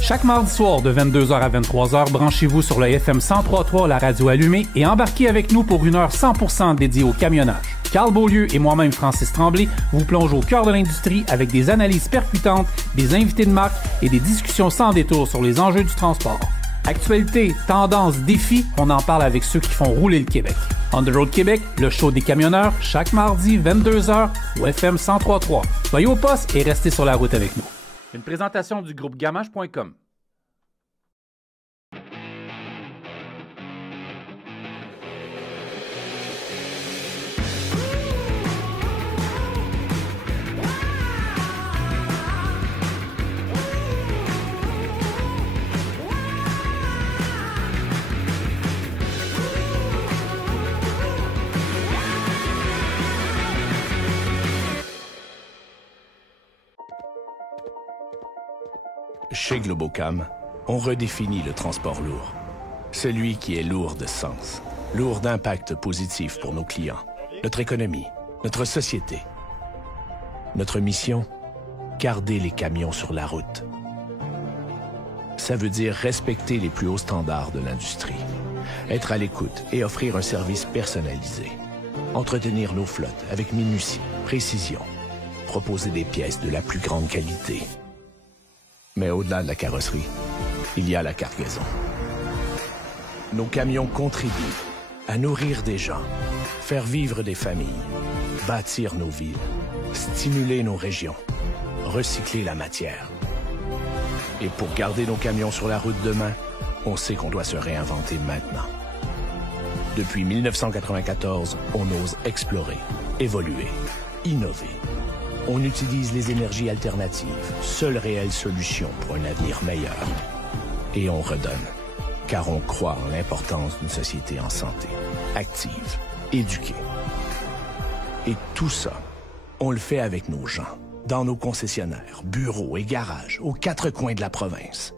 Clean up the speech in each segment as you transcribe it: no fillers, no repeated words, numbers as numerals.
Chaque mardi soir de 22h à 23h, branchez-vous sur le FM 103.3, la radio allumée, et embarquez avec nous pour une heure 100% dédiée au camionnage. Carl Beaulieu et moi-même, Francis Tremblay, vous plongeons au cœur de l'industrie avec des analyses percutantes, des invités de marque et des discussions sans détour sur les enjeux du transport. Actualité, tendances, défis, on en parle avec ceux qui font rouler le Québec. On the Road Québec, le show des camionneurs, chaque mardi 22h au FM 103.3. Soyez au poste et restez sur la route avec nous. Une présentation du groupe Gamache.com. Chez Globocam, on redéfinit le transport lourd. Celui qui est lourd de sens, lourd d'impact positif pour nos clients, notre économie, notre société. Notre mission, garder les camions sur la route. Ça veut dire respecter les plus hauts standards de l'industrie, être à l'écoute et offrir un service personnalisé, entretenir nos flottes avec minutie, précision, proposer des pièces de la plus grande qualité. Mais au-delà de la carrosserie, il y a la cargaison. Nos camions contribuent à nourrir des gens, faire vivre des familles, bâtir nos villes, stimuler nos régions, recycler la matière. Et pour garder nos camions sur la route demain, on sait qu'on doit se réinventer maintenant. Depuis 1994, on ose explorer, évoluer, innover. On utilise les énergies alternatives, seule réelle solution pour un avenir meilleur. Et on redonne, car on croit en l'importance d'une société en santé, active, éduquée. Et tout ça, on le fait avec nos gens, dans nos concessionnaires, bureaux et garages, aux quatre coins de la province.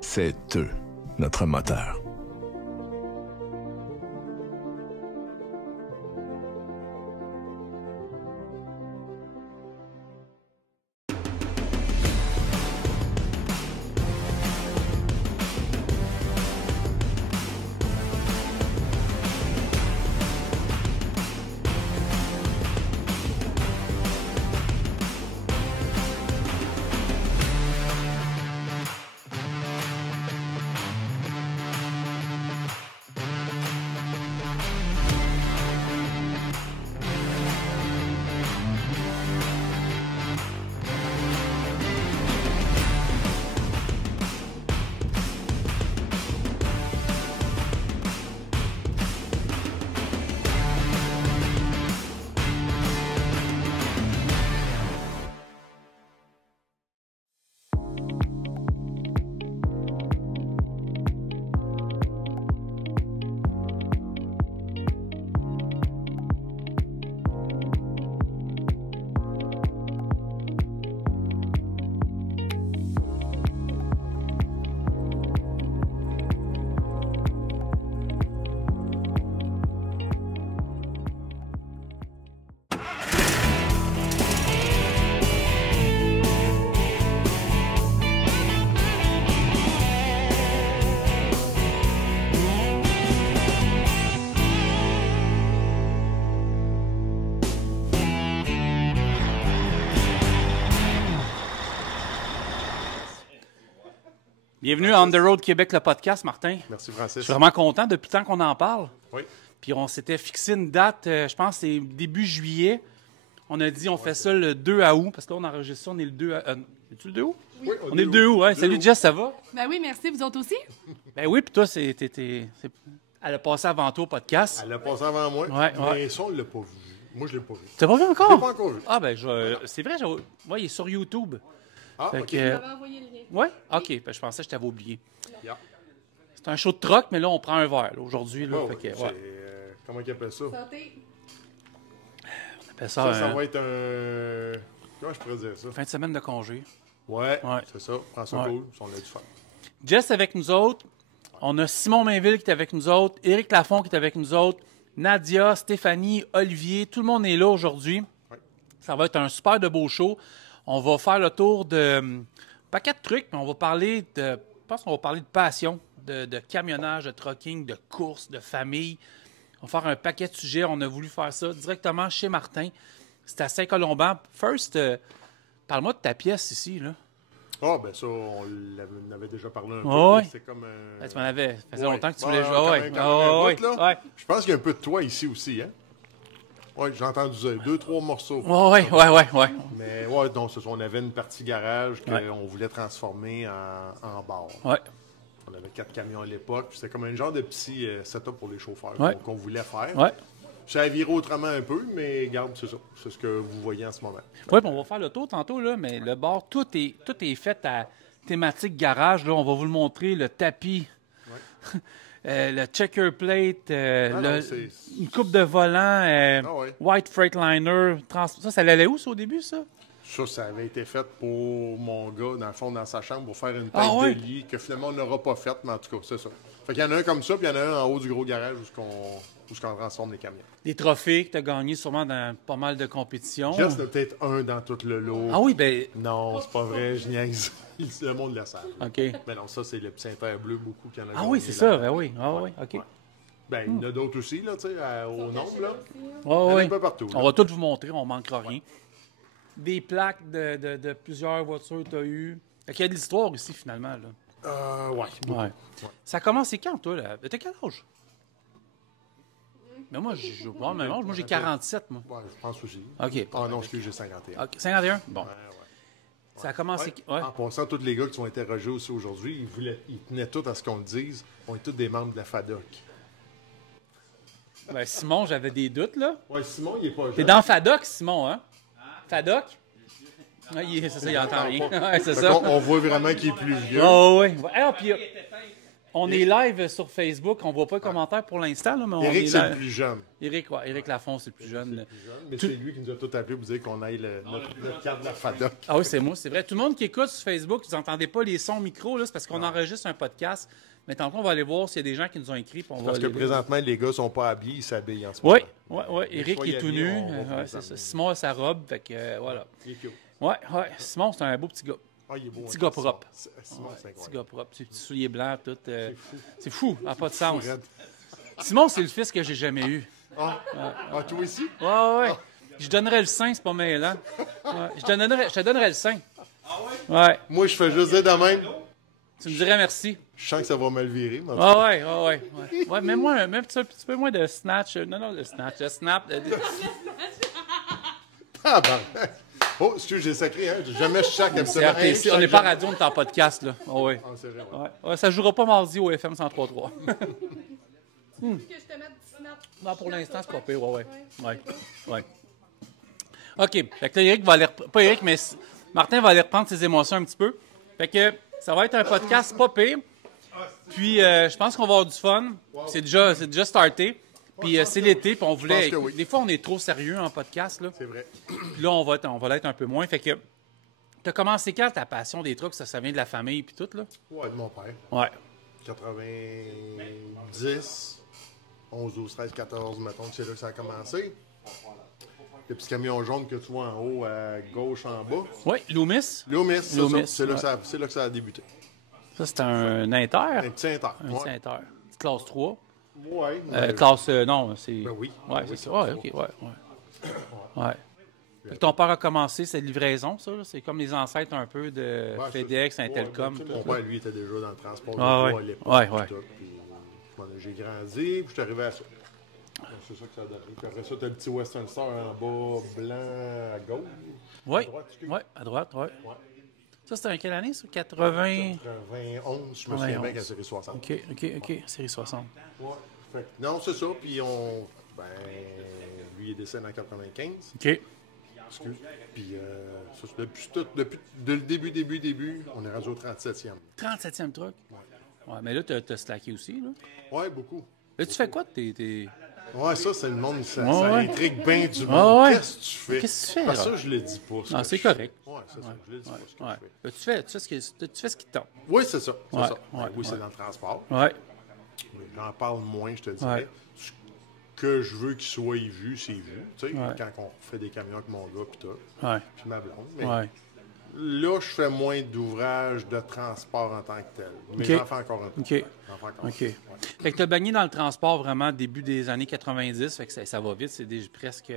C'est eux, notre moteur. Bienvenue à On the Road Québec, le podcast, Martin. Merci, Francis. Je suis vraiment content depuis le temps qu'on en parle. Oui. Puis on s'était fixé une date, je pense c'est début juillet. On a dit on fait ça le 2 août, parce que là on enregistre ça, on est le 2 août. Es-tu le 2 août? Oui, on est le 2 août, hein? Salut Jess, ça va? Ben oui, merci. Vous autres aussi? Ben oui, puis toi, elle a passé avant toi au podcast. Elle l'a passé avant moi. Ouais. Mais ça, on ne l'a pas vu. Moi, je ne l'ai pas vu. Tu l'as pas vu encore? Je l'ai pas encore vu. Ah ben, c'est vrai, ouais, il est sur YouTube. Ah, Fait OK. que, Vous m'avez envoyé le lien. ouais? OK, ben, je pensais que je t'avais oublié. Yeah. C'est un show de troc, mais là, on prend un verre là, aujourd'hui. Là, Ouais, fait que, c'est, ouais. comment ils appellent ça? Santé. On appelle Ça ça, va être un... Comment je pourrais dire ça? fin de semaine de congé. Ouais, Ouais. c'est ça. Prends ça Ouais. cool. On l'a dû faire. Jess avec nous autres. On a Simon Mainville qui est avec nous autres. Éric Lafont qui est avec nous autres. Nadia, Stéphanie, Olivier. Tout le monde est là aujourd'hui. Ouais. Ça va être un super de beau show. On va faire le tour de paquet de trucs, mais on va parler de... Je pense qu'on va parler de passion, de camionnage, de trucking, de course, de famille. On va faire un paquet de sujets. On a voulu faire ça directement chez Martin. C'est à Saint-Colomban. First, parle-moi de ta pièce ici, là. Ah, ben ça, on avait déjà parlé un peu. Ouais. C'est comme un... Ben, tu m'en avais. Ça faisait Ouais. longtemps que tu Ouais, voulais jouer. quand Ouais. même, quand même un bout, là. Ouais. Je pense qu'il y a un peu de toi ici aussi, hein? Oui, j'ai entendu ça. 2-3 morceaux. Ouais. Mais ouais, donc on avait une partie garage qu'on Ouais. voulait transformer en bar. Ouais. On avait 4 camions à l'époque. C'était comme un genre de petit setup pour les chauffeurs Ouais. qu'on voulait faire. Ouais. Ça a viré autrement un peu, mais garde, c'est ça. C'est ce que vous voyez en ce moment. Oui, on va faire le tour tantôt, là, mais le bar, tout est fait à thématique garage. Là, on va vous le montrer, le tapis, le checker plate, non, c'est- une coupe de volant, ouais. white Freightliner. Ça allait où, ça, au début, ça? Ça avait été fait pour mon gars, dans le fond, dans sa chambre, pour faire une tête Ah ouais? de lit que finalement on n'aura pas faite, mais en tout cas, c'est ça. Fait qu'il y en a un comme ça, puis il y en a un en haut du gros garage où on transforme les camions. Des trophées que tu as gagnés sûrement dans pas mal de compétitions. Just, il y en a peut-être un dans tout le lot. Ah oui, ben Non, c'est pas vrai, je niaise. Le monde le sait. OK. Mais non, ça, c'est le petit inter bleu, beaucoup qui en a Ah gagné oui, c'est ça, là-dedans. ben oui. Ah oui, OK. Ben, il y en a d'autres aussi, là, tu sais, au nombre, là. Ah Il y en a oui. un peu partout. On là. va tout vous montrer, on manquera rien. Des plaques de plusieurs voitures que tu as eues. Il y a de l'histoire aussi, finalement. Là. Ouais, beaucoup. Ouais. Ça a commencé quand, toi? Là? T'as quel âge? Mais moi, j'ai pas le même âge. Moi, j'ai 47, moi. Ouais, je pense aussi. OK. Ah non, excuse, j'ai 51. OK. 51? Bon. Ouais. Ça a commencé... Ouais. Ouais. En passant, tous les gars qui sont interrogés aussi aujourd'hui, ils tenaient tous à ce qu'on le dise. On est tous des membres de la FADOC. Ben, Simon, j'avais des doutes, là. Ouais, Simon, il est pas jeune. T'es dans FADOC, Simon, hein? FADOC? Ouais, c'est ça, il entend rien. Ouais, c'est Fait ça. qu'on- on voit vraiment qu'il est plus vieux. Oh, oui. Puis, on est live sur Facebook. On voit pas le commentaire pour l'instant, là, mais on Eric, est c'est le live. plus jeune. Eric, ouais. Eric Lafont, c'est le plus jeune. Mais c'est lui qui nous a tout appelé pour dire qu'on aille notre carte de la FADOC. Ah oui, c'est moi, c'est vrai. Tout le monde qui écoute sur Facebook, vous n'entendez pas les sons micro, là, c'est parce qu'on enregistre un podcast. Mais tantôt, on va aller voir s'il y a des gens qui nous ont écrit. Puis on va Parce que aller- présentement, les gars sont pas habillés, ils s'habillent en ce Oui, moment. oui. Eric soyez il est tout habillés, nu. on va vous Ouais, les c'est ça. amener. Simon a sa robe, fait que voilà. Il est cute. Ouais. Simon, c'est un beau petit gars. Ah, il est beau. Petit hein, gars ça. propre. Simon, c'est Petit incroyable. gars propre, petit souliers blancs, tout. fou. C'est fou, ça n'a pas de sens. Fou, raide. Simon, c'est le fils que j'ai jamais eu. Ah, toi aussi? Ouais. Je donnerais le sein, c'est pas mêlant. Ouais. Je te donnerais le sein. Ouais. Moi, je fais juste dire de même. Tu me dirais merci. Je sens que ça va mal virer. Mais en tout cas, Ouais. Ouais, même un petit peu moins de snatch. Non, de snatch, de snap. tabarnak. Oh, excuse, j'ai sacré, hein. Jamais chaque C'est absolument. RTC. On n'est pas radio, on est en podcast, là. Oh, ouais. Ah, c'est vrai, ouais. Ouais, ça jouera pas mardi au FM 103.3. Que je te mette du snap. Non, pour l'instant, c'est pas pire, ouais. OK. Fait que là, Eric va aller pas Eric, mais Martin va aller reprendre ses émotions un petit peu. Fait que ça va être un podcast pas pire. Puis, je pense qu'on va avoir du fun. C'est déjà starté. Puis, c'est l'été, puis on voulait... que oui. Des fois, on est trop sérieux en podcast, là. C'est vrai. Puis là, on va l'être un peu moins. Fait que... T'as commencé quand ta passion des trucks? Ça vient de la famille puis tout, là? Ouais, de mon père. Ouais. 90, 11, 12, 13, 14, mettons, c'est là que ça a commencé. Le petit camion jaune que tu vois en haut, à gauche, en bas. Oui, Loomis. Loomis, c'est Loomis, ça. C'est là, ouais. c'est là que ça a débuté. Ça, c'est un Inter. Un petit inter. Un petit Inter. Classe 3. Ouais. Classe... non, c'est... Ben oui. Ouais, Ben c'est oui, ça. classe Ouais, OK, ouais. Fait que ton père a commencé cette livraison, ça, là? C'est comme les ancêtres un peu de Ouais, FedEx, ça, Intelcom. ouais, tout, mon là. père, lui, était déjà dans le transport de Ah, bois ouais. à l'époque. Ouais, puis ouais. tout, puis, voilà, j'ai grandi, puis je suis arrivé à ça. Donc, c'est ça que ça a donné. Puis après ça, t'as le petit Western Star en bas, blanc à gauche. Oui, À droite, excuse. ouais, à droite, ouais. Ouais. Ça, c'était en quelle année, ça? 80... 91, je me souviens bien 91. qu'à série 60. OK, série 60. Ouais. Fait que, non, c'est ça. Puis lui, il est décédé en 95. OK. Excuse. Puis ça, c'est depuis le début, on est rendu au 37e. 37e truc? Ouais, mais là, t'as slacké aussi, là. Ouais, beaucoup. Là, tu fais quoi de tes... Ouais, ça, c'est le monde, ça Ouais. intrigue bien du monde. Ouais. Qu'est-ce que tu fais? Qu'est-ce que tu fais, Parce que là? ça, je le dis pas. Ah, que c'est je fais. correct. Ouais, c'est ça. Je le dis pas ce que Ouais. je fais. Là, tu fais ce qui te tente. Oui, c'est ça. C'est Ouais, ça. ouais, Oui, c'est ouais. dans le transport. Ouais. Mais j'en parle moins, je te dirais. Ouais. Ce que je veux qu'il soit vu, c'est vu. Tu sais, Ouais. quand on fait des camions avec mon gars, puis tout. Ouais. Puis ma blonde. Mais Ouais. Là, je fais moins d'ouvrages de transport en tant que tel. Mais OK. j'en fais encore un peu. OK. J'en fais encore OK. un peu. Ouais. Fait que tu as baigné dans le transport vraiment début des années 90, fait que ça va vite, c'est déjà presque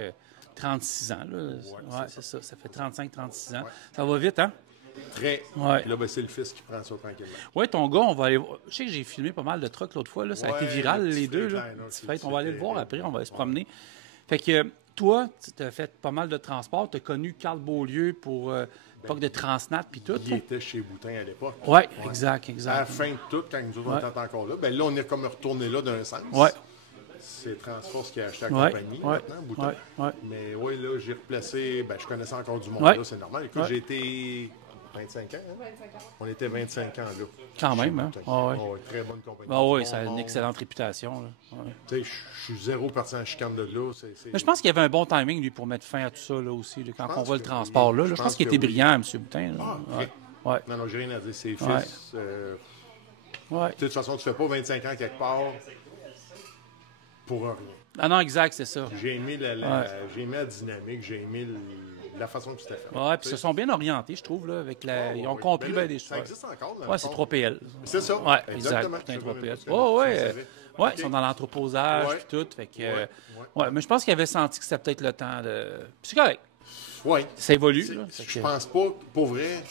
36 ans. Là. Ouais, c'est ça. Ça fait 35-36 ans. Ouais. Ça va vite, hein? Très. Ouais. Puis là, ben, c'est le fils qui prend ça tranquillement. Oui, ton gars, on va aller voir. Je sais que j'ai filmé pas mal de trucks l'autre fois. Là. Ça a été Ouais, viral, le petit les deux. Là. Freightliner, Petit Freight, on va aller le c'était- voir après, on va aller se promener. Fait que toi, tu as fait pas mal de transport. Tu as connu Carl Beaulieu pour l'époque de Transnat puis tout. Il était chez Boutin à l'époque. Oui, exact, À la exact. fin de tout, quand nous autres, on était encore là, ben là, on est comme retourné là d'un sens. Ouais. C'est Transforce qui a acheté la Ouais, compagnie ouais, maintenant, Boutin. ouais. Mais oui, là, j'ai replacé. Ben, je connaissais encore du monde Ouais. là, c'est normal. Écoute, Ouais. j'ai été 25 ans. Hein? 25 ans. On était 25 ans là. Quand chez même, hein? Boutin. Ah ouais. Très bonne compagnie. Ah oui, Bon ça a une monde. excellente réputation. Là. Ouais. Tu sais, je suis 0% en chicane de là. Mais je pense qu'il y avait un bon timing, lui, pour mettre fin à tout ça là, aussi, là, quand Je on pense voit le que transport oui. là. Je Je pense pense qu'il que était oui. brillant, M. Boutin. Là. Ah, Ouais. ok. Ouais. Non, non, j'ai rien à dire. Ses fils. Ouais. Ouais. Tu sais, de toute façon, tu fais pas 25 ans quelque part pour rien. Ah non, exact, c'est ça. J'ai aimé j'ai aimé la dynamique, j'ai aimé la façon que c'était fait. Ouais, puis ils se sont bien orientés, je trouve, là, avec la... Ils ont compris bien des choses. Ça existe encore, dans le Ouais, c'est fond. 3PL. C'est ça. Ouais, exact. Exactement. Putain, Je 3PL. savais Oh, même pas ouais. si je savais. Ouais, Ok. ils sont dans l'entreposage Ouais. puis tout. Fait que, Ouais. ouais, mais je pense qu'ils avaient senti que c'était peut-être le temps de. Puis c'est correct. Oui. Ça évolue. Là, fait Je que- pense pas, pour vrai,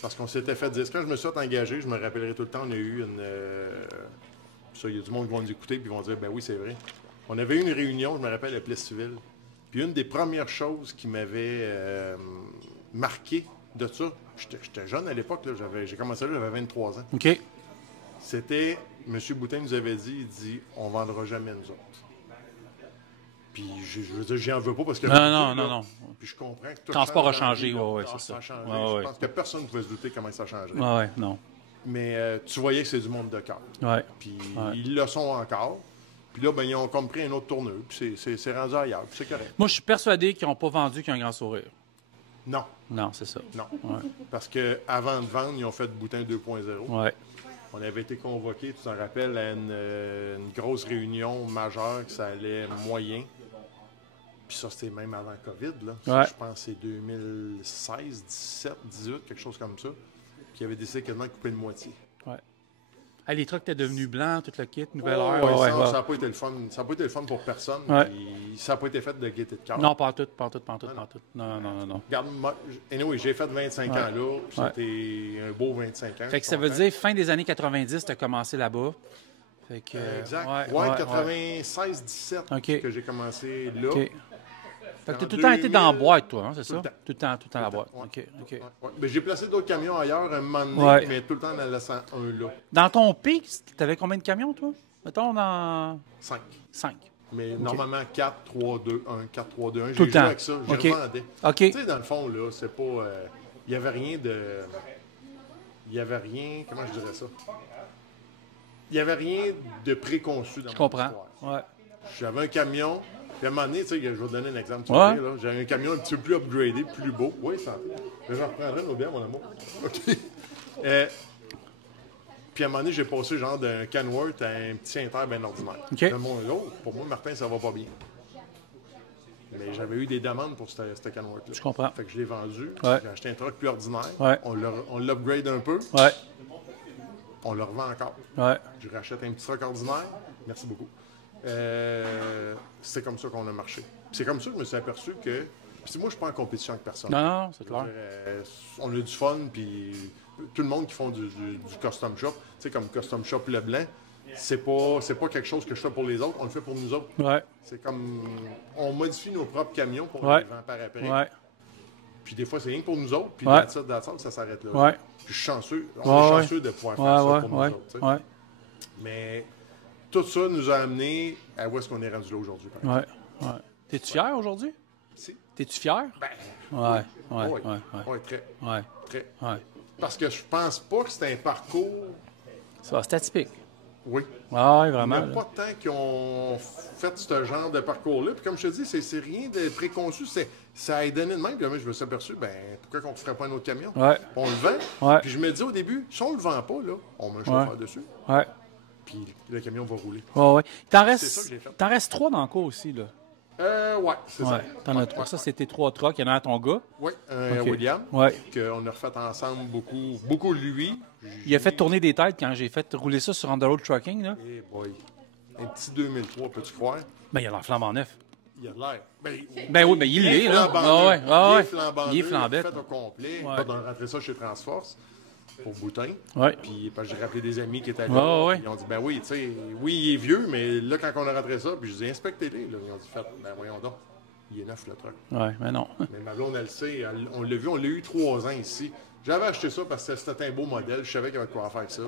parce qu'on s'était fait dire. Quand je me suis engagé, je me rappellerai tout le temps, on a eu une. Ça, il y a du monde qui vont nous écouter et ils vont dire ben oui, c'est vrai. On avait eu une réunion, je me rappelle, à Plessisville. Puis une des premières choses qui m'avait marqué de ça, j'étais jeune à l'époque, là, j'ai commencé là, j'avais 23 ans. OK. C'était, M. Boutin nous avait dit, il dit, on ne vendra jamais nous autres. Puis je veux dire, j'en veux pas parce que... Non. Puis je comprends que tout Le transport change a dans la changé, vie, là. ouais, Ah, c'est ça. a changé. Ouais, ouais. Je pense que personne ne pouvait se douter comment ça changerait. Ouais, non. Mais tu voyais que c'est du monde de cœur. Ouais. Puis Ouais. ils le sont encore. Puis là, ben, ils ont compris un autre tourneur. Puis c'est rendu ailleurs. Puis c'est correct. Moi, je suis persuadé qu'ils n'ont pas vendu qu'un grand sourire. Non, Non, c'est ça. non. Ouais. Parce qu'avant de vendre, ils ont fait Boutin 2.0. Ouais. On avait été convoqués, tu t'en rappelles, à une grosse réunion majeure que ça allait moyen. Puis ça, c'était même avant COVID, là. Ça, Ouais. je pense que c'est 2016, 17, 18, quelque chose comme ça. Puis ils avaient décidé quasiment de couper de moitié. Ouais. Ah, les trucks étaient devenus blancs, tout le kit, nouvelle Ouais, heure. Ouais, ça ouais. n'a pas été le fun. Ça n'a pas été le fun pour personne. Ouais. Puis ça n'a pas été fait de gaieté de cœur. Non, pas en tout, pas en tout, pas en tout, Non, pas en tout. Non. Regarde, moi, anyway, j'ai fait 25 Ouais. ans là. Puis c'était un beau 25 ans. Fait que ça veut dire fin des années 90, tu as commencé là-bas. Fait que, Exact. ouais, 96-17 OK. que j'ai commencé là. OK. Fait que tu as En tout le temps été dans la 2000, boîte, toi, hein, c'est ça? tout le temps. Tout le temps la boîte. Ouais. OK, OK. Ouais, ouais. Mais j'ai placé d'autres camions ailleurs un moment donné, Ouais. mais tout le temps en laissant un là. Dans ton pic, tu avais combien de camions, toi? Mettons dans 5. 5. Mais normalement 4, 3, 2, 1, 4, 3, 2, 1. Tout J'ai le joué temps. avec ça. Je OK. revendais. OK. Tu sais, dans le fond, là, c'est pas. Il n'y avait rien de. Il n'y avait rien. Comment je dirais ça? Il n'y avait rien de préconçu dans Je mon comprends. histoire. Ouais. J'avais un camion. Puis à un moment donné, tu sais, je vais te donner un exemple. Tu Ouais. vas rire, là. J'avais un camion un petit peu plus upgradé, plus beau. Oui, santé. Mais j'en reprendrai nos biens, mon amour. OK. Puis à un moment donné, j'ai passé genre d'un Kenworth à un petit Inter bien ordinaire. OK. De mon lot, pour moi, Martin, ça va pas bien. Mais j'avais eu des demandes pour ce Kenworth-là. Je comprends. Fait que je l'ai vendu. Ouais. J'ai acheté un truck plus ordinaire. Ouais. On l'upgrade un peu. Ouais. On le revend encore. Ouais. Je rachète un petit truck ordinaire. Merci beaucoup. C'est comme ça qu'on a marché. Puis c'est comme ça que je me suis aperçu que. Puis moi, je suis pas en compétition avec personne. Non, c'est Je veux clair. dire, on a du fun, puis tout le monde qui font du custom shop, tu sais, comme Custom Shop Leblanc, c'est pas quelque chose que je fais pour les autres, on le fait pour nous autres. Ouais. C'est comme. On modifie nos propres camions pour Ouais. les vendre par après. Ouais. Puis des fois, c'est rien que pour nous autres, puis Ouais. ça s'arrête là. Ouais. Puis je suis chanceux. On Ouais, est ouais. chanceux de pouvoir faire Ouais, ça ouais, pour nous ouais. autres. tu sais. Ouais. Mais tout ça nous a amené à où est-ce qu'on est rendu là aujourd'hui. par exemple. Ouais. Ouais. T'es-tu fier aujourd'hui? Si. T'es-tu fier? Ouais. Ouais. Oui. Ouais. Ouais. Ouais, très, Ouais. très. Ouais. Parce que je pense pas que c'est un parcours. Ça, c'est atypique. Oui. Ouais, Il n'y vraiment. a là. pas tant qui ont fait ce genre de parcours-là. Puis comme je te dis, c'est rien de préconçu. Ça a donné de même. Puis là, je me suis aperçu, pourquoi qu'on ne ferait pas un autre camion? Ouais. On le vend. Ouais. Puis je me dis au début, si on le vend pas, là, on met un chauffeur dessus. Ouais. Puis le camion va rouler. Ouais, ouais. T'en C'est ça que j'ai restes, fait. t'en restes 3 dans le cours aussi, là. Ouais, c'est ça. T'en as 3. Ça, c'était 3 trucks. Il y en a à ton gars. Oui, un Ok. William, Ouais. qu'on a refait ensemble beaucoup lui. Il a fait tourner des têtes quand j'ai fait rouler ça sur Underroad Trucking. Là. Eh boy, un petit 2003, peux-tu croire? Ben, il a l'air flambant neuf. Il a de l'air. Ben oui, ben il l'est, là. flambant Ouais, neuf. ouais, Il ouais. est flambant Il est neuf, flambette. fait au complet. Ouais. On a rentré ça chez Transforce pour Boutin. Ouais. Puis parce que j'ai rappelé des amis qui étaient Ouais, là. ouais. Puis ils ont dit, ben oui, tu sais, oui, il est vieux, mais là, quand on a rentré ça, puis je dis, inspectez-les. Là. Ils ont dit, faites, ben voyons donc. Il est neuf, le truck. Ouais, mais non. Mais ma blonde, elle le sait. On l'a vu, on l'a eu 3 ans ici. J'avais acheté ça parce que c'était un beau modèle. Je savais qu'il y avait de quoi faire avec ça.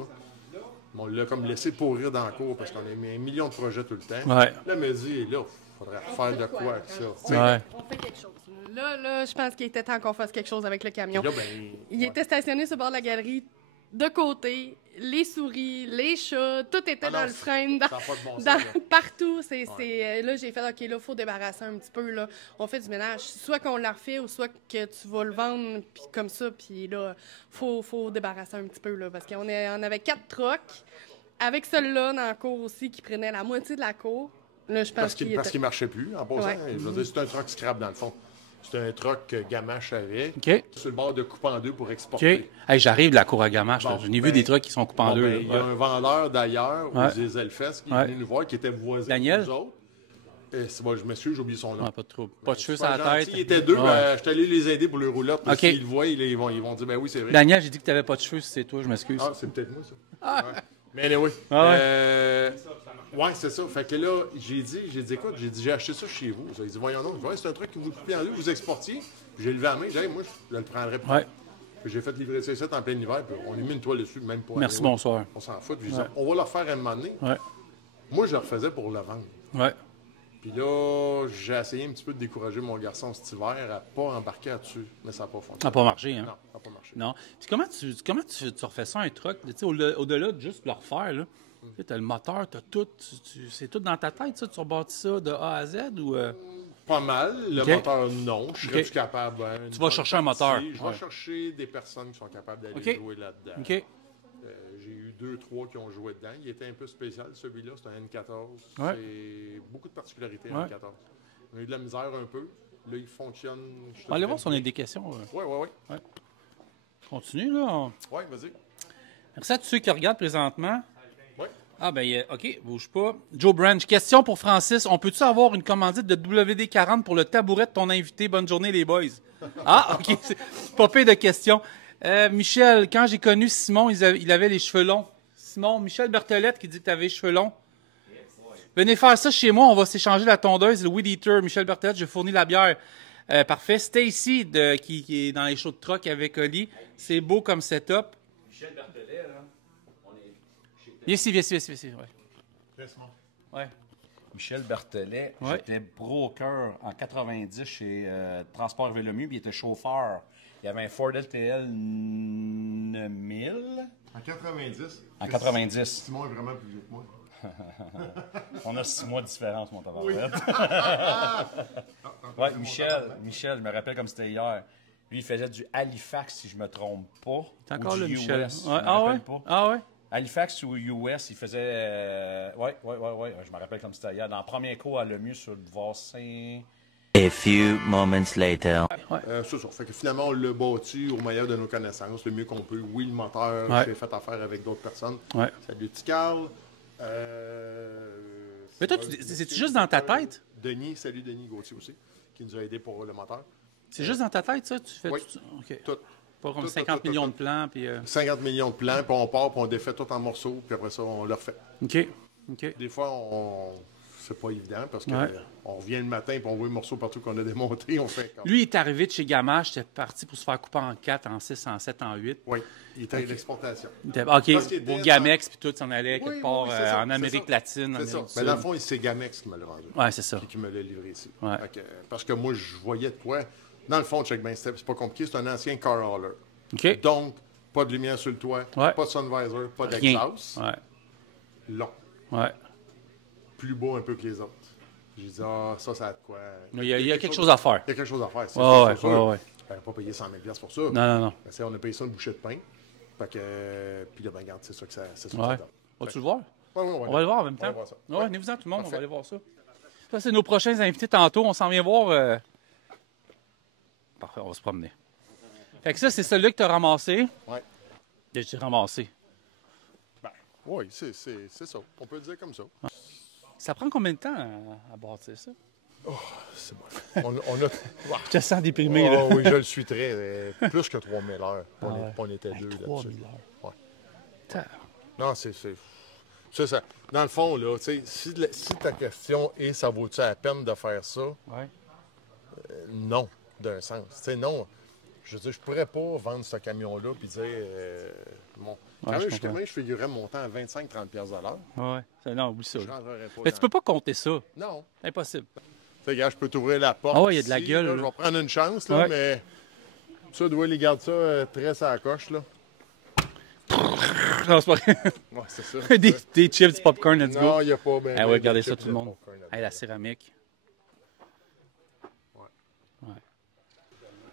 Mais on l'a comme laissé pourrir dans le cours parce qu'on a mis 1 million de projets tout le temps. Ouais. Là, elle me dit, là, il faudrait faire de quoi avec ça. Tu sais, Ouais. On fait quelque chose. Là, je pense qu'il était temps qu'on fasse quelque chose avec le camion. puis là, ben, Il ouais. était stationné sur le bord de la galerie, de côté, les souris, les chats, tout était Ah non, dans le frame, ça a pas de bon sens, dans- là. partout. Là, j'ai fait, OK, là, il faut débarrasser un petit peu. Là. On fait du ménage. Soit qu'on la refait ou soit que tu vas le vendre puis comme ça. Puis là, faut débarrasser un petit peu. Là, parce qu'on avait 4 trucks. Avec celui-là dans la cour aussi qui prenait la moitié de la cour. Là, je pense Parce qu'il marchait plus, en passant. Ouais. Je veux dire, c'est un truck scrap, dans le fond. C'est un truck que Gamache avait. OK. Sur le bord de coupe en deux pour OK. exporter. Hey, j'arrive de la cour à Gamache. là. Bon, J'en ai vu ben, des trucks qui sont coupés en Bon, deux. ben, il y a là. un vendeur d'ailleurs Ouais. aux Ezelfest qui est Ouais. venu nous voir, qui était voisin Daniel? de nous autres. Bon, je m'excuse, j'ai oublié son nom. Ouais, pas de trouble. Pas de cheveux sur Super la gentil, tête. Il était deux, Ouais. je suis allé les aider pour le roulotte. OK. S'ils le voient, ils vont dire, ben oui, c'est vrai. Daniel, j'ai dit que tu n'avais pas de cheveux, si c'est toi, je m'excuse. Ah, c'est peut-être moi, ça. Ouais. Mais anyway. Ah ouais. Ouais, c'est ça. Fait que là, j'ai dit, écoute, j'ai acheté ça chez vous. J'ai dit, voyons donc, ouais, c'est un truc que vous coupez en deux, vous exportiez. Puis j'ai levé la main, j'ai dit, hey, moi, je le prendrais pas. Ouais. Puis j'ai fait livrer ça ici en plein hiver, puis on a mis une toile dessus, même pas. Merci, anyway. bonsoir. On s'en fout. Puis j'ai dit, on va le refaire à un moment donné. Ouais. Moi, je le refaisais pour le vendre. Ouais. Puis là, j'ai essayé un petit peu de décourager mon garçon cet hiver à pas embarquer là-dessus, mais ça n'a pas Ça fonctionné. n'a pas marché, hein? Non, ça n'a pas marché. Non. Puis comment tu refais ça, un truck? Tu sais, au-delà de juste le refaire, là. Tu as le moteur, tu as tout. C'est tout dans ta tête, ça? Tu rebâtis ça de A à Z ou. Pas mal. Le OK. moteur, non. Je serais OK. capable. Tu vas chercher un moteur. Je vais Ouais. chercher des personnes qui sont capables d'aller OK. jouer là-dedans. OK. J'ai eu 2-3 qui ont joué dedans. Il était un peu spécial, celui-là. C'est un N14. Ouais. C'est beaucoup de particularités, Ouais. un N14. On a eu de la misère un peu. Là, il fonctionne. On va aller voir si on a des questions. Oui. Continue, là. Oui, vas-y. Merci à tous ceux qui regardent présentement. Oui. Ah, ben, OK, bouge pas. Joe Branch, question pour Francis. On peut-tu avoir une commandite de WD-40 pour le tabouret de ton invité? Bonne journée, les boys. Ah, OK, c'est pas pire de questions. Michel, quand j'ai connu Simon, il avait les cheveux longs. Simon, Michel Berthelette qui dit que tu avais les cheveux longs. Venez faire ça chez moi, on va s'échanger la tondeuse, le Weed Eater. Michel Berthelette, je fournis la bière. Parfait. Stacy, qui est dans les shows de truck avec Oli. C'est beau comme setup. Michel Berthelet, là, Viens ici. Ouais. Ouais. Michel Berthelet, Ouais. j'étais broker en 90 chez Transport Vélomue, puis il était chauffeur. Il y avait un Ford LTL 9000 En 90. en 90. Simon est vraiment plus vieux que moi. On a 6 mois de différence, mon tabarouette. Ouais, Michel, je me rappelle comme c'était hier. Lui, il faisait du Halifax, si je me trompe pas. T'es encore ou là, du Michel. US, je Ouais. me Ah ouais? rappelle pas. Ah ouais? Halifax ou US, il faisait. Ouais. Je me rappelle comme c'était hier. Dans le premier cours à Lemieux sur le boulevard Saint. A few moments later. C'est ça. Fait que finalement, on l'a bâti au meilleur de nos connaissances, le mieux qu'on peut. Oui, le moteur, Ouais. j'ai fait affaire avec d'autres personnes. Ouais. Salut, petit Carl. Mais toi, c'est-tu juste dans ta tête? Denis, salut Denis Gauthier aussi, qui nous a aidés pour le moteur. C'est juste dans ta tête, ça? Tu fais Oui. OK. Tout. Pas comme Tout, 50 tout, millions tout. de plans, puis... 50 millions de plans, puis on part, puis on défait tout en morceaux, puis après ça, on le refait. OK. OK. Des fois, c'est pas évident parce que Ouais. on revient le matin, puis on voit les morceaux partout qu'on a démontés, on fait comme... Lui, il est arrivé de chez Gamache, c'était parti pour se faire couper en 4, en 6, en 7, en 8. Oui, il était à l'exportation. OK, Parce qu'il était pour Gamex, puis tout s'en allait Oui, quelque part oui, c'est ça, en Amérique c'est ça. latine. C'est ça. Amérique du Mais dans le Sud. fond, c'est Gamex qui me l'a vendu. Ouais, c'est ça. Qui me l'a livré ici. Ouais. Fait que, parce que moi, je voyais de quoi. Dans le fond, check bien, c'est pas compliqué, c'est un ancien car hauler. OK. Donc, pas de lumière sur le toit, Ouais. pas de sun visor, pas Rien. d'exhaust. Ouais. Long. Ouais. Plus beau un peu que les autres. J'ai dit, ça a de quoi. Il y a quelque chose à faire. Il y a quelque chose à faire. C'est Ouais, sûr, ouais, c'est sûr. ouais. On n'a pas payé 100 000 pour ça. Non. Ben, c'est, on a payé ça une bouchée de pain. Fait que, puis là, ben, regarde, c'est ça que ça Ouais. donne. Vas-tu le voir? Ouais, On va le voir en même On va temps. voir ça. Ouais, venez-vous-en tout le monde, on va Parfait. aller voir ça. Ça, c'est nos prochains invités tantôt. On s'en vient voir. Parfait, on va se promener. Fait que ça, c'est celui-là que tu as ramassé. Oui. J'ai ramassé. Ben, oui, c'est ça. On peut le dire comme ça. Ça prend combien de temps à bâtir ça? C'est bon. On a... Je te sens déprimé, là. Oui, je le suis très. Plus que 3000 heures. On était deux là-dessus. 3000 heures. Ouais. Non, c'est ça. Dans le fond, là, tu sais, si ta question est ça vaut-tu la peine de faire ça? Ouais. Non, d'un sens. Tu sais, non. Je veux dire, je pourrais pas vendre ce camion-là puis dire. Bon. Quand même, je figurais mon temps à 25-30$ de l'heure. Ouais. Non, oublie ça. Je rentrerais pas. Mais tu peux pas compter ça. Non. Impossible. Tu sais, gars, je peux t'ouvrir la porte. Ah ouais, il y a de la ici, gueule, là, là. je vais prendre une chance, là, Ouais. mais. Ça, doit les garder ça très à la coche, là. Non, c'est pas vrai. Ouais, c'est ça. des chips, du popcorn, let's go. Non, il n'y a pas. Ben, Ah ouais, regardez ça, chips, tout le monde. popcorn, Hey, la céramique.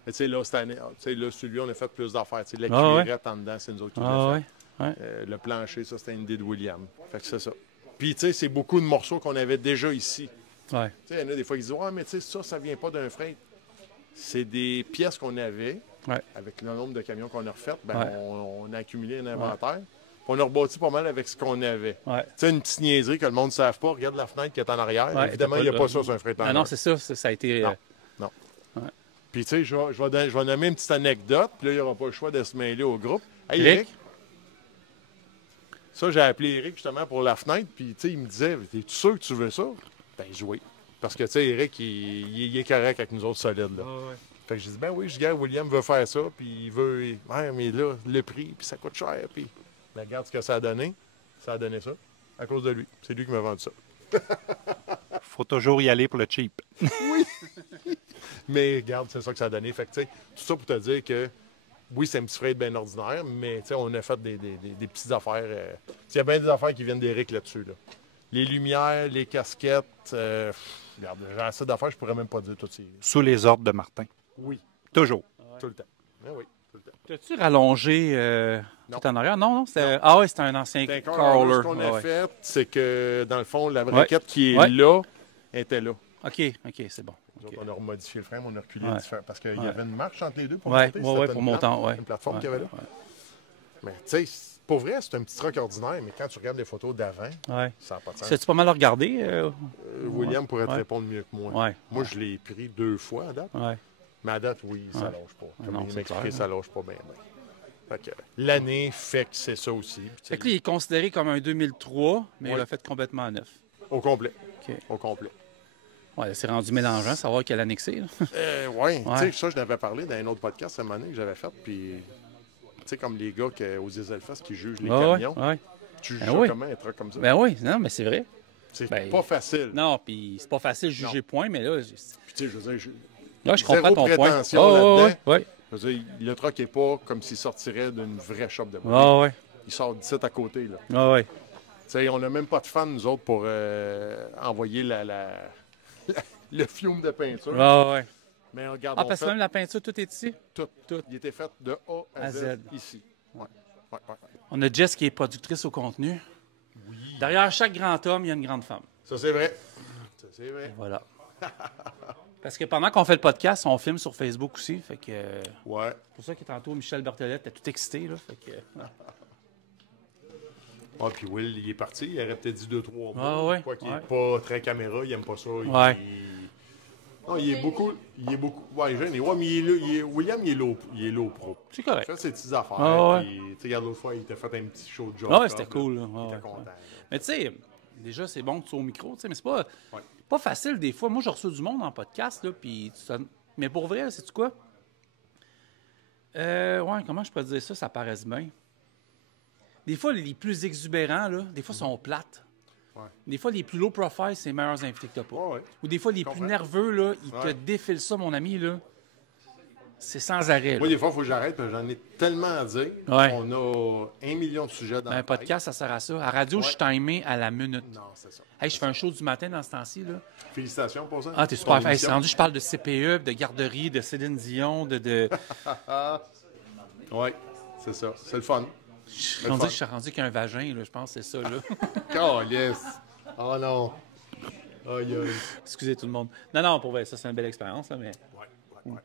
Mais tu sais, là, cette année, tu sais, là, celui-là, on a fait plus d'affaires. Tu sais, la Ah ouais. cuillerette en dedans, c'est nous autres qui Ah l'avons ouais. fait. Ouais. Le plancher, ça, c'était une idée de William. Fait que c'est ça. Puis, tu sais, c'est beaucoup de morceaux qu'on avait déjà ici. Ouais. Tu sais, il y en a des fois qui disent « Ouais, mais tu sais, ça vient pas d'un freight. » C'est des pièces qu'on avait, avec le nombre de camions qu'on a refait. Ben, on a accumulé un inventaire. Puis on a rebâti pas mal avec ce qu'on avait. Ouais. Tu sais, une petite niaiserie que le monde ne savent pas. Regarde la fenêtre qui est en arrière. Ouais, Évidemment, il n'y a pas ça sur un freight Ah non, c'est ça. Ça a été... Non. Puis, tu sais, je vais nommer une petite anecdote, puis là, il n'y aura pas le choix de se mêler au groupe. Hey, Eric. Ça, j'ai appelé Eric justement pour la fenêtre, puis, tu sais, il me disait, es-tu sûr que tu veux ça? Ben, oui. Parce que, tu sais, Eric, il est correct avec nous autres solides, là. Fait que j'ai dit, ben oui, je dis, William veut faire ça, puis il veut. Ouais, mais là, le prix, puis ça coûte cher, puis. Ben, regarde ce que ça a donné. Ça a donné ça. À cause de lui. C'est lui qui m'a vendu ça. Faut toujours y aller pour le cheap. Oui. Mais regarde, c'est ça que ça a donné. Fait que, tu sais, tout ça pour te dire que, oui, c'est un petit freight bien ordinaire, mais, tu sais, on a fait des petites affaires. Il y a bien des affaires qui viennent d'Éric là-dessus, là. Les lumières, les casquettes. Regarde, j'ai assez d'affaires, je pourrais même pas dire tout ça. Sous les ordres de Martin. Oui. Toujours. Tout le temps. Ah oui, tout le temps. T'as-tu rallongé tout en arrière? Non, c'était... Ah oui, c'était un ancien Ben, crawler. Ce qu'on a fait, c'est que, dans le fond, la braquette qui est là, était là. OK, c'est bon. Okay. On a remodifié le frein, on a reculé différent. Parce qu'il y avait une marche entre les deux pour monter. Oui, pour monter. Une plateforme qu'il y avait là. Mais, tu sais, pour vrai, c'est un petit truck ordinaire, mais quand tu regardes les photos d'avant, ça n'a pas de sens. C'est-tu pas mal regardé? William pourrait te répondre mieux que moi. Ouais. Moi, je l'ai pris 2 fois à date. Mais à date, oui, ça lâche pas. Comme il m'expliquait, ça lâche pas bien. Fait que l'année fait que c'est ça aussi. Fait que là, il est considéré comme un 2003, mais il l'a fait complètement neuf. Au complet. OK. Au complet. Ouais, c'est rendu mélangeant, savoir quelle année que c'est. Oui, tu sais, ça, je n'avais parlé dans un autre podcast cette année que j'avais fait, puis, tu sais, comme les gars au Dieselfest qui jugent les camions, tu juges comment un truck comme ça? Ben oui, non, mais c'est vrai. C'est pas facile. Non, puis c'est pas facile de juger point, mais là... Puis, tu sais, je veux dire, je comprends ton point. Là-dedans. Ouais. Je veux dire, le truck n'est pas comme s'il sortirait d'une vraie shop de body. Ouais. Il sort d'ici à côté, là. Ouais. Tu sais, on n'a même pas de fans, nous autres, pour envoyer le fiume de peinture. Ouais. Mais regarde, parce que même la peinture, tout est ici? Tout. Il était fait de A à Z ici. Ouais. On a Jess qui est productrice au contenu. Oui. Derrière chaque grand homme, il y a une grande femme. Ça, c'est vrai. Et voilà. Parce que pendant qu'on fait le podcast, on filme sur Facebook aussi. Fait que. Ouais. C'est pour ça que tantôt, Michel Berthelette était tout excité. Là, fait que. Ah, puis Will, il est parti. Il aurait peut-être dit 2-3 mots. Ah, ouais. Quoi qu'il n'est pas très caméra, il n'aime pas ça. Non, il est beaucoup. Ouais, jeune. Ouais, mais William, il est low pro. C'est correct. Il fait ses petites affaires. Ah, ouais. Puis, tu sais, regarde, l'autre fois, il t'a fait un petit show de job. Ah, ouais, c'était cool. Là. Il était content. Mais tu sais, déjà, c'est bon que tu sois au micro, mais c'est pas facile des fois. Moi, je reçois du monde en podcast, là, puis mais pour vrai, sais-tu quoi? Comment je peux dire ça? Ça paraisse bien. Des fois, les plus exubérants, là, des fois, sont plates. Ouais. Des fois, les plus low profile, c'est les meilleurs invités que tu n'as pas. Ouais. Ou des fois, les plus nerveux, là, ils te défilent ça, mon ami, là. C'est sans arrêt. Moi, des fois, il faut que j'arrête, parce que j'en ai tellement à dire. Ouais. On a 1 million de sujets dans Un podcast, ça sert à ça. À radio, je suis timé à la minute. Non, c'est ça. Hey, je fais un show du matin dans ce temps-ci, là. Félicitations pour ça. Ah, t'es super. Hey, c'est rendu, je parle de CPE, de garderie, de Céline Dion, Oui, c'est ça. C'est le fun. Je suis rendu qu'un vagin, là, je pense que c'est ça, là. Oh, yes! Oh non! Aïe, aïe. Excusez tout le monde. Non, pour vrai, ça, c'est une belle expérience, là, mais... Ouais.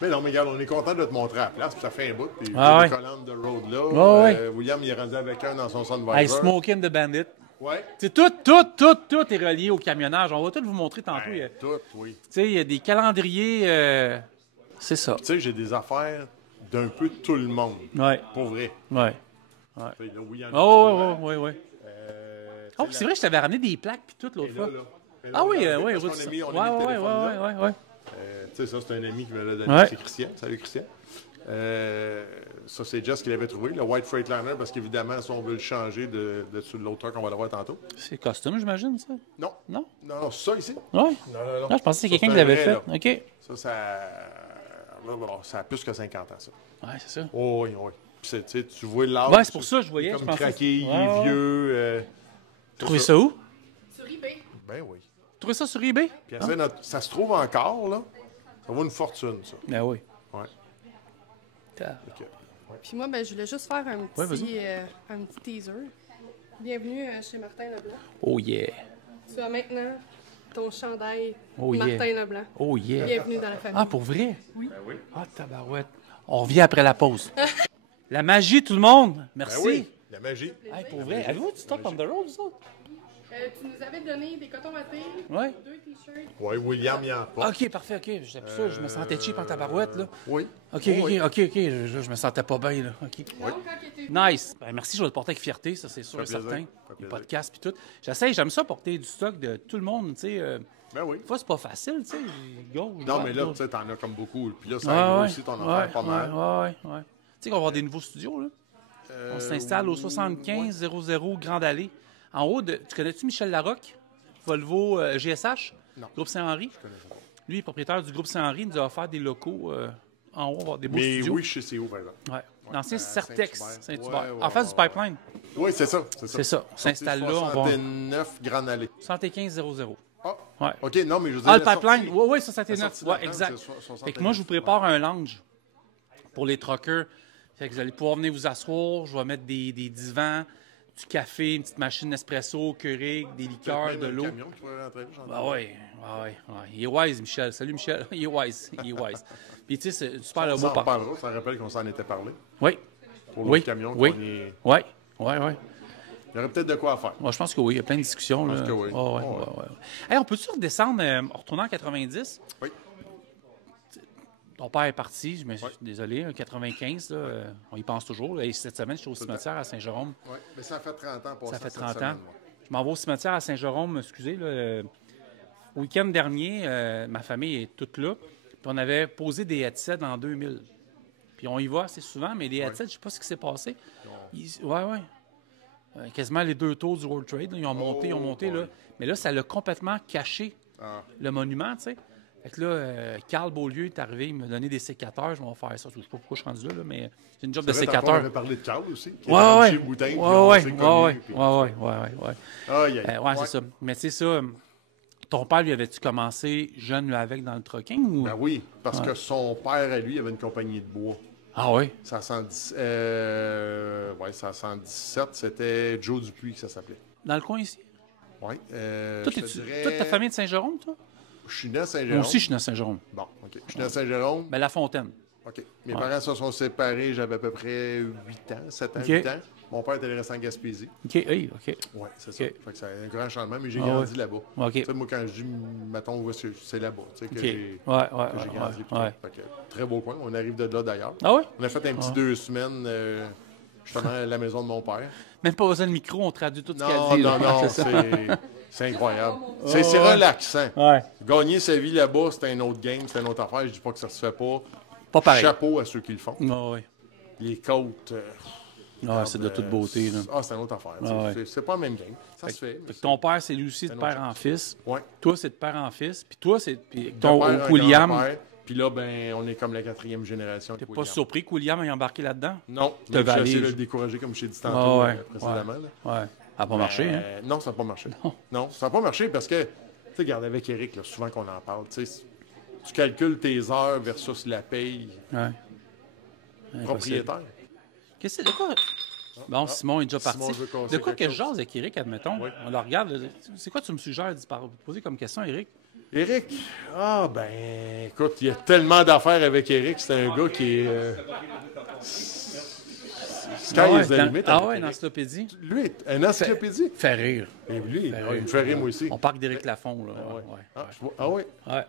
Mais non, mais regarde, on est content de te montrer à la place, puis ça fait un bout, puis Ah les ouais. colonnes de road là. Ouais. William, il est rendu avec un dans son Sunvisor. Hey, Smoking the Bandit. Ouais. C'est tout est relié au camionnage. On va tout vous montrer tantôt. Ouais, tout, oui. Tu sais, il y a des calendriers... C'est ça. Tu sais, j'ai des affaires d'un peu tout le monde. Ouais. Pour vrai. Ouais. Tu sais, là, William, Ouais. tu Oh, sais, c'est vrai que je t'avais ramené des plaques puis tout l'autre et fois. là. Et là, Ah oui, regardez, oui, parce oui. qu'on a ça. mis le téléphone là. Ouais. Tu sais, ça, c'est un ami qui me l'a donné. Ouais. C'est Christian. Salut, Christian. Ça, c'est Jess qui l'avait trouvé, le White Freightliner, parce qu'évidemment, si on veut le changer de dessous de l'autre truck, on va l'avoir tantôt. C'est custom, j'imagine, ça? Non. Non? Non, ça ici. Ouais. Non. Ah, je pensais que c'est Ça, quelqu'un c'est qui un l'avait vrai, fait. là. OK. Ça a plus que 50 ans, ça. Ouais, c'est ça. Oh, oui. Puis, tu sais, tu vois l'âge. Ouais, c'est pour ça que je voyais. Comme je pensais... craqué, il Ouais, est ouais. vieux. Trouvez ça où? Sur eBay. Ben oui. Trouvez ça sur eBay? Puis ça se trouve encore, là. Ça vaut une fortune, ça. Ben oui. Ouais. Ok. Puis moi, ben, je voulais juste faire un Ouais, petit teaser. Bienvenue chez Martin Leblanc. Oh yeah. Tu as maintenant ton chandail Oh yeah. Martin Leblanc. Oh yeah. Bienvenue dans la famille. Ah, pour vrai? Oui. Ben oui. Ah, tabarouette. On revient après la pause. La magie, tout le monde. Merci. Ben oui. La magie. Hey, pour vrai, avez-vous du stock on the road, ça? Tu nous avais donné des cotons wattés, Ouais. 2 t-shirts. Oui, William, il en a. OK, parfait, OK. J'étais plus sûr, je me sentais cheap en tabarouette, là. Oui. OK. Oui. Je me sentais pas bien, là. OK. Donc, quand il était Nice. Ben, merci, je vais le porter avec fierté, ça, c'est sûr et Ça fait certain. plaisir. Ça fait Les plaisir. podcasts puis tout. J'aime ça porter du stock de tout le monde, tu sais. Ben oui. Des fois, c'est pas facile, tu sais. Gauche, Non, droite, mais là, tu gauche. sais, t'en as comme beaucoup. Puis là, ça Ouais, a ouais. aussi ton affaire pas mal. Ouais. Tu sais qu'on va avoir des nouveaux studios, là. On s'installe au 7500 Grande Allée. En haut de... Tu connais-tu Michel Larocque? Volvo GSH? Non. Groupe Saint-Henri? Je connais ça. Lui, propriétaire du groupe Saint-Henri, il nous a offert des locaux en haut, on va avoir des beaux Mais studios. oui, je sais c'est où, par exemple. Ouais. L'ancien à Certex, Saint-Hubert. Saint-Hubert. Ouais, en face du pipeline. Oui, c'est ça. C'est ça. On s'installe là, on va... 69 Grande Allée. 7500. Ah, Ouais. OK, non, mais je veux dire. Ah, le la pipeline? sortie. Oui, La 69. sortie de Ouais, la tente, exact. c'est 69. Fait que moi, je vous prépare un lounge pour les truckers. Fait que vous allez pouvoir venir vous asseoir. Je vais mettre des divans, du café, une petite machine espresso, Keurig, des liqueurs, Même de un l'eau. camion qui pourrait rentrer, j'en ai. Ah ouais. Il est wise, Michel. Salut, Michel. Il est wise. Puis, tu sais, c'est super le On mot s'en par... reparlera, ça rappelle qu'on s'en était parlé. Oui. Pour Oui. le camion, Oui. qu'on est... Ouais. Il y aurait peut-être de quoi faire. Moi, je pense que oui. Il y a plein de discussions. Je pense là. que oui. Ah, ouais. Hey, on peut-tu redescendre en retournant en 90? Oui. Ton père est parti, je suis désolé, en 95, là, on y pense toujours. Là. Et cette semaine, je suis au cimetière à Saint-Jérôme. Oui, mais ça fait 30 ans passé Ça fait cette 30 ans. semaine, moi. Je m'en vais au cimetière à Saint-Jérôme, excusez. Là, au week-end dernier, ma famille est toute là. Puis on avait posé des headsets en 2000. Puis on y va assez souvent, mais les headsets, je ne sais pas ce qui s'est passé. Quasiment les 2 tours du World Trade, là, ils ont monté. Là. Mais là, ça l'a complètement caché, le monument, tu sais. Fait que là, Carl Beaulieu est arrivé, il m'a donné des sécateurs, je vais faire ça. Je ne sais pas pourquoi je suis rendu là, mais c'est une job de C'est vrai, tantôt, sécateur. On avait parlé de Carl aussi. Qui Ouais. était chez Boutin, puis on s'est connus, puis- Aïe, aïe. Ouais, c'est ça. Mais tu sais ça, ton père, lui, avait-tu commencé jeune, là, avec dans le trucking? Ou... Ben oui, parce que son père, à lui, avait une compagnie de bois. Ah oui? Ça 117, ça 117, c'était Joe Dupuis que ça s'appelait. Dans le coin ici? Oui. Toute ta famille de Saint-Jérôme, toi? Je suis né à Saint-Jérôme. Moi aussi, je suis né à Saint-Jérôme. Bon, OK. Je suis né à Saint-Jérôme. Ben, La Fontaine. OK. Mes parents se sont séparés, j'avais à peu près 8 ans, 7 ans, OK. 8 ans. Mon père était resté en Gaspésie. OK, hey, OK. Oui, c'est ça. OK. Fait que c'est un grand changement, mais j'ai Ah grandi ouais. là-bas. OK. Tu sais, moi, quand je dis, mettons, c'est là-bas, tu sais, que OK. j'ai Ouais. que j'ai grandi. puis ouais. tout. Fait que, très beau coin. On arrive de là, d'ailleurs. Ah oui? On a fait un petit 2 semaines, justement, à la maison de mon père. Même pas besoin de micro, on traduit tout ce qu'elle Non, dit. non, là. non, c'est incroyable. C'est relaxant. Ouais. Gagner sa vie là-bas, c'est un autre game, c'est une autre affaire. Je dis pas que ça se fait pas. Pas pareil. Chapeau à ceux qui le font. Ah ouais. Les côtes. C'est de toute beauté, là. C'est une autre affaire. Ah ouais. C'est pas le même game. Ça se fait. Fait que ton père, c'est lui aussi de un père autre en fils. Ouais. Toi, c'est de père en fils. Puis toi, c'est. Puis Ton ton père, un William. grand-père, puis là, ben, on est comme la 4e génération. T'es avec pas William. surpris que William ait embarqué là-dedans? Non, Te mais j'ai valise. essayé de le décourager, comme je t'ai dit tantôt Ah ouais. précédemment. là. Ouais. Ça n'a pas marché, hein? Non, ça n'a pas marché. Non, ça n'a pas marché parce que, tu sais, regarde, avec Eric, là, souvent qu'on en parle, tu sais, tu calcules tes heures versus la paye Ouais. propriétaire. Qu'est-ce que c'est? De quoi? Bon, Simon est déjà Simon parti. veut casser De quoi quelque que je jase avec Eric, admettons? Oui. On le regarde. Là. C'est quoi tu me suggères de poser comme question, Eric? Éric? Ah, ben, écoute, il y a tellement d'affaires avec Éric. C'est un gars qui est. Sky is the limit. Ah avec ouais, Éric. une encyclopédie? Lui, une encyclopédie. Fait rire. Et lui, Fait il rire. me fait rire, moi aussi. On parle d'Éric Lafont, là. Ah, ouais. Ouais. Ah, ah oui? Ouais.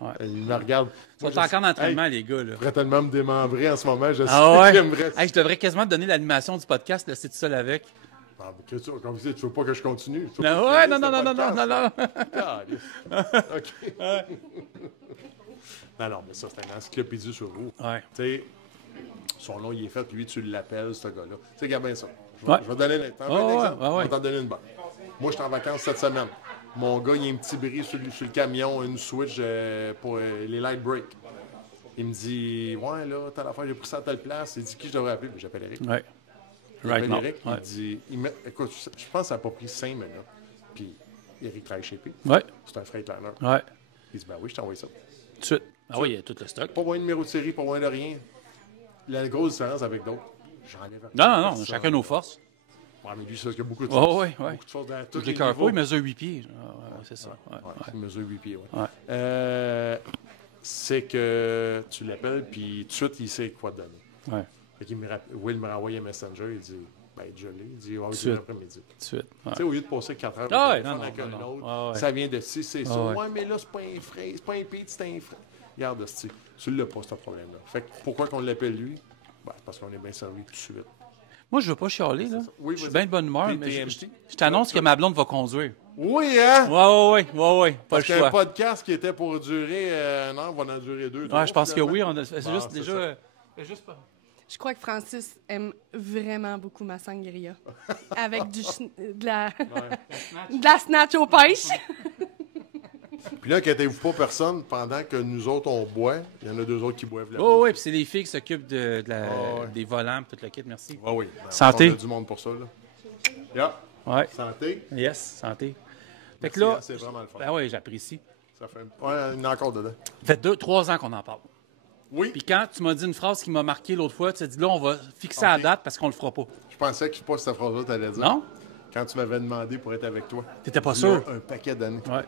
Ouais. Il me regarde. Ils sont encore d'entraînement, les gars, là. Je pourrais tellement me démembrer en ce moment. Je sais Ah ouais? j'aimerais. Hey, je devrais quasiment te donner l'animation du podcast, là, c'est tout seul avec. Ah, mais qu'est-ce que comme tu dis, tu veux pas que je continue? Tu veux Non, pas ouais, que je non, finisse non, le non, non, non, podcast? non. OK. Non, mais ça, c'est une encyclopédie sur vous. Ouais. Tu sais, son nom, il est fait, lui, tu l'appelles, ce gars-là. Tu sais, regarde bien ça. Ouais. Je vais donner un exemple. ouais. Je vais t'en donner une bonne. Moi, je suis en vacances cette semaine. Mon gars, il y a un petit bris sur le camion, une switch pour les light breaks. Il me dit, ouais, là, t'as l'affaire, j'ai pris ça à telle place. Il dit, qui je devrais appeler? Puis j'appelle Eric. Ouais. J'appelle now. Eric, Ouais. il dit, écoute, je pense que ça n'a pas pris 5 minutes. Puis Eric travaille chez P. Ouais. C'est un Freightliner. Ouais. Il dit, ben oui, je t'envoie ça. Tout de suite. Ah oui, il y a tout le stock. Pas voir un numéro de série, pas voir de rien. La grosse différence avec d'autres, j'enlève rien. Non, Personne. chacun nos forces. Ouais, mais lui, c'est parce qu'il y a beaucoup de Ouais, force. ouais. Beaucoup de force dans tous Je les l'écœure pas, niveaux. il mesure 8 pieds. Ah, ouais, c'est ça. Ouais. Il mesure 8 pieds, ouais. Ouais. C'est que tu l'appelles, puis tout de suite, il sait quoi te donner. Ouais. Fait qu'il Will me renvoie un messenger, il dit, ben, je l'ai. Il dit, oh, de c'est suite. l'après-midi. Tout de suite. Ouais. Tu sais, au lieu de passer 4 heures Ah ouais, au téléphone non, avec non, un non. autre, Ah ouais. ça vient de ci, c'est ça. Ah ouais. Ouais, mais là, c'est pas un frein, c'est pas un pit, c'est un frein. Regarde, sti, tu l'as pas, ce problème-là. Fait que pourquoi qu'on l'appelle lui? Ben, parce qu'on est bien servi tout de suite. Moi, je veux pas chialer, là. Oui, Je suis vas-y. bien de bonne humeur, Puis mais t'es je t'annonce que ma blonde va conduire. Oui, hein? Ouais. Pas Parce le qu'un choix. podcast qui était pour durer 1 an va en durer 2. Ouais, je pense que oui. C'est Bon, juste c'est déjà. ça. C'est juste pas. Je crois que Francis aime vraiment beaucoup ma sangria. Avec de la snatch aux pêches. Puis là, inquiétez-vous pas personne, pendant que nous autres, on boit, il y en a 2 autres qui boivent là. Oh, oui, puis c'est les filles qui s'occupent ouais. des volants, puis tout le kit. Merci. Ah oui. Santé. On a du monde pour ça, là. Yeah. Ouais. Santé. Yes, santé. Fait que Merci, là. hein, c'est vraiment le fun. Ben oui, j'apprécie. Ça fait... Ouais, il y en a encore dedans. Ça fait 2-3 ans qu'on en parle. Oui. Puis quand tu m'as dit une phrase qui m'a marqué l'autre fois, tu as dit là, on va fixer la date parce qu'on le fera pas. Je pensais que je sais pas cette phrase-là, t'allais dire. Non? Quand tu m'avais demandé pour être avec toi. T'étais pas Il y sûr? a un paquet d'années. Ouais.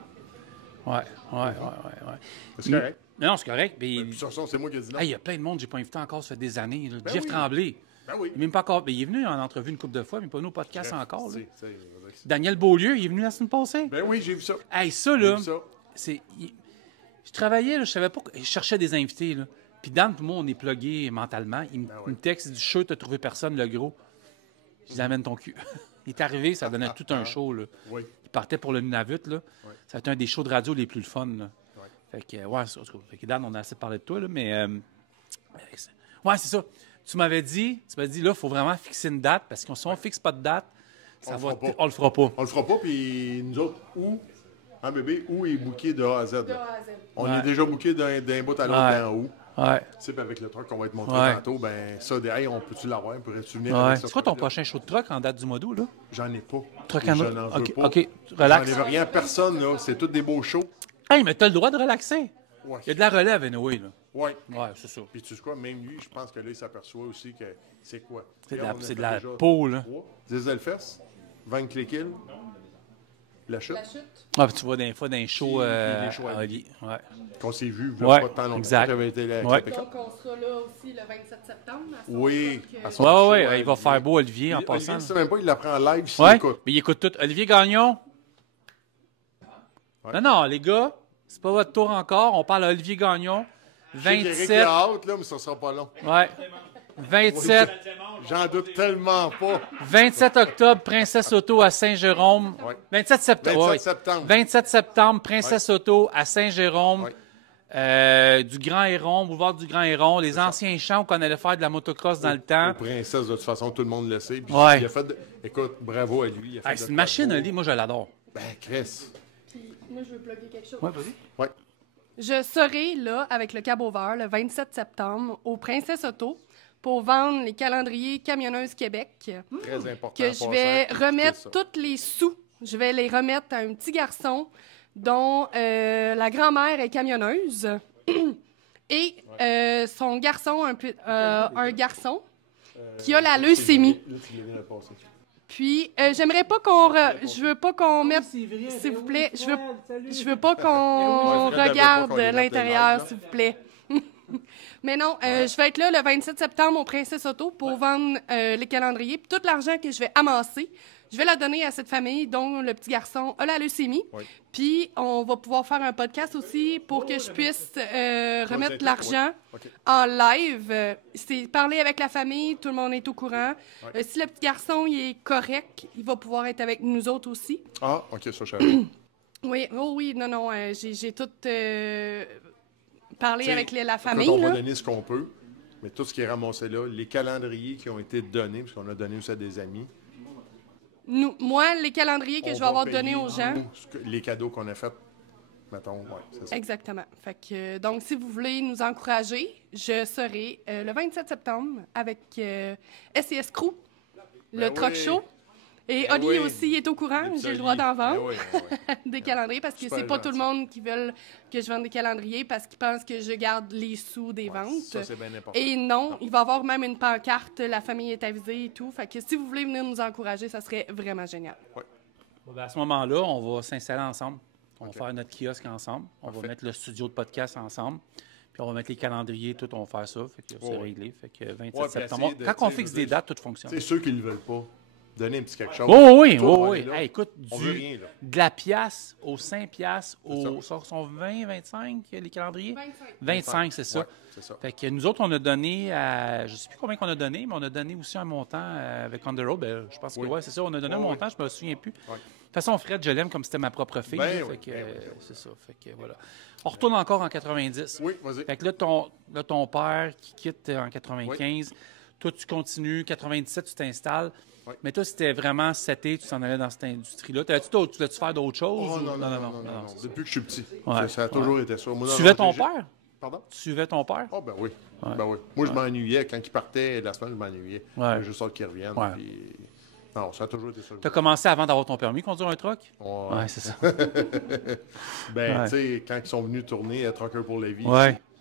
C'est correct. Non, c'est correct. Mais Puis, de toute façon, c'est moi qui ai dit non. il y a plein de monde que j'ai pas invité encore, ça fait des années. là. Ben Jeff oui. Tremblay. Ben oui. Il est même pas encore. Ben, il est venu en entrevue une couple de fois, mais pas nous au podcast encore. Là. C'est- Daniel Beaulieu, il est venu la semaine passée. Ben oui, j'ai vu ça. Hey, ça, J'ai là, vu ça. je travaillais, là, je savais pas. Je cherchais des invités, là. Puis Dan, puis moi, on est plugués mentalement. Il me texte, il dit, je suis sûr que t'as trouvé personne, le gros. Je dis, amène ton cul. Il est arrivé, ça donnait tout un show, là. Oui. Il partait pour le Nunavut, là. Ça a été un des shows de radio les plus le fun, là. Fait que, ouais, c'est ça. Fait que Dan, on a assez parlé de toi, là, mais... ouais, c'est ça. Tu m'avais dit, là, il faut vraiment fixer une date, parce que si on fixe pas de date, On le fera pas. on le fera pas. On le fera pas, puis nous autres, un bébé, où est booké de A à Z. là. De A à Z. On Ouais. est déjà booké d'un bout à l'autre Ouais. dans où. Ouais. Tu sais, puis avec le truc qu'on va te montrer Ouais. tantôt, ben ça, hey, on peut-tu l'avoir? Pourrais-tu venir Ouais. avec ça? C'est quoi ton prochain show de truck en date du mois d'août, là? J'en ai pas. Truck Je en n'en veux OK, pas. OK, relax. J'en ai rien à personne, là. C'est tous des beaux shows. Hey, mais t'as le droit de relaxer. Ouais. Il y a de la relève, anyway, là. Ouais. Ouais, c'est ça. Puis tu sais quoi, même lui, je pense que là, il s'aperçoit aussi que c'est quoi? C'est de Regarde, la, on a c'est de fait la déjà peau, là. 3. Dieselfest, 20 click la chute, La chute. Ah, puis tu vois des fois dans les shows Puis les shows à à Oli. Ouais. qu'on s'est vu, il y Ouais, a pas de temps longtemps. exact. J'avais été là avec Ouais. le pick-up. Donc, on sera là aussi le 27 septembre. À son Oui, truc, à son Ouais, show ouais, à il va Olivier. faire beau, Olivier, en Olivier, passant. il sait même pas, il l'apprend en live s'il Ouais, écoute. mais il écoute tout. Olivier Gagnon. Ouais. Non, les gars, c'est pas votre tour encore. On parle à Olivier Gagnon. Je sais qu'Éric 27. est hâte, là, mais ça sera pas long. Ouais. 27, J'en doute tellement pas. 27 octobre, Princesse Auto à Saint-Jérôme. Ouais. 27 septembre. 27 ouais. septembre. 27 septembre, Princesse Auto à Saint-Jérôme. Ouais. Du Grand Héron, boulevard du Grand Héron, les anciens champs qu'on allait faire de la motocross dans le temps. Aux princesses, de toute façon, tout le monde le sait. Puis Ouais. il a fait écoute, bravo à lui. Il a fait Hey, de c'est quoi une machine, de beau. Oli, moi je l'adore. Ben, Chris. Puis, moi, je veux plugger quelque chose. vas-y. Ouais. Je serai là avec le Cab Over le 27 septembre au Princesse Auto pour vendre les calendriers Camionneuses Québec Très important. que en je vais passant. remettre C'est ça. tous les sous. Je vais les remettre à un petit garçon dont la grand-mère est camionneuse et son garçon, un garçon qui a la leucémie. Là, tu l'as passé. Puis, j'aimerais pas je veux pas qu'on mette, s'il vous plaît, je veux pas qu'on regarde l'intérieur, s'il vous plaît. Mais non, je vais être là le 27 septembre au Princesse Auto pour vendre les calendriers. Puis tout l'argent que je vais amasser, je vais la donner à cette famille dont le petit garçon a la leucémie. Oui. Puis on va pouvoir faire un podcast aussi pour que je puisse remettre l'argent en live. C'est parler avec la famille, tout le monde est au courant. Si le petit garçon il est correct, il va pouvoir être avec nous autres aussi. Ah, OK, ça, je savais. Oui, oh oui, non, j'ai tout parlé avec la famille. On va là. donner ce qu'on peut, mais tout ce qui est ramassé là, les calendriers qui ont été donnés, parce qu'on a donné aussi à des amis. Moi, les calendriers que je vais avoir donnés aux gens. Les cadeaux qu'on a faits, mettons, c'est ça. Exactement. Fait que, donc, si vous voulez nous encourager, je serai le 27 septembre avec SES Crew, le truck show. Et Oli aussi est au courant. J'ai le droit d'en vendre des calendriers parce que c'est pas tout le monde qui veut que je vende des calendriers parce qu'ils pensent que je garde les sous des ventes. Ça, c'est bien important. Et non, il va y avoir même une pancarte, la famille est avisée et tout. Fait que si vous voulez venir nous encourager, ça serait vraiment génial. Ouais. Bon, ben, à ce moment-là, on va s'installer ensemble. On va faire notre kiosque ensemble. On va mettre le studio de podcast ensemble. Puis on va mettre les calendriers, tout, on va faire ça. Fait que c'est réglé. Fait que 27 septembre. Quand on fixe des dates, tout fonctionne. C'est ceux qui ne le veulent pas. Donner un petit quelque chose. Oh oui, oui. Là, hey, écoute, de la pièce aux 5 piastres, sont 20, 25 les calendriers? 25, c'est ça. Ouais, c'est ça. Fait que nous autres, on a donné, je ne sais plus combien qu'on a donné, mais on a donné aussi un montant avec On The Road. Ben, je pense que oui, c'est ça. On a donné un montant, je ne me souviens plus. Ouais. De toute façon, Fred, je l'aime comme si c'était ma propre fille. C'est ça. Fait que, voilà. On retourne encore en 90. Oui, vas-y. Fait que là, ton père qui quitte en 95, toi, tu continues. 97, tu t'installes. Oui. Mais toi, c'était vraiment cet été, tu t'en allais dans cette industrie-là. Tu voulais-tu faire d'autres choses? Oh, non. Depuis que je suis petit. Ça a toujours été ça. Moi, tu suivais ton père? Pardon? Tu suivais ton père? Ah, ben oui. Ouais. Ben oui. Moi, je m'ennuyais. Quand il partait la semaine, je m'ennuyais. Je juste hâte qu'il revienne. Ouais. Puis... Non, ça a toujours été ça. Tu as commencé avant d'avoir ton permis, conduire un truck? Ouais, c'est ça. Ben, tu sais, quand ils sont venus tourner à Trucker pour la vie,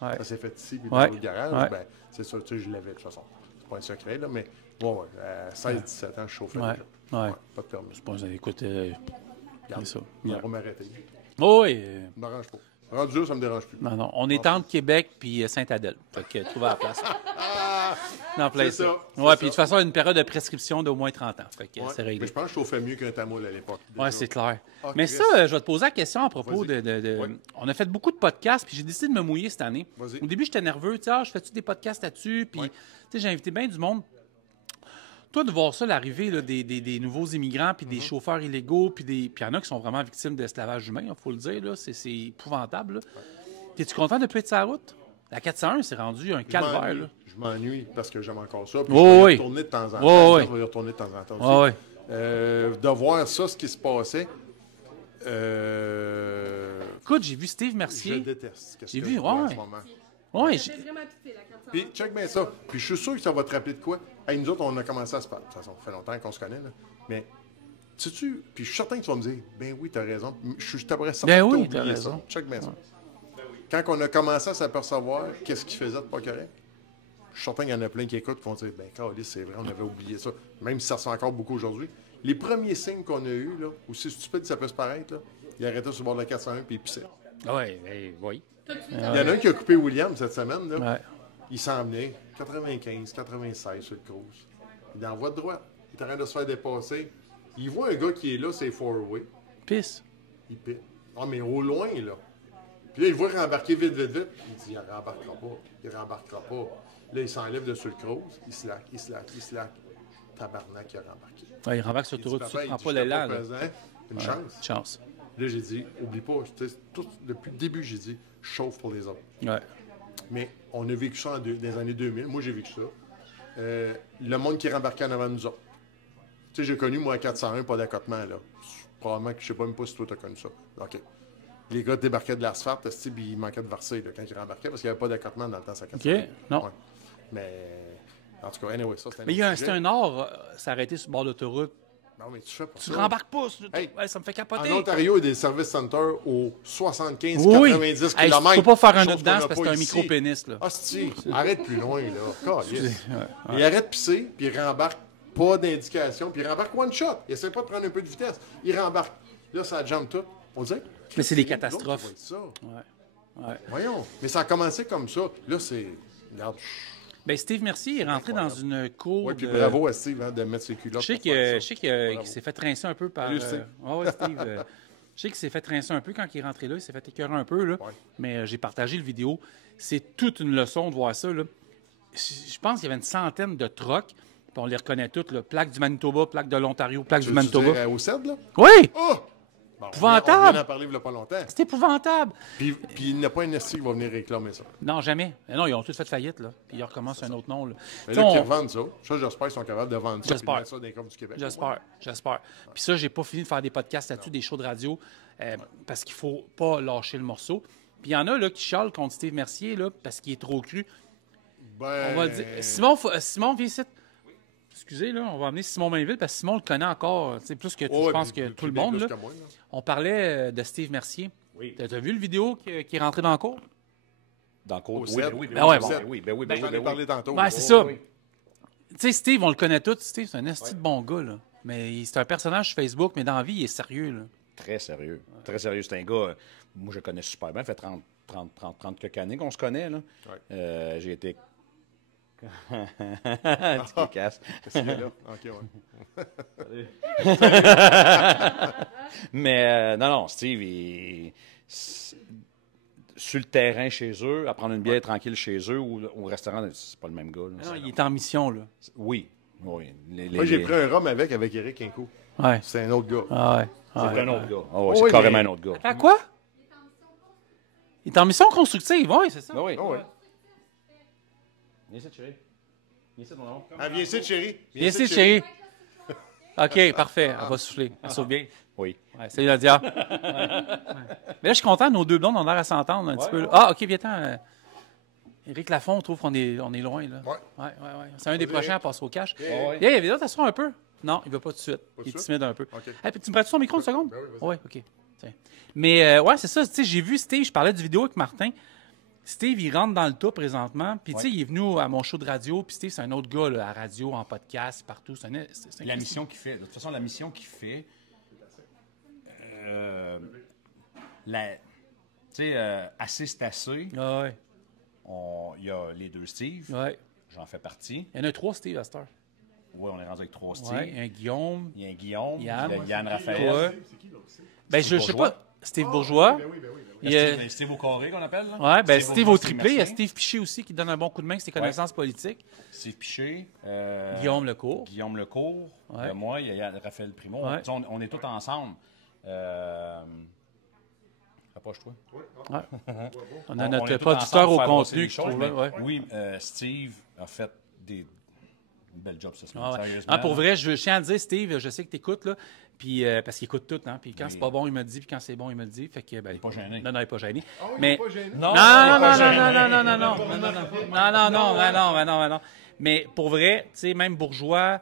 ça s'est fait ici, puis dans le garage, ben, c'est ça, tu sais, je l'avais de toute façon. C'est pas un secret, là, mais à 16-17 ans, je chauffais déjà. Pas de permis. Je pense, écoute, c'est ça. Il va m'arrêter. Oui. Ça me dérange pas. Rendu là, ça me dérange plus. Non. On est entre Québec puis Sainte-Adèle. Fait que trouver la place. Non, c'est ça. Ouais, puis de toute façon, il y a une période de prescription d'au moins 30 ans. Fait que c'est réglé. Mais je pense que je chauffais mieux qu'un tamoul à l'époque. Oui, c'est clair. Mais ça, je vais te poser la question à propos de... On a fait beaucoup de podcasts, puis j'ai décidé de me mouiller cette année. Vas-y. Au début, j'étais nerveux. Tu sais, je fais-tu des podcasts là-dessus? Puis, tu sais, j'ai invité bien du monde. Toi, de voir ça, l'arrivée là, des nouveaux immigrants, puis des chauffeurs illégaux, puis il y en a qui sont vraiment victimes d'esclavage humain, il faut le dire. C'est épouvantable. Là. T'es-tu content de plus être sur la route? La 401, c'est rendu un calvaire. Là. Je m'ennuie parce que j'aime encore ça. Puis je vais y retourner de temps en temps. Je vais y retourner de temps en temps aussi. De voir ça, ce qui se passait. Écoute, j'ai vu Steve Mercier. Je déteste. J'ai vu, en ce moment. Ouais, puis, check bien ça. Puis, je suis sûr que ça va te rappeler de quoi. Hey, nous autres, on a commencé à se parler. De toute façon, ça fait longtemps qu'on se connaît, là. Mais, sais-tu, puis je suis certain que tu vas me dire, ben oui, t'as raison. Je t'aimerais certain que t'as oublié ça. Check bien ça. Quand on a commencé à s'apercevoir qu'est-ce qu'il faisait de pas correct, je suis certain qu'il y en a plein qui écoutent qui vont dire, ben, Carlis, c'est vrai, on avait oublié ça. Même si ça se fait encore beaucoup aujourd'hui. Les premiers signes qu'on a eus, là, aussi stupide ça peut se paraître, là, il arrêtait sur le bord de la 401 puis il pissait. Oui. Il y en a un qui a coupé William cette semaine, là. Ouais. Il s'en venait 95, 96 sur le cruise. Il est en voie de droite. Il est en train de se faire dépasser. Il voit un gars qui est là, c'est four-way. Pisse. Il pisse. Ah, mais au loin, là. Puis là, il voit rembarquer vite. Il dit, il rembarquera pas. Là, il s'enlève dessus le cruise. Il slack. Tabarnak, il a rembarqué. Ouais, il rembarque sur l'autoroute, tu prends pas l'élan. Une chance. Là, j'ai dit, oublie pas, depuis le début, j'ai dit, chauffe pour les autres. Ouais. Mais on a vécu ça dans les années 2000. Moi, j'ai vécu ça. Le monde qui rembarquait en avant de nous autres. Tu sais, j'ai connu, moi, à 401, pas d'accotement, là. Probablement que je sais pas même pas si toi, t'as connu ça. OK. Les gars débarquaient de l'asphalte, puis ils manquaient de verser là, quand ils rembarquaient parce qu'il n'y avait pas d'accotement dans le temps, ça 401. OK, non. Ouais. Mais, en tout cas, anyway, ça, c'était mais c'était un art s'arrêter sur le bord de l'autoroute Non, mais tu fais pour Tu ça. rembarques pas. Hey, Ouais, ça me fait capoter. En Ontario, il y a des service centers aux 75-90 Oui. km. Hey, tu peux pas faire un chose autre danse qu'on a parce que pas c'est un ici. micro-pénis, là. Ah, si, arrête plus loin, là. Calisse. Il arrête de pisser, puis il rembarque pas d'indication, puis il rembarque one shot. Il essaie pas de prendre un peu de vitesse. Il rembarque. Là, ça jambe tout. On dirait. Mais c'est des catastrophes. L'autre, il va être ça. Ouais. Voyons. Mais ça a commencé comme ça. Là, c'est. Regarde. Ben, Steve Mercier est rentré dans une cour. Oui, puis de... bravo à Steve hein, de mettre ses culottes. Je sais pour faire ça. qu'il Bravo. s'est fait rincer un peu par. Salut, Steve. Ouais, Steve. Je sais qu'il s'est fait rincer un peu quand il est rentré là. Il s'est fait écœurer un peu, là. Ouais. Mais j'ai partagé le vidéo. C'est toute une leçon de voir ça, là. Je pense qu'il y avait une centaine de trucks. Puis on les reconnaît toutes, là. Plaque du Manitoba, plaque de l'Ontario, plaque du Tu veux Manitoba. dire au CED, là? Oui! Oh! Bon, Épouvantable. On vient d'en parler il n'y a pas longtemps. C'est épouvantable. Puis il n'y a pas un esti qui va venir réclamer ça. Non, jamais. Mais non, ils ont tous fait faillite, là. Puis ils recommencent un autre nom, là. Mais Tu sais, là, qu'ils on- revendent ça. Ça, j'espère qu'ils sont capables de vendre ça. J'espère. Puis de mettre ça dans les coffres du Québec. J'espère. Puis ça, j'ai pas fini de faire des podcasts là-dessus, des shows de radio, parce qu'il faut pas lâcher le morceau. Puis il y en a là, qui chialent contre Steve Mercier là, parce qu'il est trop cru. Ben... On va dire. Simon, viens ici. Excusez, là, on va amener Simon Mainville parce que Simon le connaît encore, tu sais, plus que tout, je pense que tout le monde. Là. Moi, là. On parlait de Steve Mercier. Oui. T'as vu le vidéo qui est rentré dans le cours? Dans le cours. Au Oui, CED. oui, Ben ouais, bon. oui, J'en ai parlé tantôt. Ouais, c'est ça. Tu sais, Steve, on le connaît tous. Steve, c'est un esti de bon gars, là. Mais c'est un personnage sur Facebook, mais dans la vie, il est sérieux, là. Très sérieux. Très sérieux. C'est un gars, moi, je le connais super bien. Ça fait 30 quelques années qu'on se connaît. Là. Ouais. J'ai été. Tu te casses. Qu'est-ce qu'il y a là? OK, ouais. Mais non, Steve, sur le terrain chez eux, à prendre une bière tranquille chez eux ou au restaurant, c'est pas le même gars. Là. Non, il est en mission, là. Oui. Moi, j'ai pris un rhum avec Eric Inco. Ouais. C'est un autre gars. Ah ouais. C'est un autre gars. Oh, c'est oui, carrément mais- un autre gars. Attends, quoi? Il est en mission constructive, oui, c'est ça. Ah oui. Oh, ouais. Viens ici, chérie. Viens ici, mon amour. Ah, viens ici, chérie. Viens ici, chérie. OK, parfait. Elle va souffler. Elle souffle bien. Oui. Ouais, salut, Nadia. Ouais. Mais là, je suis content. Nos deux blondes, on a l'air à s'entendre un petit peu. Là. Ah, OK, viens-t'en. Éric Lafont, on trouve qu'on est loin. Là. Ouais. C'est un des prochains à passer au cash. Ouais. Yeah, viens, t'asseoir un peu. Non, il ne veut pas tout de suite. de Il est suite? timide un peu. OK. Hey, puis tu me prêtes ton micro une seconde? Ben oui, vas-y. Oui, OK. Tiens. Mais ouais, c'est ça. Tu sais, j'ai vu Steve, je parlais du vidéo avec Martin. Steve, il rentre dans le tas présentement. Puis, tu sais, il est venu à mon show de radio. Puis, Steve, c'est un autre gars, là, à radio, en podcast, partout. C'est un La mission qu'il fait, de toute façon, la mission qu'il fait, tu sais, assez c'est assez. Ah ouais. Il y a les deux Steve, Ouais. j'en fais partie. Il y en a 3, Steve, à cette heure. Oui, on est rendu avec 3 Steve. Ouais, un Guillaume. Il y a un Guillaume, Yann. il y a Yann Raphaël. Toi. Ben, je sais Bourgeois. pas. Steve Bourgeois. Il y a- Steve, Steve au carré qu'on appelle. Là. Ouais, ben Steve Bourgeois, au triplé. Il y a Mercier. Steve Piché aussi qui donne un bon coup de main avec ses connaissances politiques. Steve Piché. Guillaume Lecourt. Guillaume Lecourt. Ouais. Il y a moi, il y a Yann Raphaël Primo. Ouais. Tu sais, on est tous ensemble. Rapproche-toi. Ouais. On a On notre est tous producteur ensemble au pour faire passer contenu les qui choses, trouve mais là. Ouais. Oui, Steve a fait une belle job ce semaine. Ah ouais. Sérieusement. Ah, pour vrai, je tiens à le dire, Steve, je sais que tu écoutes, là, puis, parce qu'il écoute tout. Hein, puis quand Oui. c'est pas bon, il me le dit, puis quand c'est bon, il me le dit. Fait que, ben, Il est pas gêné. Non, il n'est pas gêné. Ah oui, Mais... il est pas gêné. Non, non. Mais pour vrai, tu sais, même Bourgeois,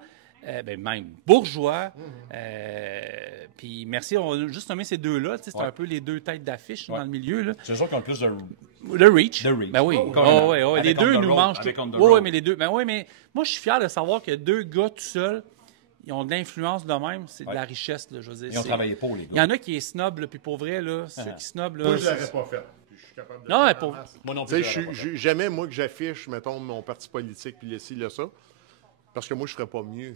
puis merci, on a juste nommé ces deux-là, tu sais, c'est Ouais. un peu les deux têtes d'affiche Ouais. dans le milieu, là. C'est sûr qu'ils ont le plus de. Le reach. The reach. Ben oui. Oh, carrément. Ouais. Les Avec deux On the nous Road, mangent avec tout. On the Oui, Road. mais les deux. Ben oui, mais moi, je suis fier de savoir que deux gars tout seuls, ils ont de l'influence de même. C'est de la richesse, là, je veux dire. Ils ont c'est- travaillé pour les Il y gars. en a qui est snob, là, puis pour vrai, là, ceux qui snob, là. Moi, je c'est- l'aurais pas fait. Puis je suis capable de Non, le mais faire en pour- masse. Moi non Tu sais, plus. je l'aurais pas fait. jamais, moi, que j'affiche, mettons, mon parti politique, puis le ci, le ça, parce que moi, je ferais pas mieux.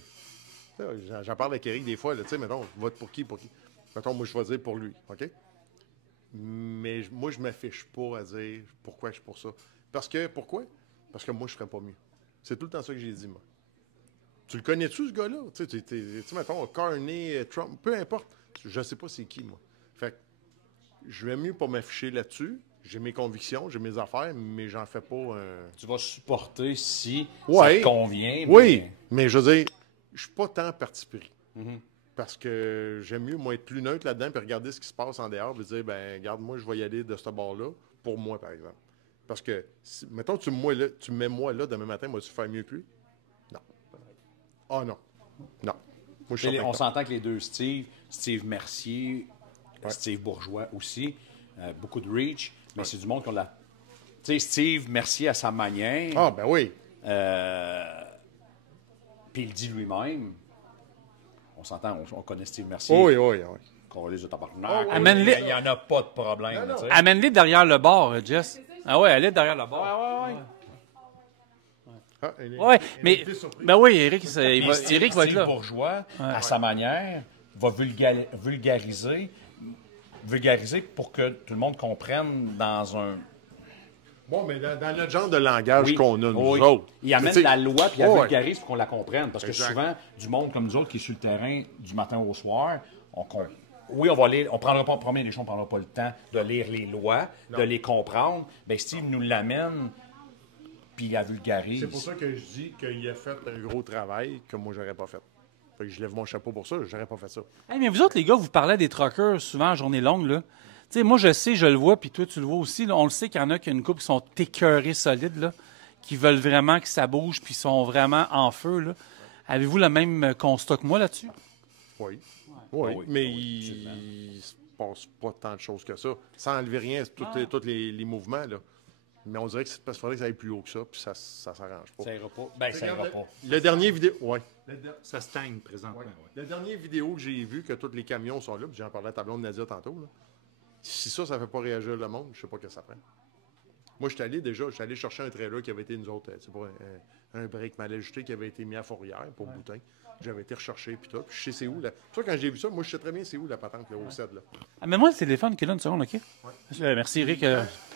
Tu sais, j'en parle avec Eric des fois, là, tu sais, mettons, vote pour qui? Mettons, moi, je vais dire pour lui, OK? Mais moi, je m'affiche pas à dire pourquoi je suis pour ça. Pourquoi? Parce que moi, je ferais pas mieux. C'est tout le temps ça que j'ai dit, moi. Tu le connais-tu, ce gars-là? Tu sais, mettons, Carney, Trump, peu importe. Je sais pas c'est qui, moi. Fait que je vais mieux pas m'afficher là-dessus. J'ai mes convictions, j'ai mes affaires, mais j'en fais pas un... Tu vas supporter si Ouais. ça te convient. Oui, mais je veux dire, je suis pas tant parti pris. Mhm. Parce que j'aime mieux, moi, être plus neutre là-dedans puis regarder ce qui se passe en dehors et dire, ben, regarde, moi, je vais y aller de ce bord-là, pour moi, par exemple. Parce que, mettons, tu me mets moi là, demain matin, moi, tu faire mieux que lui? Non. Ah non. Non. Moi, je suis On s'entend que les deux Steve Mercier, Steve Bourgeois aussi, beaucoup de reach, mais c'est du monde qu'on l'a. Tu sais, Steve Mercier à sa manière. Ah, ben oui. Puis il le dit lui-même. On s'entend, on connaît Steve Mercier. Oui. Qu'on relise de tabarnak. Amène-les. Il n'y en a pas de problème. tu sais. Amène-les derrière le bar, Jess. Ah ouais, elle est derrière le bar. Ouais, mais. Ben oui, Eric, Mais Eric va être Steve là. Bourgeois, à sa manière, va vulgariser pour que tout le monde comprenne dans un. Bon, mais dans notre genre de langage qu'on a, nous Oui. autres. Il amène Tu sais, la loi puis il la ouais. vulgarise pour qu'on la comprenne. Parce que Exact. souvent, du monde comme nous autres qui est sur le terrain du matin au soir, oui, on va lire, on prendra pas, premier des choses, on prendra pas le temps de lire les lois, de les comprendre. Bien, Steve nous l'amène puis il la vulgarise. C'est pour ça que je dis qu'il a fait un gros travail que moi, j'aurais pas fait. Fait que je lève mon chapeau pour ça, j'aurais pas fait ça. Hey, mais vous autres, les gars, vous parlez des truckers souvent en journée longue, là. Tu sais, moi, je sais, je le vois, puis toi, tu le vois aussi. Là, on le sait qu'il y en a qui ont une couple qui sont écœurés solides, là, qui veulent vraiment que ça bouge, puis sont vraiment en feu, là. Avez-vous le même constat que moi là-dessus? Oui. Oui, Mais oui, il se passe pas tant de choses que ça. Sans enlever rien, c'est tous les mouvements, là. Mais on dirait que c'est parce qu'il faudrait que ça aille plus haut que ça, puis ça s'arrange pas. Ça ira pas. Ben, ça ira pas. Le dernier vidéo. Ouais. Ça stagne présentement. Ouais. ouais. La dernière vidéo que j'ai vue, que tous les camions sont là, puis j'en parlais à ta blonde Nadia tantôt, là. Si ça fait pas réagir le monde, je sais pas ce que ça prend. Moi, je suis allé chercher un trailer qui avait été, nous autres, c'est pas un break mal ajusté qui avait été mis à Fourrière pour Boutin. J'avais été recherché, puis tout. Puis je sais c'est où, là. Toi, quand j'ai vu ça, moi, je sais très bien c'est où la patente, là, au CED, là. Amène-moi le téléphone qui est là une seconde, OK? Merci, Eric.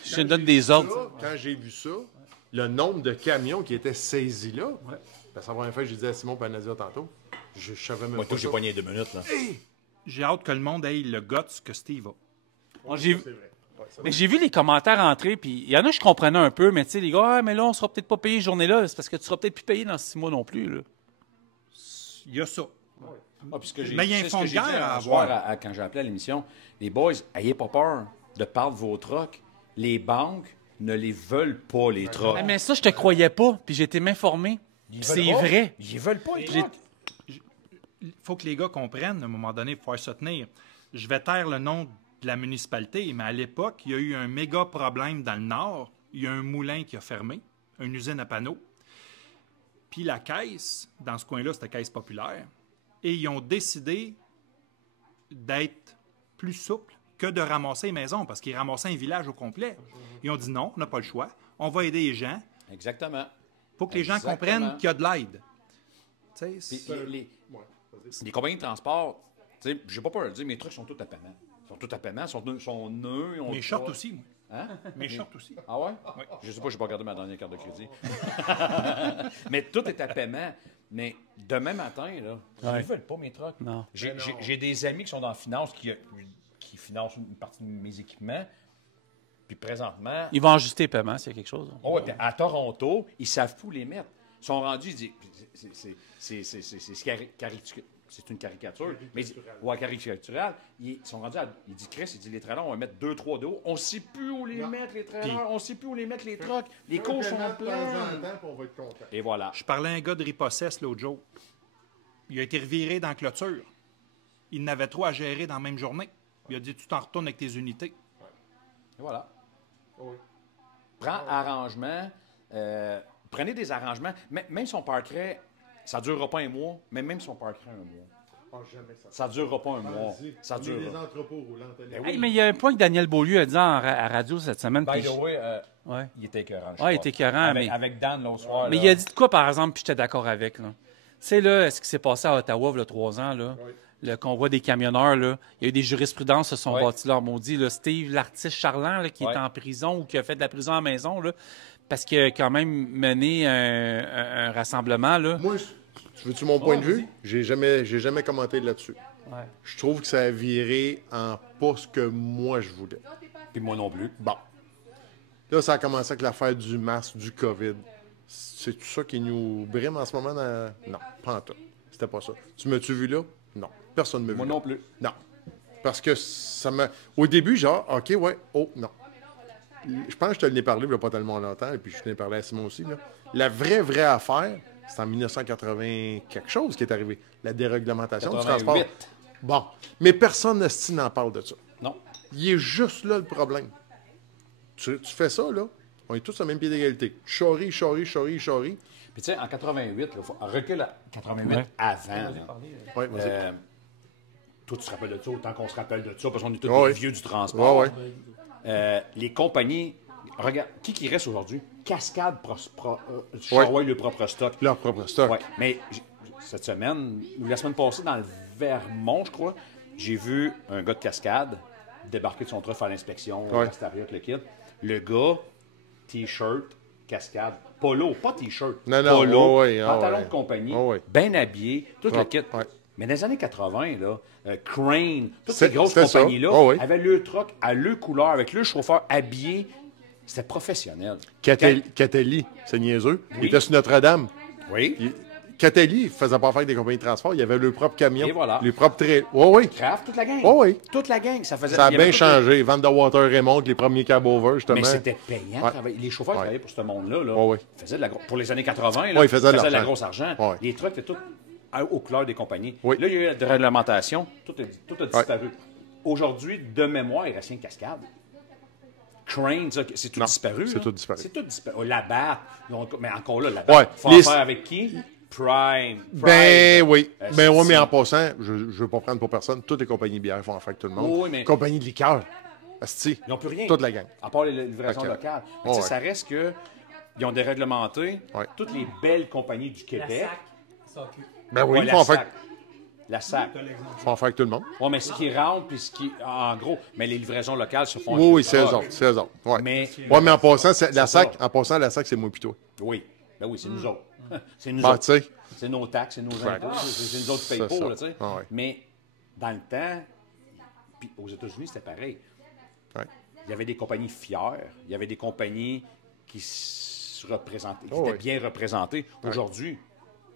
Je te donne des ordres. Quand j'ai vu ça, le nombre de camions qui étaient saisis là, ben, ça va en fait, j'ai dit à Simon Panadia tantôt, je savais même Moi, pas toi, j'ai ça. poigné 2 minutes, là. J'ai hâte que le monde ait le guts que Steve a. Bon, j'ai C'est vrai. Ouais, ça va. Mais j'ai vu les commentaires entrer, puis il y en a que je comprenais un peu, mais tu sais, les gars, ah, mais là, on sera peut-être pas payé cette journée-là, c'est parce que tu seras peut-être plus payé dans 6 mois non plus, là. Il y a ça. Ah, puis ce que j'ai- Mais il y a un c'est ce fond que de j'ai dit guerre à un soir avoir. quand j'ai appelé à l'émission. Les boys, ayez pas peur de perdre vos trucks. Les banques ne les veulent pas, les trucks. Ah, mais ça, je te croyais pas, puis j'ai été m'informer. Ils C'est veulent pas. vrai. Ils veulent pas, les J'ai- trucks. Il faut que les gars comprennent, à un moment donné, il faut se tenir. Je vais taire le nom de la municipalité, mais à l'époque, il y a eu un méga problème dans le Nord. Il y a un moulin qui a fermé, une usine à panneaux. Puis la caisse, dans ce coin-là, c'était Caisse populaire. Et ils ont décidé d'être plus souples que de ramasser les maisons, parce qu'ils ramassaient un village au complet. Ils ont dit non, on n'a pas le choix. On va aider les gens. Exactement. Il faut que les gens Exactement. comprennent qu'il y a de l'aide. Tu sais, Puis les compagnies de transport, tu sais, j'ai pas peur de le dire, mes trucks sont tous à paiement. Ils sont tous à paiement, sont neufs. Ils ont mes le shorts droit- aussi, moi. Hein? Mes shorts aussi. Ah ouais? Je sais pas, j'ai pas regardé ma dernière carte de crédit. Mais tout est à paiement. Mais demain matin, là, ils ne veulent pas mes trucks. Non. J'ai des amis qui sont dans la finance qui financent une partie de mes équipements. Puis présentement, Ils vont ajuster les paiements s'il y a quelque chose. oh, ouais, puis à Toronto, ils savent plus où les mettre. Ils sont rendus, ils disent, c'est une caricature, mais caricaturale. Ils sont rendus il dit, Chris, il dit, les trailers, on va mettre 2-3 de haut. On ne sait plus où les mettre, les trailers. On ne sait plus où les mettre, les trucks. Les cours sont pleins. On va être content. Et voilà. Je parlais à un gars de Ripossesse l'autre jour. Il a été reviré dans la clôture. Il n'avait trop à gérer dans la même journée. Il a dit, tu t'en retournes avec tes unités. Et voilà. Oui. Prends arrangement. Prenez des arrangements. Même si on parquerait, ça ne durera pas un mois, mais même si on parquerait un mois, Ah, jamais ça. ça ne durera pas un mois. Vas-y. Ça On est des durera. entrepôts roulants. Ben oui. Hey, mais il y a un point que Daniel Beaulieu a dit à radio cette semaine. By puis the way, ouais. il était écœurant. je Ouais, il crois. était écœurant, Avec, mais- avec Dan l'autre soir. Mais là. il a dit de quoi, par exemple, puis j'étais d'accord avec, là. Tu sais, là, ce qui s'est passé à Ottawa, il y a 3 ans, là, le convoi des camionneurs, là, il y a eu des jurisprudences qui se sont Ouais. bâties leur maudit. Là. Steve, l'artiste charlant, là, qui Ouais. est en prison ou qui a fait de la prison à la maison, là, parce qu'il a quand même mené un rassemblement, là. Moi, tu veux-tu mon point de vue? J'ai jamais commenté là-dessus. Ouais. Je trouve que ça a viré en pas ce que moi je voulais. Puis moi non plus. Bon. Là, ça a commencé avec l'affaire du masque, du COVID. C'est tout ça qui nous brime en ce moment? Non, pas en tout. C'était pas ça. Tu m'as-tu vu là? Non. Personne ne m'a vu. Moi là. non plus. Non. Parce que ça m'a. Au début, genre, OK, ouais, oh, non. Je pense que je te l'ai parlé il n'y a pas tellement longtemps, et puis je t'en ai parlé à Simon aussi. Là. La vraie affaire, C'est en 1980 quelque chose qui est arrivé. La déréglementation du 88. transport. Bon. Mais personne n'en parle de ça. Non. Il est juste là le problème. Tu fais ça, là, on est tous au même pied d'égalité. Charrie. Puis tu sais, en 88, il faut recul à 88 avant. Là. Ouais, vas-y. Toi, tu te rappelles de ça autant qu'on se rappelle de ça, parce qu'on est tous Ouais. des vieux du transport. Ouais. Les compagnies... Regarde, qui reste aujourd'hui? Cascade Charway le propre stock. Leur propre stock. Ouais. Mais cette semaine, ou la semaine passée, dans le Vermont, je crois, j'ai vu un gars de Cascade débarquer de son truck faire l'inspection, Ouais. Astariot, le kit. Le gars, T-shirt, Cascade, polo, pas T-shirt, Non, polo, ouais, pantalon ouais. de compagnie, Ouais. bien habillé, tout le Ouais, kit. ouais. Mais dans les années 80, là, Crane, toutes C'est- ces grosses c'était ça. compagnies-là Ouais, ouais. avaient le truck à leur couleur, avec le chauffeur habillé. C'était professionnel. Catelli, c'est niaiseux. Oui. Il était sur Notre-Dame. Oui. Catelli ne faisait pas affaire des compagnies de transport. Il avait leur propre camion. Et voilà. Les propres traits. Oui. Kraft, toute la gang. Oh oui. Toute la gang. Ça faisait. Ça a il y avait bien tout changé. Vanderwater Raymond, les premiers cab-over, justement. Mais c'était payant. Ouais. Travailler. Les chauffeurs travaillaient pour ce monde-là. Là. Ouais, ouais. Ils faisaient pour les années 80, là, Ouais, ils faisaient de la l'argent. grosse argent. Ouais. Les trucks étaient tous aux couleurs des compagnies. Oui. Là, il y a eu la réglementation. Tout a disparu. Aujourd'hui, de mémoire, il reste une cascade. Crane, ça, c'est tout Non, disparu. c'est là. tout disparu. C'est tout disparu. Oh, la BAT. Mais encore là, la BAT. Ouais, Faut les- en faire avec qui? Prime. Ben oui. Ben oui, mais en c'est- passant, je ne veux pas prendre pour personne, toutes les compagnies de bière font affaire avec tout le monde. Oui, mais- Compagnie de liqueur. Asti. Ils n'ont plus rien. Toute la gang. À part les livraisons Ok. locales. Mais Oh, tu sais, ouais. ça reste que ils ont déréglementé Ouais. toutes les belles compagnies du Québec. Ben oui, Ouais, ils la font affaire SAC. La SAC. avec tout le monde. Oui, mais ce qui rentre, puis ce qui. En gros, mais les livraisons locales se font. Oui, avec c'est le eux truck. autres. C'est eux autres. Ouais. Mais. Ouais, mais en passant, C'est ça. la SAC, c'est moi pis toi. Oui. Ben oui, c'est nous autres. C'est nous Ben, tu autres. sais. C'est nos taxes, c'est nos Right. impôts, c'est nous autres qui C'est payent pour, ça. là, tu sais. Ah ouais. Mais dans le temps, puis aux États-Unis, c'était pareil. Ouais. Il y avait des compagnies fières, il y avait des compagnies qui se représentaient, qui Oh, étaient ouais. bien représentées. Aujourd'hui,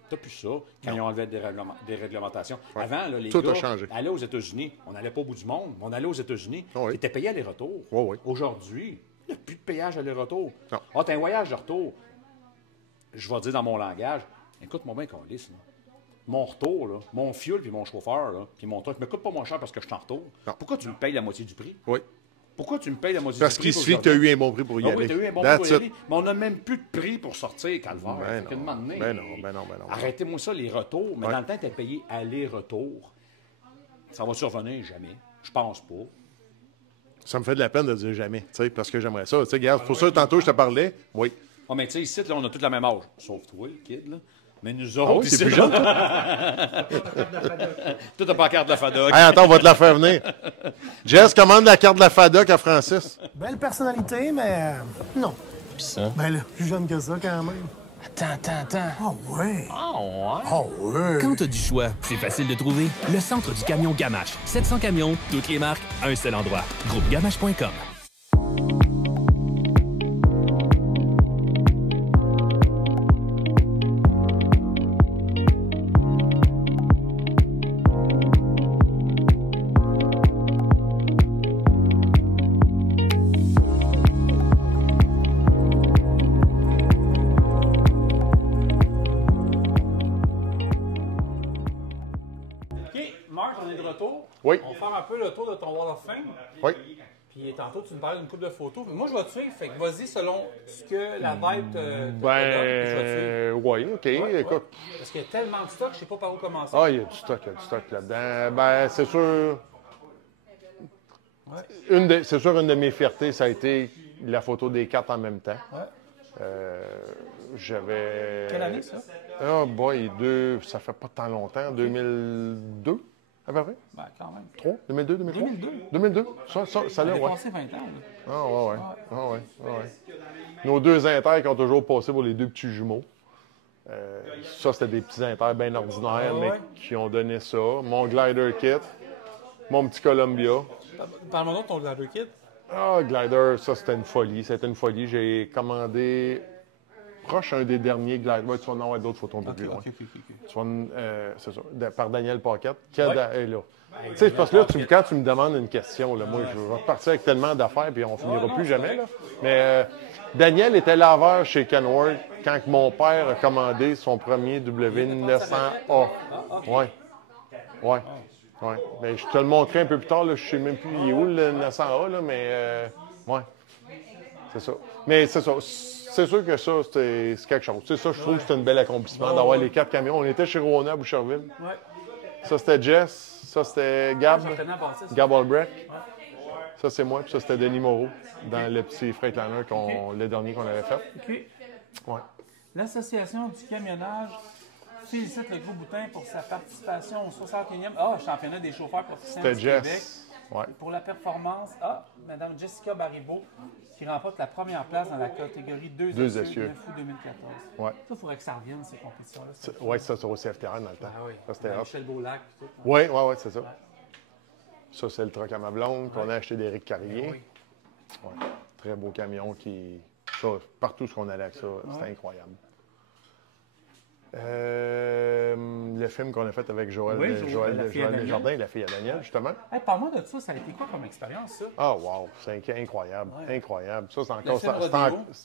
tu n'as plus ça quand ils ont enlevé des réglementations. Avant, là, les Tout gars a changé. allaient aux États-Unis. On n'allait pas au bout du monde, mais on allait aux États-Unis. Oh, oui. Tu étais payé aller-retour. Oh, oui. Aujourd'hui, il n'y a plus de péage aller-retour. Non. Ah, tu as un voyage de retour. Je vais dire dans mon langage, écoute-moi bien, Carlis, là. Mon retour, là, mon fuel puis mon chauffeur, là, puis mon truck, me coûte pas moins cher parce que je suis en retour. Non. Pourquoi tu me payes la moitié du prix? Oui. Pourquoi tu me payes la moitié Parce du prix? qu'il pour suffit que tu as aujourd'hui? eu un bon prix pour y Ah aller. oui, t'as eu un bon That's prix pour y it. aller, mais on n'a même plus de prix pour sortir, Calvaire. Ben Fait qu'à un non, moment donné, ben non. Arrêtez-moi ça, les retours. Mais Ouais. dans le temps, tu es payé aller-retour. Ça va survenir jamais. Je pense pas. Ça me fait de la peine de dire jamais, tu sais, parce que j'aimerais ça. Tu sais, regarde, pour ça, tantôt, je te parlais. Oui. Ah, mais tu sais, ici, là, on a tous la même âge. Sauf toi, le kid, là. Mais nous Ah autres, oui, ici, c'est plus là, jeune, toi? tout a pas la carte de la FADOC. Hey, attends, on va te la faire venir. Jess, commande la carte de la FADOC à Francis. Belle personnalité, mais non. Pis ça? Ben là, plus jeune que ça quand même. Attends. Oh ouais. Oh, ouais? Oh ouais. Quand t'as du choix, c'est facile de trouver. Le centre du camion Gamache. 700 camions, toutes les marques, un seul endroit. Groupegamache.com. OK, Marc, on est de retour. Oui. On va faire un peu le tour de ton Wall of Fame. Oui. Puis tantôt, tu me parlais d'une couple de photos. Moi, je vais te suivre. Fait que vas-y selon ce que la vibe te donne. puis je vais te suivre. Oui, OK, Ouais, écoute. Parce qu'il y a tellement de stock, je sais pas par où commencer. Ah, il y a du stock là-dedans. Ben, c'est sûr. C'est sûr, une de mes fiertés, ça a été la photo des quatre en même temps. Ouais. J'avais. Quelle année, ça? Ah, boy, ça fait pas tant longtemps. 2002, à peu près? Ben, quand même. 3? 2002, 2003? 2002. 2002. Ça On là, a ouais. passé 20 ans. Là. Ah, ouais. Ah, ouais. Nos deux inters qui ont toujours passé pour les deux petits jumeaux. Ça, c'était des petits inters bien ordinaires, Ah, mais ouais. qui ont donné ça. Mon glider kit, mon petit Columbia. Parle-moi donc de ton glider kit. Ah, glider, ça, c'était une folie. C'était une folie. J'ai commandé proche un des derniers Glide. Ouais, tu vas en avoir d'autres photos un peu plus loin. OK. Tu vas, c'est ça, par Daniel Paquette, qui est là. Tu sais, parce que là, quand tu me demandes une question, là, moi, je vais repartir avec tellement d'affaires, puis on finira plus jamais. Là. Mais Daniel était laveur chez Kenworth quand mon père a commandé son premier W900A. Oui. Mais je te le montrerai un peu plus tard. Là, je ne sais même plus il est où le 900A, là, mais ouais. C'est ça. Mais c'est ça. C'est sûr que ça, c'est quelque chose. Tu sais, ça, je trouve que c'est un bel accomplissement d'avoir les 4 camions. On était chez Rona à Boucherville. Ouais. Ça, c'était Jess. Ça, c'était Gab. Gab Albrecht. Ouais. Ça, c'est moi. Puis ça, c'était Denis Moreau dans le petit Freightliner, le dernier qu'on avait fait. OK. Ouais. L'Association du camionnage félicite le groupe Boutin pour sa participation au 61e championnat des chauffeurs professionnels du Québec. Ouais. Pour la performance, Mme Jessica Baribeau, qui remporte la première place dans la catégorie 2 essieux 9 août 2014. Ouais. Ça, il faudrait que ça revienne, ces compétitions-là. Oui, ça, c'est au CFTR dans le temps. Ah oui. Ça, c'était Michel Beaulac. Oui, c'est ça. Ça, c'est le truck à ma blonde qu'on a acheté d'Éric Carrier. Oui. Ouais. Très beau camion qui... Ça, partout ce qu'on allait avec ça, c'était incroyable. Le film qu'on a fait avec Joël Desjardins, la fille à Daniel, justement. Hey, parle-moi de ça. Ça a été quoi comme expérience, ça? Ah, wow! C'est incroyable. Ouais. Incroyable. Ça, c'est encore...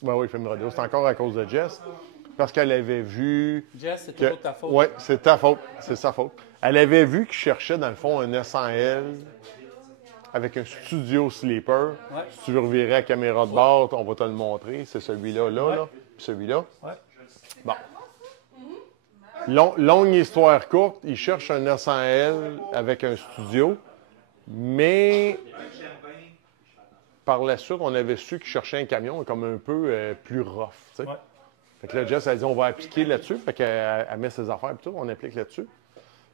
Oui, le film rodéo. C'est encore à cause de Jess. Parce qu'elle avait vu... Jess, c'est toujours ta faute. Oui, c'est ta faute. C'est sa faute. Elle avait vu qu'il cherchait, dans le fond, un 900L avec un studio sleeper. Ouais. Si tu veux revirer à caméra de bord, on va te le montrer. C'est celui-là, là. Puis celui-là. Ouais. Bon. Longue histoire courte, il cherche un 900L avec un studio, mais par la suite, on avait su qu'il cherchait un camion comme un peu plus rough. Ouais. Fait que là, Jess a dit, on va appliquer là-dessus. Fait qu'elle met ses affaires et tout, on applique là-dessus.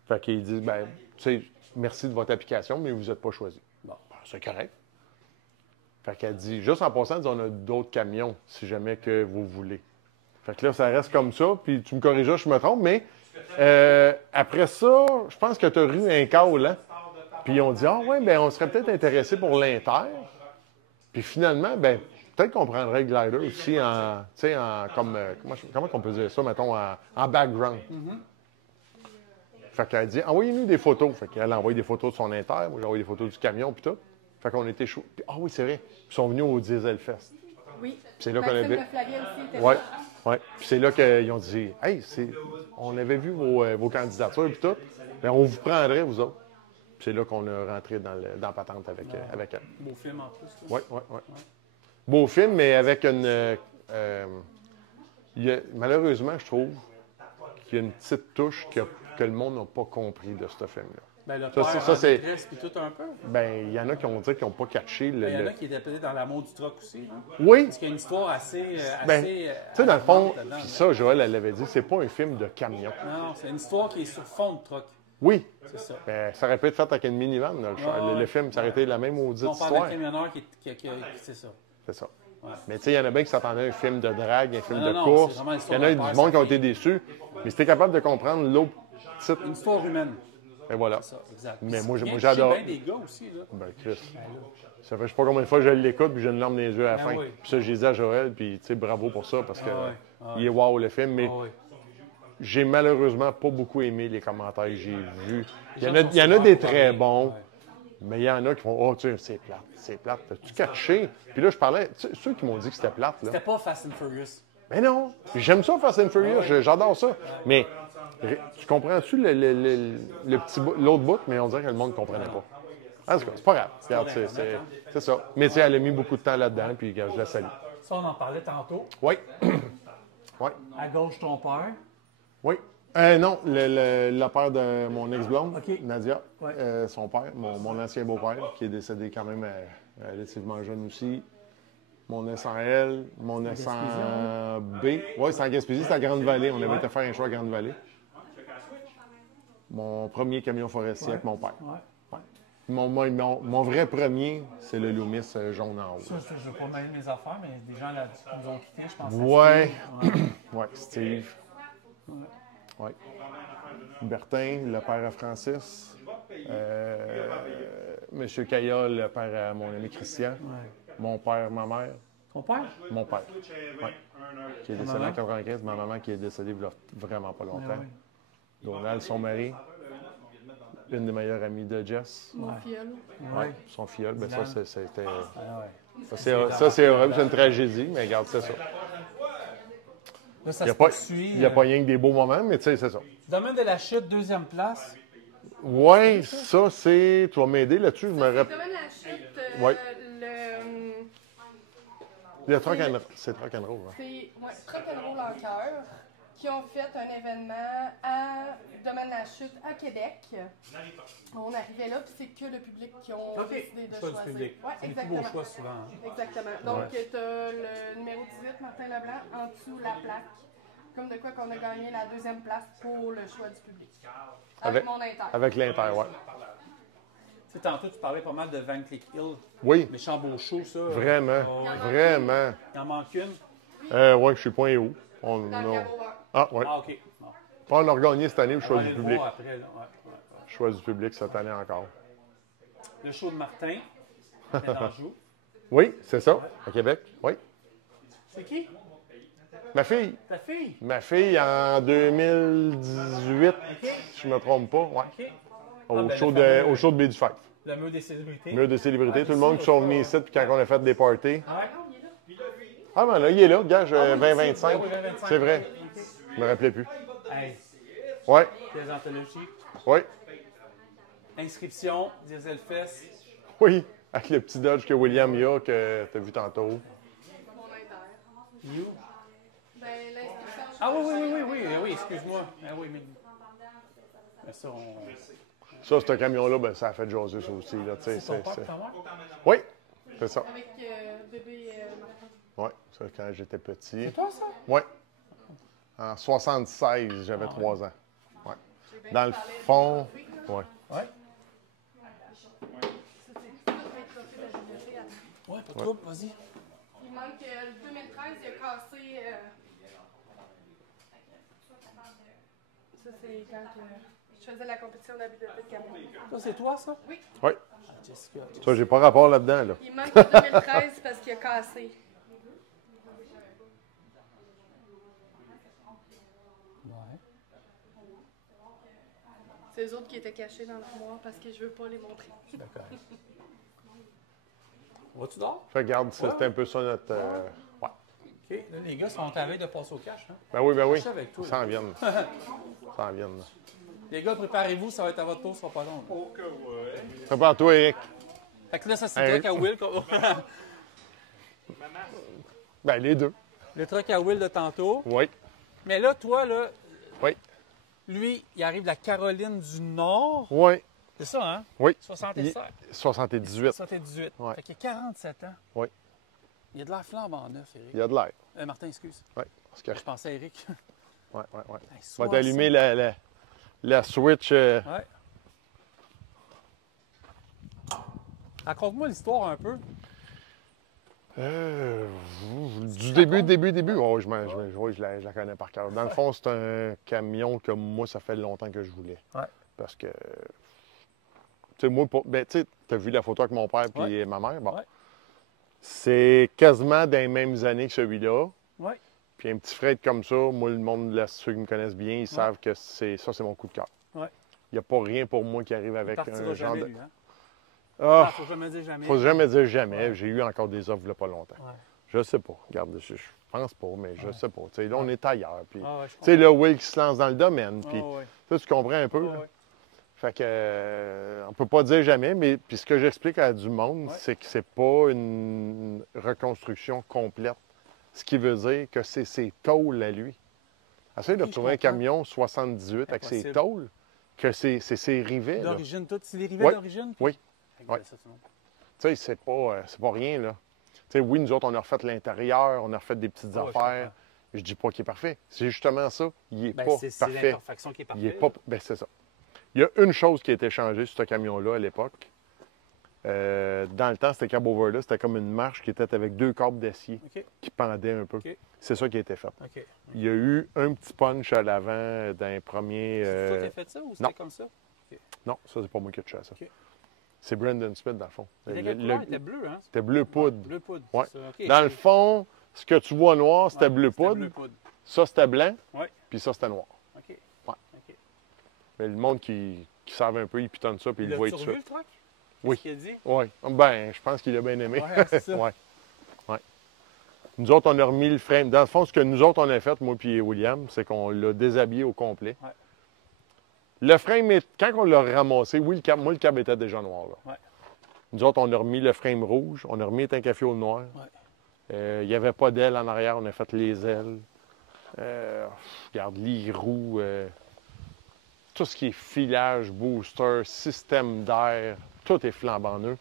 Fait qu'il dit, ben, tu sais, merci de votre application, mais vous n'êtes pas choisi. Bon, ben, c'est correct. Fait qu'elle dit, juste en passant, elle dit, on a d'autres camions, si jamais que vous voulez. Fait que là, ça reste comme ça, puis tu me corrigeras si je me trompe, mais après ça, je pense que tu as eu un call, hein? Puis on dit, ben on serait peut-être intéressé pour l'Inter. Puis finalement, ben peut-être qu'on prendrait le glider aussi comment on peut dire ça, mettons, en background. Fait qu'elle dit, envoyez-nous des photos. Fait qu'elle a envoyé des photos de son Inter, moi j'ai envoyé des photos du camion, puis tout. Fait qu'on était chaud. Puis, oui, c'est vrai, ils sont venus au Diesel Fest. Oui. Puis c'est là qu'on avait... Oui. Oui. Puis c'est là qu'ils ont dit, hey, on avait vu vos candidatures et tout, mais on vous prendrait, vous autres. Puis c'est là qu'on a rentré dans la patente avec elle. Beau film en plus. Oui. Beau film, mais avec une. Malheureusement, je trouve qu'il y a une petite touche que le monde n'a pas compris de ce film-là. Ben, le père c'est puis tout un peu. Ben, il y en a qui ont dit qu'ils n'ont pas catché. Il y en a qui étaient peut-être dans l'amour du truck aussi. Hein? Oui. Parce qu'il y a une histoire assez. Tu sais, dans le fond, puis ça, Joël, elle l'avait dit, c'est pas un film de camion. Non, c'est une histoire qui est sur fond de truck. Oui. C'est ça. Ben, ça aurait pu être fait avec une minivan. Le film, ça aurait été la même maudite histoire. On parle d'un camionneur qui c'est ça. C'est ça. Ouais. Mais tu sais, il y en a bien qui s'attendaient à un film de drague, un film de course. Il y en a du monde qui ont été déçus. Mais si tu es capable de comprendre l'autre petite... Une histoire humaine. Et voilà. C'est ça, exact. Mais moi j'adore. Il y a bien des gars aussi, là. Ben, Chris. Ça fait je sais pas combien de fois je l'écoute, puis j'ai une larme dans les yeux à la fin. Oui. Puis ça, j'ai dit à Joël, puis tu sais, bravo pour ça, parce que il est wow le film. Mais j'ai malheureusement pas beaucoup aimé les commentaires que j'ai vus. Il y en a des très bons, mais il y en a qui font, oh, tu sais, c'est plate. T'as-tu catché? Puis là, je parlais, ceux qui m'ont dit que c'était plate, là. C'était pas Fast and Furious. Mais non! J'aime ça, Fast and Furious, j'adore ça. Mais tu comprends-tu l'autre bout, mais on dirait que le monde ne comprenait pas. En tout cas, c'est pas grave. Regarde, c'est ça. Mais tu sais, elle a mis beaucoup de temps là-dedans, puis je la salue. Ça, on en parlait tantôt. Oui. Oui. À gauche, ton père. Oui. Non, le père de mon ex-blonde, Nadia, son père, mon ancien beau-père, qui est décédé quand même relativement jeune aussi. Mon 900L, mon 900B. Oui, c'est en Gaspésie, c'est à Grande-Vallée. On avait été faire un choix à Grande-Vallée. Mon premier camion forestier avec mon père. Ouais. Mon vrai premier, c'est le Loomis jaune en haut. Ça, je ne veux pas mêler mes affaires, mais des gens là, nous ont quittés, je pense. Oui, Steve. Oui. Bertin, le père à Francis. Monsieur Kaya, le père à mon ami Christian. Mon père, ma mère. Ton père? Mon père. Oui. qui est décédée en 95, ma maman qui est décédée il y a vraiment pas longtemps. Donald, son mari, une des meilleures amies de Jess. Mon filleul. Ouais, son filleul. Ben ça, c'était... Ça, c'est horrible, c'est une tragédie, mais regarde, c'est ça. Là, ça Il se poursuit. n'y a pas rien que des beaux moments, mais tu sais, c'est ça. Domaine de la Chute, 2e place. Oui, ça, c'est... Tu vas m'aider là-dessus, je me rappelle. Domaine de la Chute, Ouais. C'est Truck and Roll. Hein. C'est Truck and Roll en cœur qui ont fait un événement à Domaine de la Chute à Québec. On arrivait là, puis c'est que le public qui ont décidé de choisir. Public. Ouais, C'est des plus exactement. beaux choix souvent. Hein. Exactement. Donc, tu as le numéro 18, Martin Leblanc, en dessous la plaque. Comme de quoi qu'on a gagné la 2e place pour le choix du public. Avec mon Inter. Avec l'Inter, oui. Tu sais, tantôt, tu parlais pas mal de Van Cleek Hill. Oui. Méchant beau show, ça. Vraiment. Vraiment. Il en manque une. Oui, je suis point haut. Ah, oui. Ah, OK. Bon. On a regagné cette année le choix du public. Après, là. Choix du public cette année encore. Le show de Martin, d'Anjou. Oui, c'est ça, à Québec. Oui. C'est qui? Ma fille. Ta fille? Ma fille en 2018, si je ne me trompe pas. Ouais. Au show de Baie du Fête. Le mur des célébrités. Mur des célébrités. Tout le monde qui sont venus ici, puis quand on a fait des parties. Ah, ben là, il est là, gage, 2025. C'est vrai. Je me rappelais plus. Hey. Ouais. Des anthologies. Oui. Inscription, Dieselfest. Oui. Avec le petit Dodge que William y a, que tu as vu tantôt. You. Ben, l'inscription. Ah oui, excuse-moi. Ah oui, mais ça, Ça, ce camion-là, ben, ça a fait jaser ça aussi. Là, c'est ton père, Oui, c'est ça. Avec bébé Martin. Oui, ça, quand j'étais petit. C'est toi, ça? Oui. En 76, j'avais 3 ans. Ouais. Dans le fond, oui. Ouais. Ouais, pas trop, vas-y. Il manque le 2013, il a cassé. Ça, c'est quand je faisais la compétition d'habileté de camion. Ça, c'est toi, ça? Oui. Oui. Jessica. Ça, j'ai pas rapport là-dedans. Là. Il manque le 2013 parce qu'il a cassé. Ouais. C'est eux autres qui étaient cachés dans l'armoire parce que je veux pas les montrer. D'accord. Vas-tu dehors? Fait garde, c'était un peu ça notre. Ouais. OK. Là, les gars sont à la veille de passer au cash. Hein? Ben oui, ben oui. Je suis avec toi, Ils s'en viennent. Ils s'en viennent. Là. Les gars, préparez-vous, ça va être à votre tour, ce sera pas long. Oh que ouais. Prépare-toi, Eric. Fait que là, ça, c'est le truck à Will. Ben, les deux. Le truck à Will de tantôt. Oui. Mais là, toi, là. Oui. Lui, il arrive de la Caroline du Nord. Oui. C'est ça, hein? Oui. 77. 78. 78. Ouais. Fait qu'il a 47 ans. Oui. Il a de l'air flambant neuf, Eric. Il y a de l'air. Martin, excuse. Oui. Parce que... Je pensais à Eric. Oui. Hey, On va t'allumer la Switch. Ouais. Raconte-moi l'histoire un peu. Du début. Oh, je la connais par cœur. Dans le fond, c'est un camion que moi, ça fait longtemps que je voulais. Ouais. Parce que, tu sais, moi, tu as vu la photo avec mon père et ma mère. Bon. Ouais. C'est quasiment dans les mêmes années que celui-là. Oui. Puis un petit fret comme ça, moi, le monde, là, ceux qui me connaissent bien, ils savent que c'est mon coup de cœur. Ouais. Il n'y a pas rien pour moi qui arrive avec un genre jamais, de... lui, hein? Ah, faut jamais dire jamais. Faut jamais dire jamais. Ouais. J'ai eu encore des offres il n'y a pas longtemps. Ouais. Je sais pas. Regarde, je pense pas, mais je sais pas. T'sais, là, on est ailleurs. Puis, tu sais, là, Will qui se lance dans le domaine. Puis, tu comprends un peu. Ouais. Fait que, on peut pas dire jamais, mais puis ce que j'explique à du monde, c'est que c'est pas une reconstruction complète. Ce qui veut dire que c'est ses tôles à lui. Essaye de trouver un camion 78 avec ses tôles, que c'est ses rivets. D'origine, tout. C'est des rivets d'origine? Oui. Tu sais, c'est pas rien, là. Tu sais, oui, nous autres, on a refait l'intérieur, on a refait des petites affaires. Je dis pas qu'il est parfait. C'est justement ça. Il est pas parfait. C'est l'imperfection qui est parfaite. Il est pas... Ben, c'est ça. Il y a une chose qui a été changée sur ce camion-là à l'époque. Dans le temps, c'était cab-over-là, c'était comme une marche qui était avec 2 câbles d'acier qui pendaient un peu. C'est ça qui a été fait. Il y a eu un petit punch à l'avant d'un premier... C'est toi qui as fait ça ou c'était comme ça? Non, ça, c'est pas moi qui ai touché à ça. C'est Brandon Smith, dans le fond. Il était bleu, hein? C'était bleu poudre. Bleu poudre, ouais. c'est ça. Dans le fond, Ce que tu vois noir, c'était Ouais, bleu c'était poudre. bleu poudre. Ça, c'était blanc. Oui. Puis ça, c'était noir. OK. Ouais. OK. Mais le monde qui savent un peu, ils pitonnent ça, puis ils le voient tout de L'as-tu suite. revu, le truc? Oui. Qu'est-ce qu'il a dit? Oui. Ben, je pense qu'il a bien aimé. Ouais, c'est ça. Ouais. Ouais. Nous autres, on a remis le frame. Dans le fond, ce que nous autres, on a fait, moi et William, c'est qu'on l'a déshabillé au complet. Ouais. Le frame, quand on l'a ramassé, oui, le cab était déjà noir. Là. Ouais. Nous autres, on a remis le frame rouge, on a remis un café au noir. Ouais. Il n'y avait pas d'ailes en arrière, on a fait les ailes. Regarde, les roues, tout ce qui est filage, booster, système d'air, tout est flambant neuf.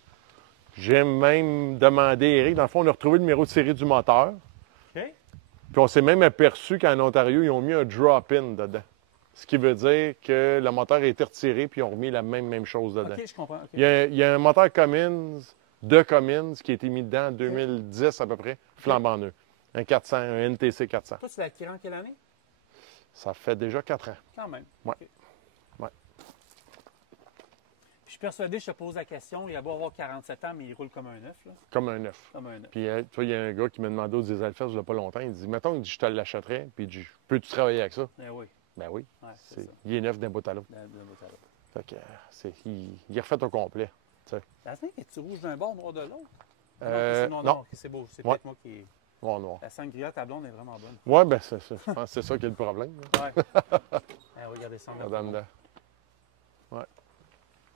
J'ai même demandé à Eric, dans le fond, on a retrouvé le numéro de série du moteur. OK. Puis on s'est même aperçu qu'en Ontario, ils ont mis un drop-in dedans. Ce qui veut dire que le moteur a été retiré puis ils ont remis la même chose dedans. OK, je comprends. OK. Il y a un moteur Cummins, de Cummins, qui a été mis dedans en 2010 à peu près, flambant neuf. Un 400, un NTC 400. Toi, tu l'as acquis en quelle année? Ça fait déjà 4 ans. Quand même. Ouais. OK. Ouais. Je suis persuadé, je te pose la question, il a beau avoir 47 ans, mais il roule comme un neuf. Là. Comme un neuf. Comme un neuf. Puis, tu vois, il y a un gars qui m'a demandé au Dieselfest il n'y a pas longtemps. Il dit, mettons que je te l'achèterais, puis il dit, peux-tu travailler avec ça? Ben oui. Ben oui. Ouais, c'est ça. Il est neuf d'un bout à l'autre. Fait que, il est refait au complet. T'sais. La snake, est-tu rouge d'un bord, noir de l'autre? Non. Non. C'est beau. C'est Ouais. peut-être moi qui. Noir. La sangria, ta blonde est vraiment bonne. Oui, ben je pense que c'est ça qui est le problème. Ouais. Ah, regardez ça. Madame dedans. Ouais.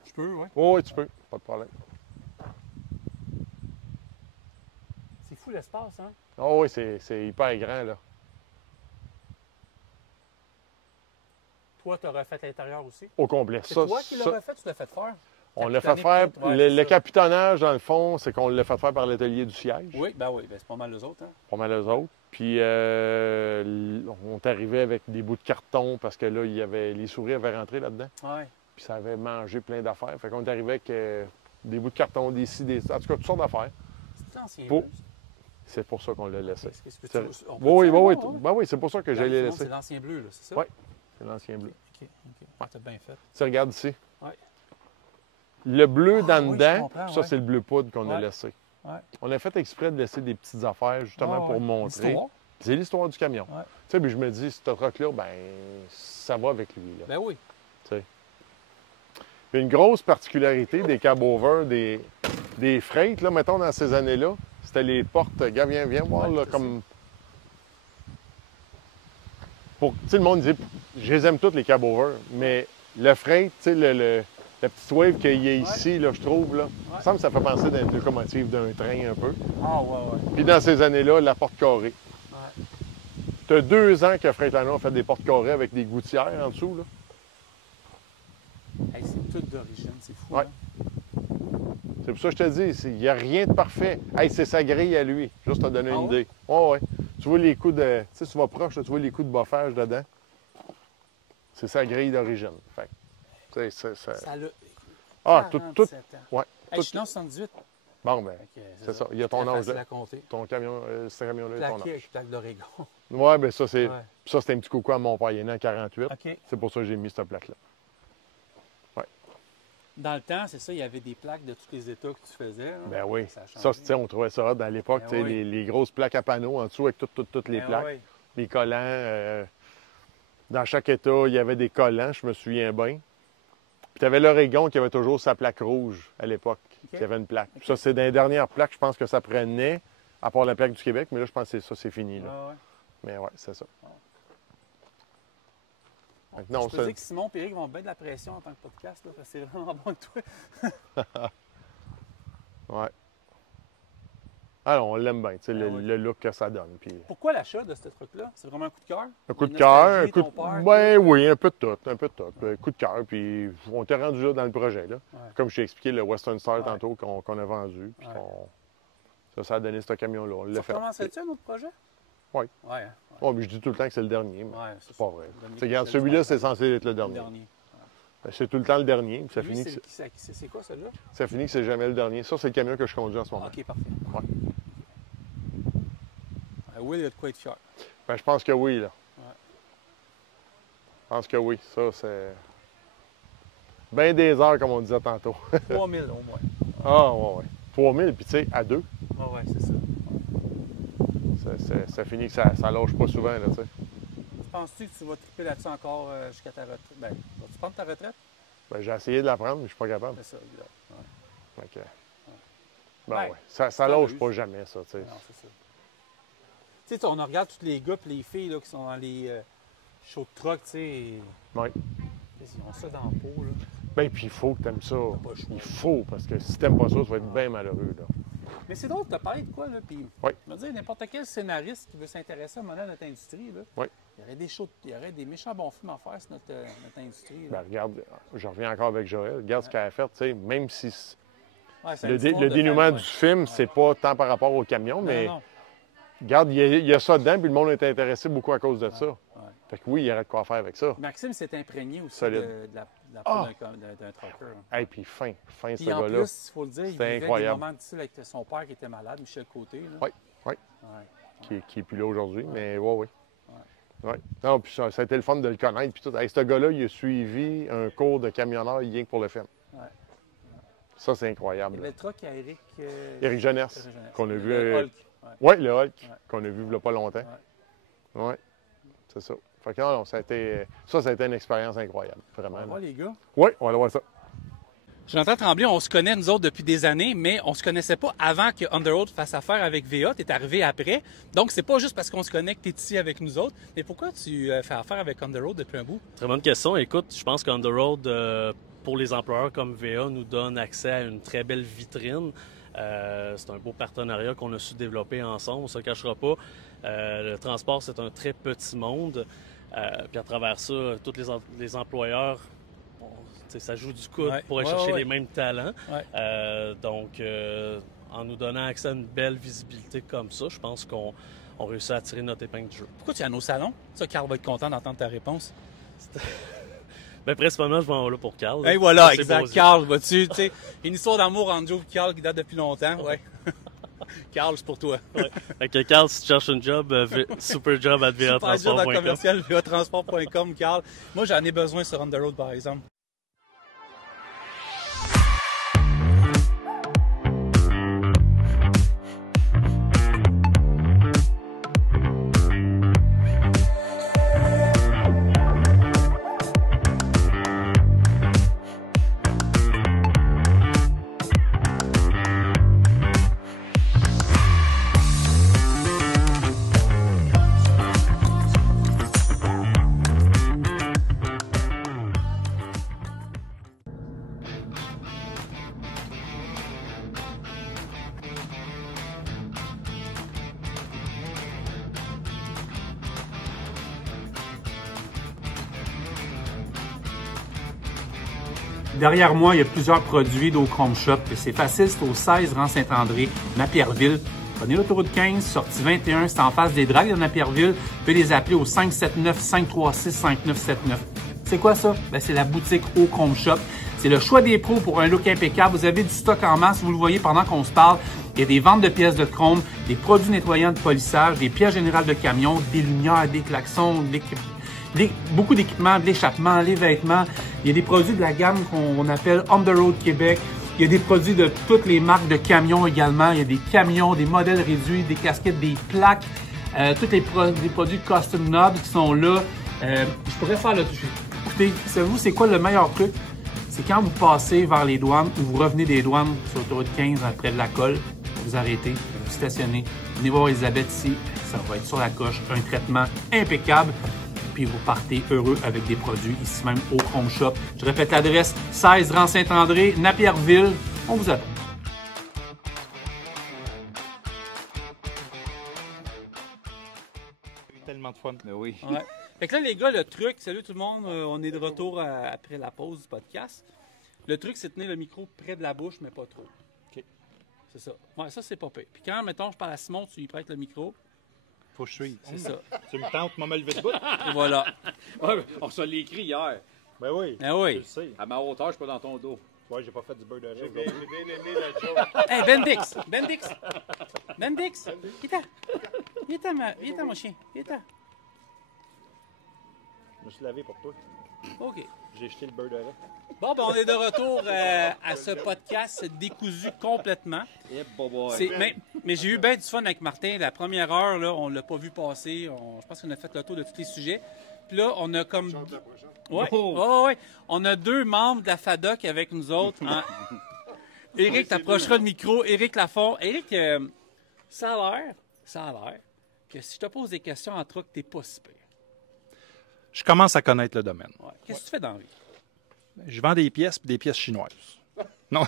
Je peux, oui. Oh, oui, tu peux. Pas de problème. C'est fou l'espace, hein? Oh oui, c'est hyper grand, là. Toi, tu as refait l'intérieur aussi? Au complet. C'est toi qui l'as refait, tu l'as fait faire? On l'a fait faire. Le capitonnage, dans le fond, c'est qu'on l'a fait faire par l'atelier du siège. Oui, ben oui. Ben, c'est pas mal les autres, hein? Pas mal eux autres. Puis, on est arrivé avec des bouts de carton parce que là, les souris avaient rentré là-dedans. Ouais. Puis, ça avait mangé plein d'affaires. Fait qu'on est arrivé avec des bouts de carton, des scies, en tout cas, toutes sortes d'affaires. C'est l'ancien Pour- bleu, ça? C'est pour ça qu'on l'a laissé. Est-ce que C'est- on peut Oui, dire, oui, non, oui. hein? Ben oui, c'est pour ça que je l'ai Sinon, laissé. C'est l'ancien bleu, là, c'est ça? Oui, c'est l'ancien bleu. OK. Ah, t'as bien fait. Tu regardes ici. Ouais. Le bleu dans oui, je dedans, comprends, ça, ouais. c'est le bleu poudre qu'on a Ouais. laissé. Ouais. On a fait exprès de laisser des petites affaires, justement, Ouais, pour ouais. montrer. L'histoire. C'est l'histoire du camion. Ouais. Tu sais, puis je me dis, ce truck-là, ben, ça va avec lui, là. Ben oui. Tu sais. Puis une grosse particularité des cab-over, des freights, là, mettons, dans ces années-là, c'était les portes. Gars, viens voir, Ouais, là, c'est comme. Tu sais, le monde dit, je les aime toutes, les cab-over, mais le freight, tu sais, la petite wave qu'il y a ici, là, je trouve, là, il me semble que ça fait penser à une locomotive d'un train un peu. Ah, ouais. Puis dans ces années-là, la porte carrée. Ouais. Tu as 2 ans que Freightliner a fait des portes carrées avec des gouttières en dessous, là. Hey, c'est tout d'origine, c'est fou. Ouais. Hein? C'est pour ça que je te dis, il n'y a rien de parfait. Hey, c'est sa grille à lui, juste te donner Ah une ouais? idée. Ouais. Tu vois les coups de. Tu sais, tu vas proche, là, tu vois les coups de boffage dedans. C'est sa grille d'origine. Fait que, tu sais, Ça l'a. Ah, tout. 47 ans. Ouais. Hey, je suis dans 78. Bon, ben, Fait que, c'est ça. Il y a ton Très âge facile là. à compter. Ton camion, ce camion-là, est ton Plaqué âge. avec plaque d'Oregon. Ouais, ben ça, c'est. Ouais. Ça, c'était un petit coucou à mon père. Il est né en 48. OK. C'est pour ça que j'ai mis cette plaque-là. Dans le temps, c'est ça, il y avait des plaques de tous les États que tu faisais. Hein? Ben oui. Ça a changé. Ça, tu sais, on trouvait ça hot dans l'époque, Ben tu sais, oui. les grosses plaques à panneaux en dessous avec toutes les Ben plaques. oui. Les collants. Dans chaque État, il y avait des collants, je me souviens bien. Puis tu avais l'Oregon qui avait toujours sa plaque rouge à l'époque, OK. qui avait une plaque. Puis ça, c'est dans les dernières plaques, je pense que ça prenait, à part la plaque du Québec, mais là, je pense que c'est fini. Là. Ah ouais. Mais ouais, c'est ça. Bon, Fait que non, je peux ça- dire que Simon et Eric vont mettre de la pression en tant que podcast, là, parce que c'est vraiment bon avec toi. Ouais. Alors, on l'aime bien, tu sais, Ben oui. le look que ça donne. Puis Pourquoi l'achat de ce truc-là? C'est vraiment un coup de cœur? un coup de Une cœur, nostalgie, un coup ton père, de... Ben tout? oui, un peu de tout, un peu de tout. Un coup de cœur, puis on t'est rendu là dans le projet, là. Ouais. Comme je t'ai expliqué, le Western Star Ouais. tantôt qu'on a vendu, puis Ouais. ça a donné ce camion-là, on Tu l'a fait. recommencerais-tu un autre projet? Oui. Ouais. Hein? Oh, mais je dis tout le temps que c'est le dernier, mais Ouais, c'est pas vrai. le dernier Tu sais, regarde, que celui-là, je c'est fais. censé être le Le dernier. dernier. Ben, c'est tout le temps le dernier, puis ça Lui, finit que c'est quoi, celui-là? ça finit que c'est jamais le dernier. Ça, c'est le camion que je conduis en ce moment. OK, parfait. Ouais. Will, il a de quoi être fier. Ben, je pense que oui, là. Ouais. Je pense que oui. Ça, c'est... Ben des heures, comme on disait tantôt. 3000 au moins. Ah, ouais. 3000, puis tu sais, à deux. Ah ouais, c'est ça. ça finit que ça lâche pas souvent, là, tu sais. Penses-tu que tu vas triper là-dessus encore jusqu'à ta retraite? Ben, vas-tu prendre ta retraite? Ben, j'ai essayé de la prendre, mais je suis pas capable. C'est ça, là. Ouais. OK. Bon, Ouais. ouais. Ça lâche pas jamais, ça, tu sais. Non, c'est ça. Tu sais, on regarde tous les gars et les filles là, qui sont dans les shows de truck, tu sais. Oui. Ils ont ça dans le pot, là. Ben, puis il faut que t'aimes ça. Il faut, parce que si t'aimes pas ça, tu vas être bien malheureux, là. Mais c'est drôle de te parler de quoi, là, puis Oui. je veux dire, n'importe quel scénariste qui veut s'intéresser à notre industrie, là, Oui. il y aurait des méchants bons films à faire sur notre industrie. Ben, Là. regarde, je reviens encore avec Joël. Regarde ce qu'elle a fait, tu sais, même si Ouais, c'est le, une histoire le de dénouement famille, du film, c'est pas tant par rapport au camion, Non, mais non. regarde, il y a ça dedans, puis le monde est intéressé beaucoup à cause de ça. Fait que oui, il y aurait de quoi faire avec ça. Maxime s'est imprégné aussi Solide. de la Ah! peau d'un trucker. Hey, puis fin, ce Puis en gars-là. plus, il faut le dire, il C'était vivait des incroyable. moments difficiles avec son père qui était malade, Michel Côté. Là. Oui, oui. Ouais. Qui est plus là aujourd'hui, mais oui. Ouais. Non, puis ça a été le fun de le connaître. Puis tout. Hey, ce gars-là, il a suivi un cours de camionneur rien que pour le film. Ouais. Ça, c'est Il y incroyable. avait le truck à Éric... Éric Jeunesse, qu'on a vu. Le Hulk. Oui, le Hulk, qu'on a vu il n'y a pas longtemps. Oui, c'est ça. Fait que non, ça a été une expérience incroyable, vraiment. On va voir les gars. Oui, on va aller voir ça. Jonathan Tremblay, on se connaît, nous autres, depuis des années, mais on se connaissait pas avant que Underroad fasse affaire avec VA. Tu es arrivé après. Donc, c'est pas juste parce qu'on se connaît que tu es ici avec nous autres. Mais pourquoi tu fais affaire avec Underroad depuis un bout? Très bonne question. Écoute, je pense qu'Underroad, pour les employeurs comme VA, nous donne accès à une très belle vitrine. C'est un beau partenariat qu'on a su développer ensemble, on ne se cachera pas. Le transport, c'est un très petit monde. Puis à travers ça, tous les employeurs, ça joue du coude pour aller chercher les mêmes talents. Donc, en nous donnant accès à une belle visibilité comme ça, je pense qu'on réussit à tirer notre épingle du jeu. Pourquoi tu es à nos salons? Ça, Carl va être content d'entendre ta réponse. Bien, principalement, je vais en là pour Carl. Et voilà, exact. Carl, vois-tu, tu sais, une histoire d'amour entre Joe et Carl qui date depuis longtemps. Ouais. Carl, c'est pour toi. Ouais. Fait que Carl, si tu cherches un job, super job à VA-transport.com. Super job à commercial VA-transport.com, Carl. Moi, j'en ai besoin sur Underroad, par exemple. Derrière moi, il y a plusieurs produits d'Ochrome Shop. C'est facile, c'est au 16 rang Saint-André, Napierville. Prenez l'autoroute 15, sortie 21, c'est en face des dragues de Napierville. Vous pouvez les appeler au 579-536-5979. C'est quoi ça? Ben, c'est la boutique Ochrome Shop. C'est le choix des pros pour un look impeccable. Vous avez du stock en masse, vous le voyez pendant qu'on se parle. Il y a des ventes de pièces de chrome, des produits nettoyants de polissage, des pièces générales de camion, des lumières, des klaxons, beaucoup d'équipements, de l'échappement, les vêtements. Il y a des produits de la gamme qu'on appelle Underroad Québec. Il y a des produits de toutes les marques de camions également. Il y a des camions, des modèles réduits, des casquettes, des plaques, tous les produits custom knobs qui sont là. Je pourrais faire le... Écoutez, savez-vous c'est quoi le meilleur truc? C'est quand vous passez vers les douanes ou vous revenez des douanes sur l'autoroute 15 près de la colle, vous arrêtez, vous stationnez, venez voir Elisabeth ici, ça va être sur la coche, un traitement impeccable. Puis vous partez heureux avec des produits ici même au Ochrome Shop. Je répète l'adresse, 16 rang Saint-André, Napierville. On vous attend. Tellement de fun. Mais oui. Ouais. Fait que là, les gars, le truc, salut tout le monde, on est de retour après la pause du podcast. Le truc, c'est de tenir le micro près de la bouche, mais pas trop. OK. C'est ça. Ouais, ça, c'est pas pire. Puis quand, mettons, je parle à Simon, tu lui prêtes le micro. Faut que je suive. C'est ça. Tu me tentes, moi, me lever de bout. Et voilà. Ouais, on se l'a écrit hier. Ben oui. Ben oui. Je le sais. À ma hauteur, je suis pas dans ton dos. Tu vois, j'ai pas fait du beurre de riz. J'ai bien aimé la joke. Hey, Bendix! Bendix! Bendix! Viens mon chien. Viens. Je me suis lavé pour toi. OK. J'ai jeté le beurre de lait. Bon, ben on est de retour à ce podcast décousu complètement. Mais j'ai eu bien du fun avec Martin. La première heure, là, on ne l'a pas vu passer. Je pense qu'on a fait le tour de tous les sujets. Puis là, on a comme... Ouais. Ouais. On a 2 membres de la FADOC avec nous autres. Hein? Éric, t'approcheras le micro. Éric Lafont. Éric, ça a l'air que si je te pose des questions en truc, t'es pas si pire. Je commence à connaître le domaine. Ouais. Qu'est-ce que tu fais dans la vie? Je vends des pièces chinoises. Non.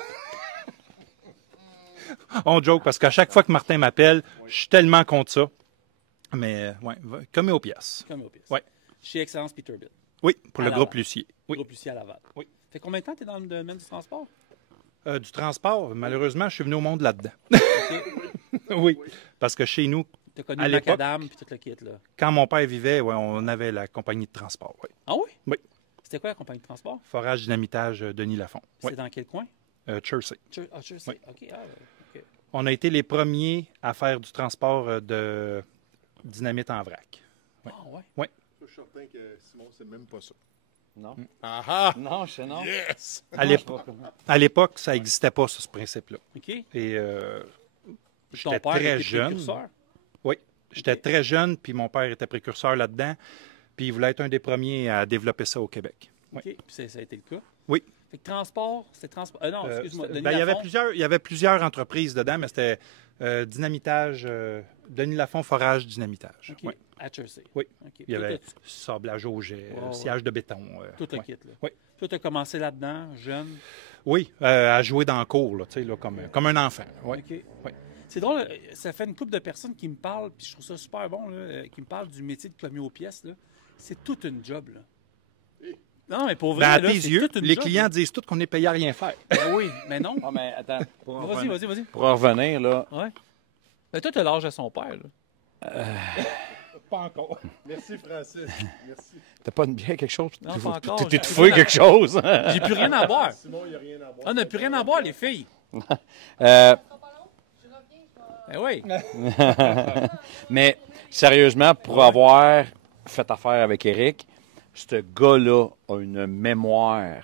On joke parce qu'à chaque fois que Martin m'appelle, je suis tellement contre ça. Mais, ouais, comme aux pièces. Comme aux pièces. Ouais. Chez Excellence Peterbilt. Oui, pour le groupe Lucier. Oui. Groupe Lucier à Laval. Oui. Fait combien de temps tu es dans le domaine du transport? Du transport, malheureusement, je suis venu au monde là-dedans. Oui, parce que chez nous, tu as connu à le l'époque, macadam puis tout le kit, là. Quand mon père vivait, ouais, on avait la compagnie de transport. Oui. Ah oui? Oui. C'était quoi la compagnie de transport? Forage Dynamitage Denis Lafont. C'était dans quel coin? Chersey. Chersey. Oui. OK. On a été les premiers à faire du transport de dynamite en vrac. Oui. Ah ouais? Oui. Je suis certain que Simon, c'est même pas ça. Non. Ah non, je sais non. Yes! À l'époque, ça n'existait pas, ce principe-là. OK. Et j'étais père très était jeune. précurseur? Oui. J'étais très jeune, puis mon père était précurseur là-dedans. Puis il voulait être un des premiers à développer ça au Québec. OK. Puis ça a été le cas? Oui. Fait que transport, c'était transport. Non, excuse-moi. Il y avait plusieurs entreprises dedans, mais c'était dynamitage, Denis Lafont, forage, dynamitage. OK. Ouais. À Chersey. Oui. Okay. Il y avait sablage au jet, sillage de béton. Tout le kit, là. Oui. Toi, tu as commencé là-dedans, jeune? Oui, à jouer dans le cours, là, comme un enfant. Ouais. OK. Oui. C'est drôle, ça fait une couple de personnes qui me parlent, puis je trouve ça super bon, là, qui me parlent du métier de commis aux pièces. Là. C'est toute une job, là. Non, mais pour vrai, à là, tes c'est yeux, toute une les job, clients là. disent tous qu'on est payé à rien faire. Ben oui, mais non. Ah, mais attends. Vas-y. Pour en revenir, là. Ouais. Ben toi, tu as l'âge de son père, là. Pas encore. Merci, Francis. Merci. T'as pas une bière, quelque chose? Non, pas encore. T'es étouffé, quelque chose? J'ai plus rien à boire. Simon, il n'y a rien à boire. On n'a plus rien à boire, les filles. Ben oui. Mais sérieusement, pour avoir fait affaire avec Éric, ce gars-là a une mémoire.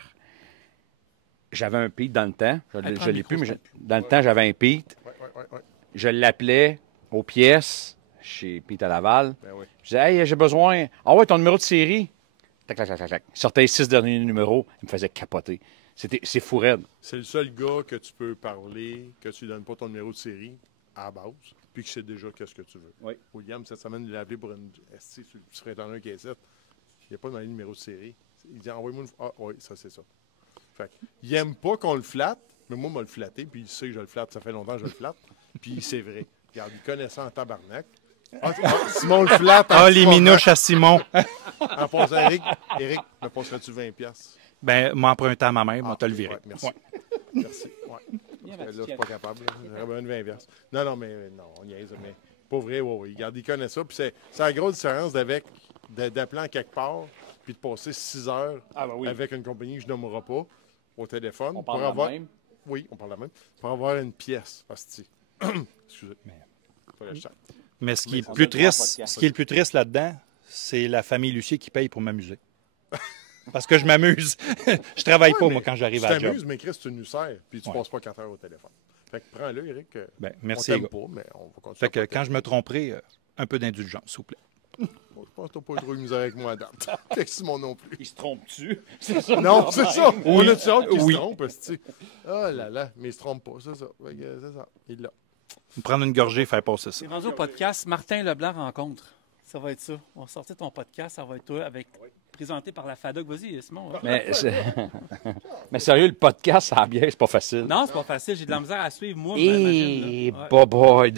J'avais un Pete dans le temps. Je l'ai plus, mais dans le temps, j'avais un Pete. Ouais. Je l'appelais aux pièces chez Pete à Laval. Ben oui. Je disais, hey, j'ai besoin. Ah ouais, ton numéro de série. Tac. Il sortait les 6 derniers numéros. Il me faisait capoter. C'est fou raide. C'est le seul gars que tu peux parler, que tu ne donnes pas ton numéro de série à la base, puis que c'est déjà qu'est-ce que tu veux. Oui. William, cette semaine, il l'a appelé pour une SC sur le surintendant qui est 7. Il n'a pas donné le numéro de série. Il dit envoie-moi une. Ah oui, ça c'est ça. Fait il aime pas qu'on le flatte, mais moi, je le flatté, puis il sait que je le flatte. Ça fait longtemps que je le flatte. Puis c'est vrai. Regarde, il connaît ça en tabarnak. Simon le flatte. Les minouches à Simon. En passant, Eric, me passerais-tu 20$? Ben, m'emprunter à ma mère, moi, te le virer. Ouais, merci. Ouais. Merci. Ouais. Là, je suis pas capable. J'aurais besoin de 20$. Non, mais non, on niaise. Mais pour vrai, oui. Regarde, il connaît ça. Puis c'est la grosse différence d'appeler en quelque part puis de passer 6 heures avec une compagnie que je nommerai pas au téléphone. On parle la même? Oui, on parle la même. Pour avoir une pièce. Excusez. Mais ce qui est le plus triste là-dedans, c'est la famille Lucier qui paye pour m'amuser. Parce que je m'amuse. Je travaille pas, moi, quand j'arrive à la job. Tu t'amuses, mais Chris, tu nous sers, puis tu passes pas 4 heures au téléphone. Fait que prends-le, Eric. Merci, on t'aime pas, mais on va continuer. Fait que quand je me tromperai, un peu d'indulgence, s'il vous plaît. Bon, je pense que tu n'as pas trop de misère avec moi à date. Fait que Simon non plus. Il se trompe-tu? Non, c'est ça. Oui. On a-tu hâte qu'il se trompe? Oh là là, mais il se trompe pas, c'est ça. C'est ça. Il l'a. Prendre une gorgée, faire passer ça. C'est rendu au podcast Martin Leblanc rencontre. Ça va être ça. On va sortir ton podcast, ça va être toi avec présenté par la FADOC. Vas-y, Simon. Mais sérieux, le podcast, ça a bien, c'est pas facile. Non, c'est pas facile. J'ai de la misère à suivre, moi. Et boboy.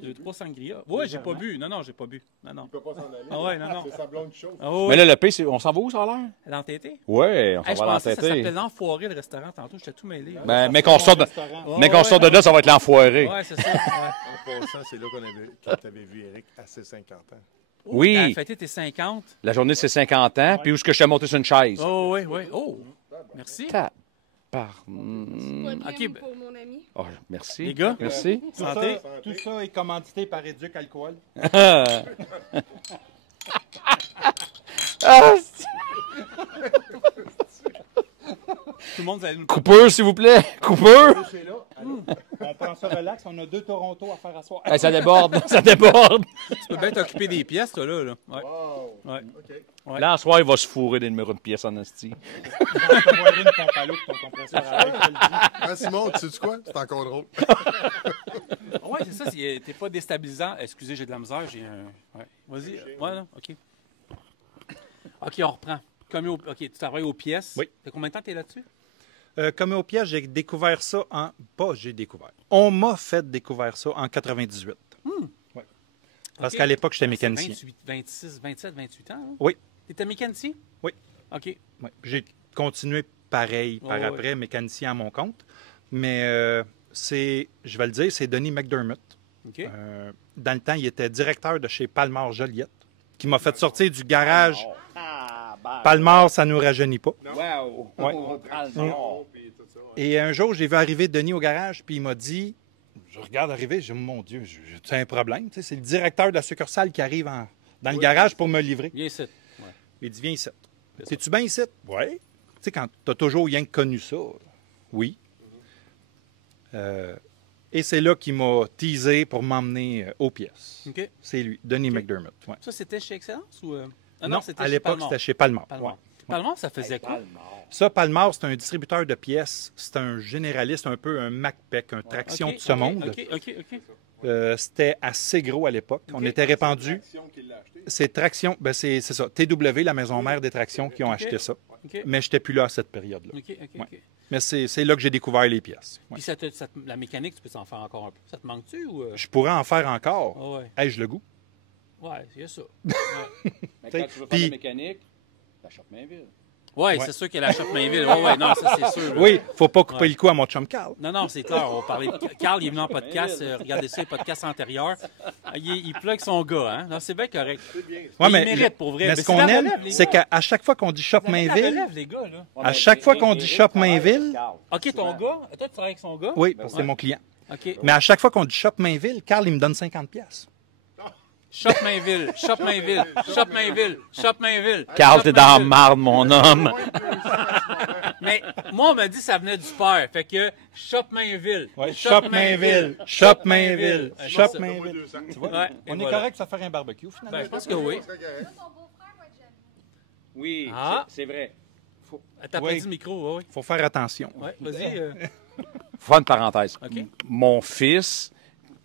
J'ai 3 sangria. Ouais, j'ai pas bu. Non, j'ai pas bu. Non. Il peut pas s'en aller. Ah ouais, non. C'est sa blonde chauffe. Mais là, le P, on s'en va où, ça a l'air? L'entêté? Ouais, on s'en va Je pensais que ça l'entêté. s'appelait l'Enfoiré, le restaurant. Tantôt, j'étais tout mêlé. Mais qu'on sorte de là, ça va être l'enfoiré. Ouais, c'est ça. En passant, c'est là qu'on t'avait vu, Eric, à ses 50 ans. Oui. T'as fêté tes 50. La journée, c'est 50 ans, puis où est-ce que je t'ai monté sur une chaise? Oh, oui. Oh, merci. OK. Pour mon ami. Oh, merci. Les gars, merci. Santé. Tout ça est commandité par Éduc Alcool. Tout le monde va nous... Coupeur, s'il vous plaît. Coupeur. On prend ça relax. On a 2 Toronto à faire à soir. Hey, ça déborde. Ça déborde. Tu peux bien t'occuper des pièces, toi, là. Ouais. Wow. Ouais. OK. Ouais. Là, en soir, il va se fourrer des numéros de pièces en esti. Je vais t'envoyer une pompe à l'eau pour ton compresseur à l'air, je te le dis. Ah, Simon, tu sais quoi? C'est encore drôle. Ouais, c'est ça. T'es pas déstabilisant. Excusez, j'ai de la misère. J'ai un... Ouais. Vas-y. Ouais, là. OK. OK, on reprend. OK, tu travailles aux pièces. Oui. T'as combien de temps t'es là-dessus? Comme au piège, j'ai découvert ça en... Pas j'ai découvert. On m'a fait découvrir ça en 98. Ouais. Parce OK. qu'à l'époque, j'étais C'est mécanicien. 26, 27, 28 ans. Hein? Oui. T'étais mécanicien? Oui. OK. Ouais. J'ai continué pareil par Oh, après, mécanicien à mon compte. Mais c'est, je vais le dire, c'est Denis McDermott. OK. Dans le temps, il était directeur de chez Palmar Joliette, qui m'a fait sortir du garage. Palmar, ça nous rajeunit pas. Wow. Ouais. Et un jour, j'ai vu arriver Denis au garage, puis il m'a dit, je regarde arriver, je dis, mon Dieu, j'ai un problème. Tu sais, c'est le directeur de la succursale qui arrive dans le garage pour me livrer. Viens ici. Ouais. Il dit, viens ici. T'es-tu bien ici? Oui. Tu sais, quand t'as toujours rien que connu ça, oui. Et c'est là qu'il m'a teasé pour m'emmener aux pièces. OK. C'est lui, Denis McDermott. Ouais. Ça, c'était chez Excellence ou... Ah non, c'était à chez l'époque, Palmar. c'était chez Palmar. Palmar. Ouais. Palmar, ça faisait quoi? Ça, Palmar, c'est un distributeur de pièces. C'est un généraliste, un peu un MacPac, un traction OK, de ce OK, monde. OK. C'était assez gros à l'époque. On était répandus. C'est Traction, ben c'est ça. TW, la maison mère des tractions, qui ont acheté ça. OK. Mais je n'étais plus là à cette période-là. OK. Ouais. Mais c'est là que j'ai découvert les pièces. Ouais. Puis la mécanique, tu peux en faire encore un peu. Ça te manque-tu ou... Je pourrais en faire encore. Ah ouais. Ai-je le goût? Ouais, c'est ça. Mais quand tu veux faire Puis- de la mécanique, t'achètes Mainville. Ouais, c'est sûr qu'elle achète Mainville. Ouais, non, ça, c'est sûr. Là. Oui, faut pas couper Ouais. le cou à mon chum Carl. Non, c'est clair. On parlait de Carl, il est venu en podcast. Regardez ça, les podcasts antérieurs. Il plug son gars, hein? Non, c'est bien correct. Ouais, il mérite, pour vrai. Mais ce c'est qu'on la aime, relève, les c'est gars. qu'à chaque fois qu'on dit Shop Vous avez la Mainville, relève, les gars, là. à chaque fois qu'on dit Shop Mainville, OK, ton gars, toi, tu travailles avec son gars? oui, parce que c'est mon client. OK. Mais à chaque fois qu'on dit Shop Mainville, Carl, il me donne 50 pièces. Shop Mainville, Shop Mainville, Shop Mainville, Shop Mainville. Carl, Shop t'es dans la Mainville. marde, mon homme. Mais moi, on m'a dit que ça venait du père. Fait que Shop Mainville. Ouais, Shop Mainville, Shop Mainville, Shop Mainville. Tu vois, Ouais, on et est voilà. correct de se faire un barbecue, finalement. Ben, je pense que oui. Oui, Ah. c'est vrai. T'as pas Oui. dit le micro, oui. Faut faire attention. Ouais, vas-y. Faut faire une parenthèse. OK. Mon fils,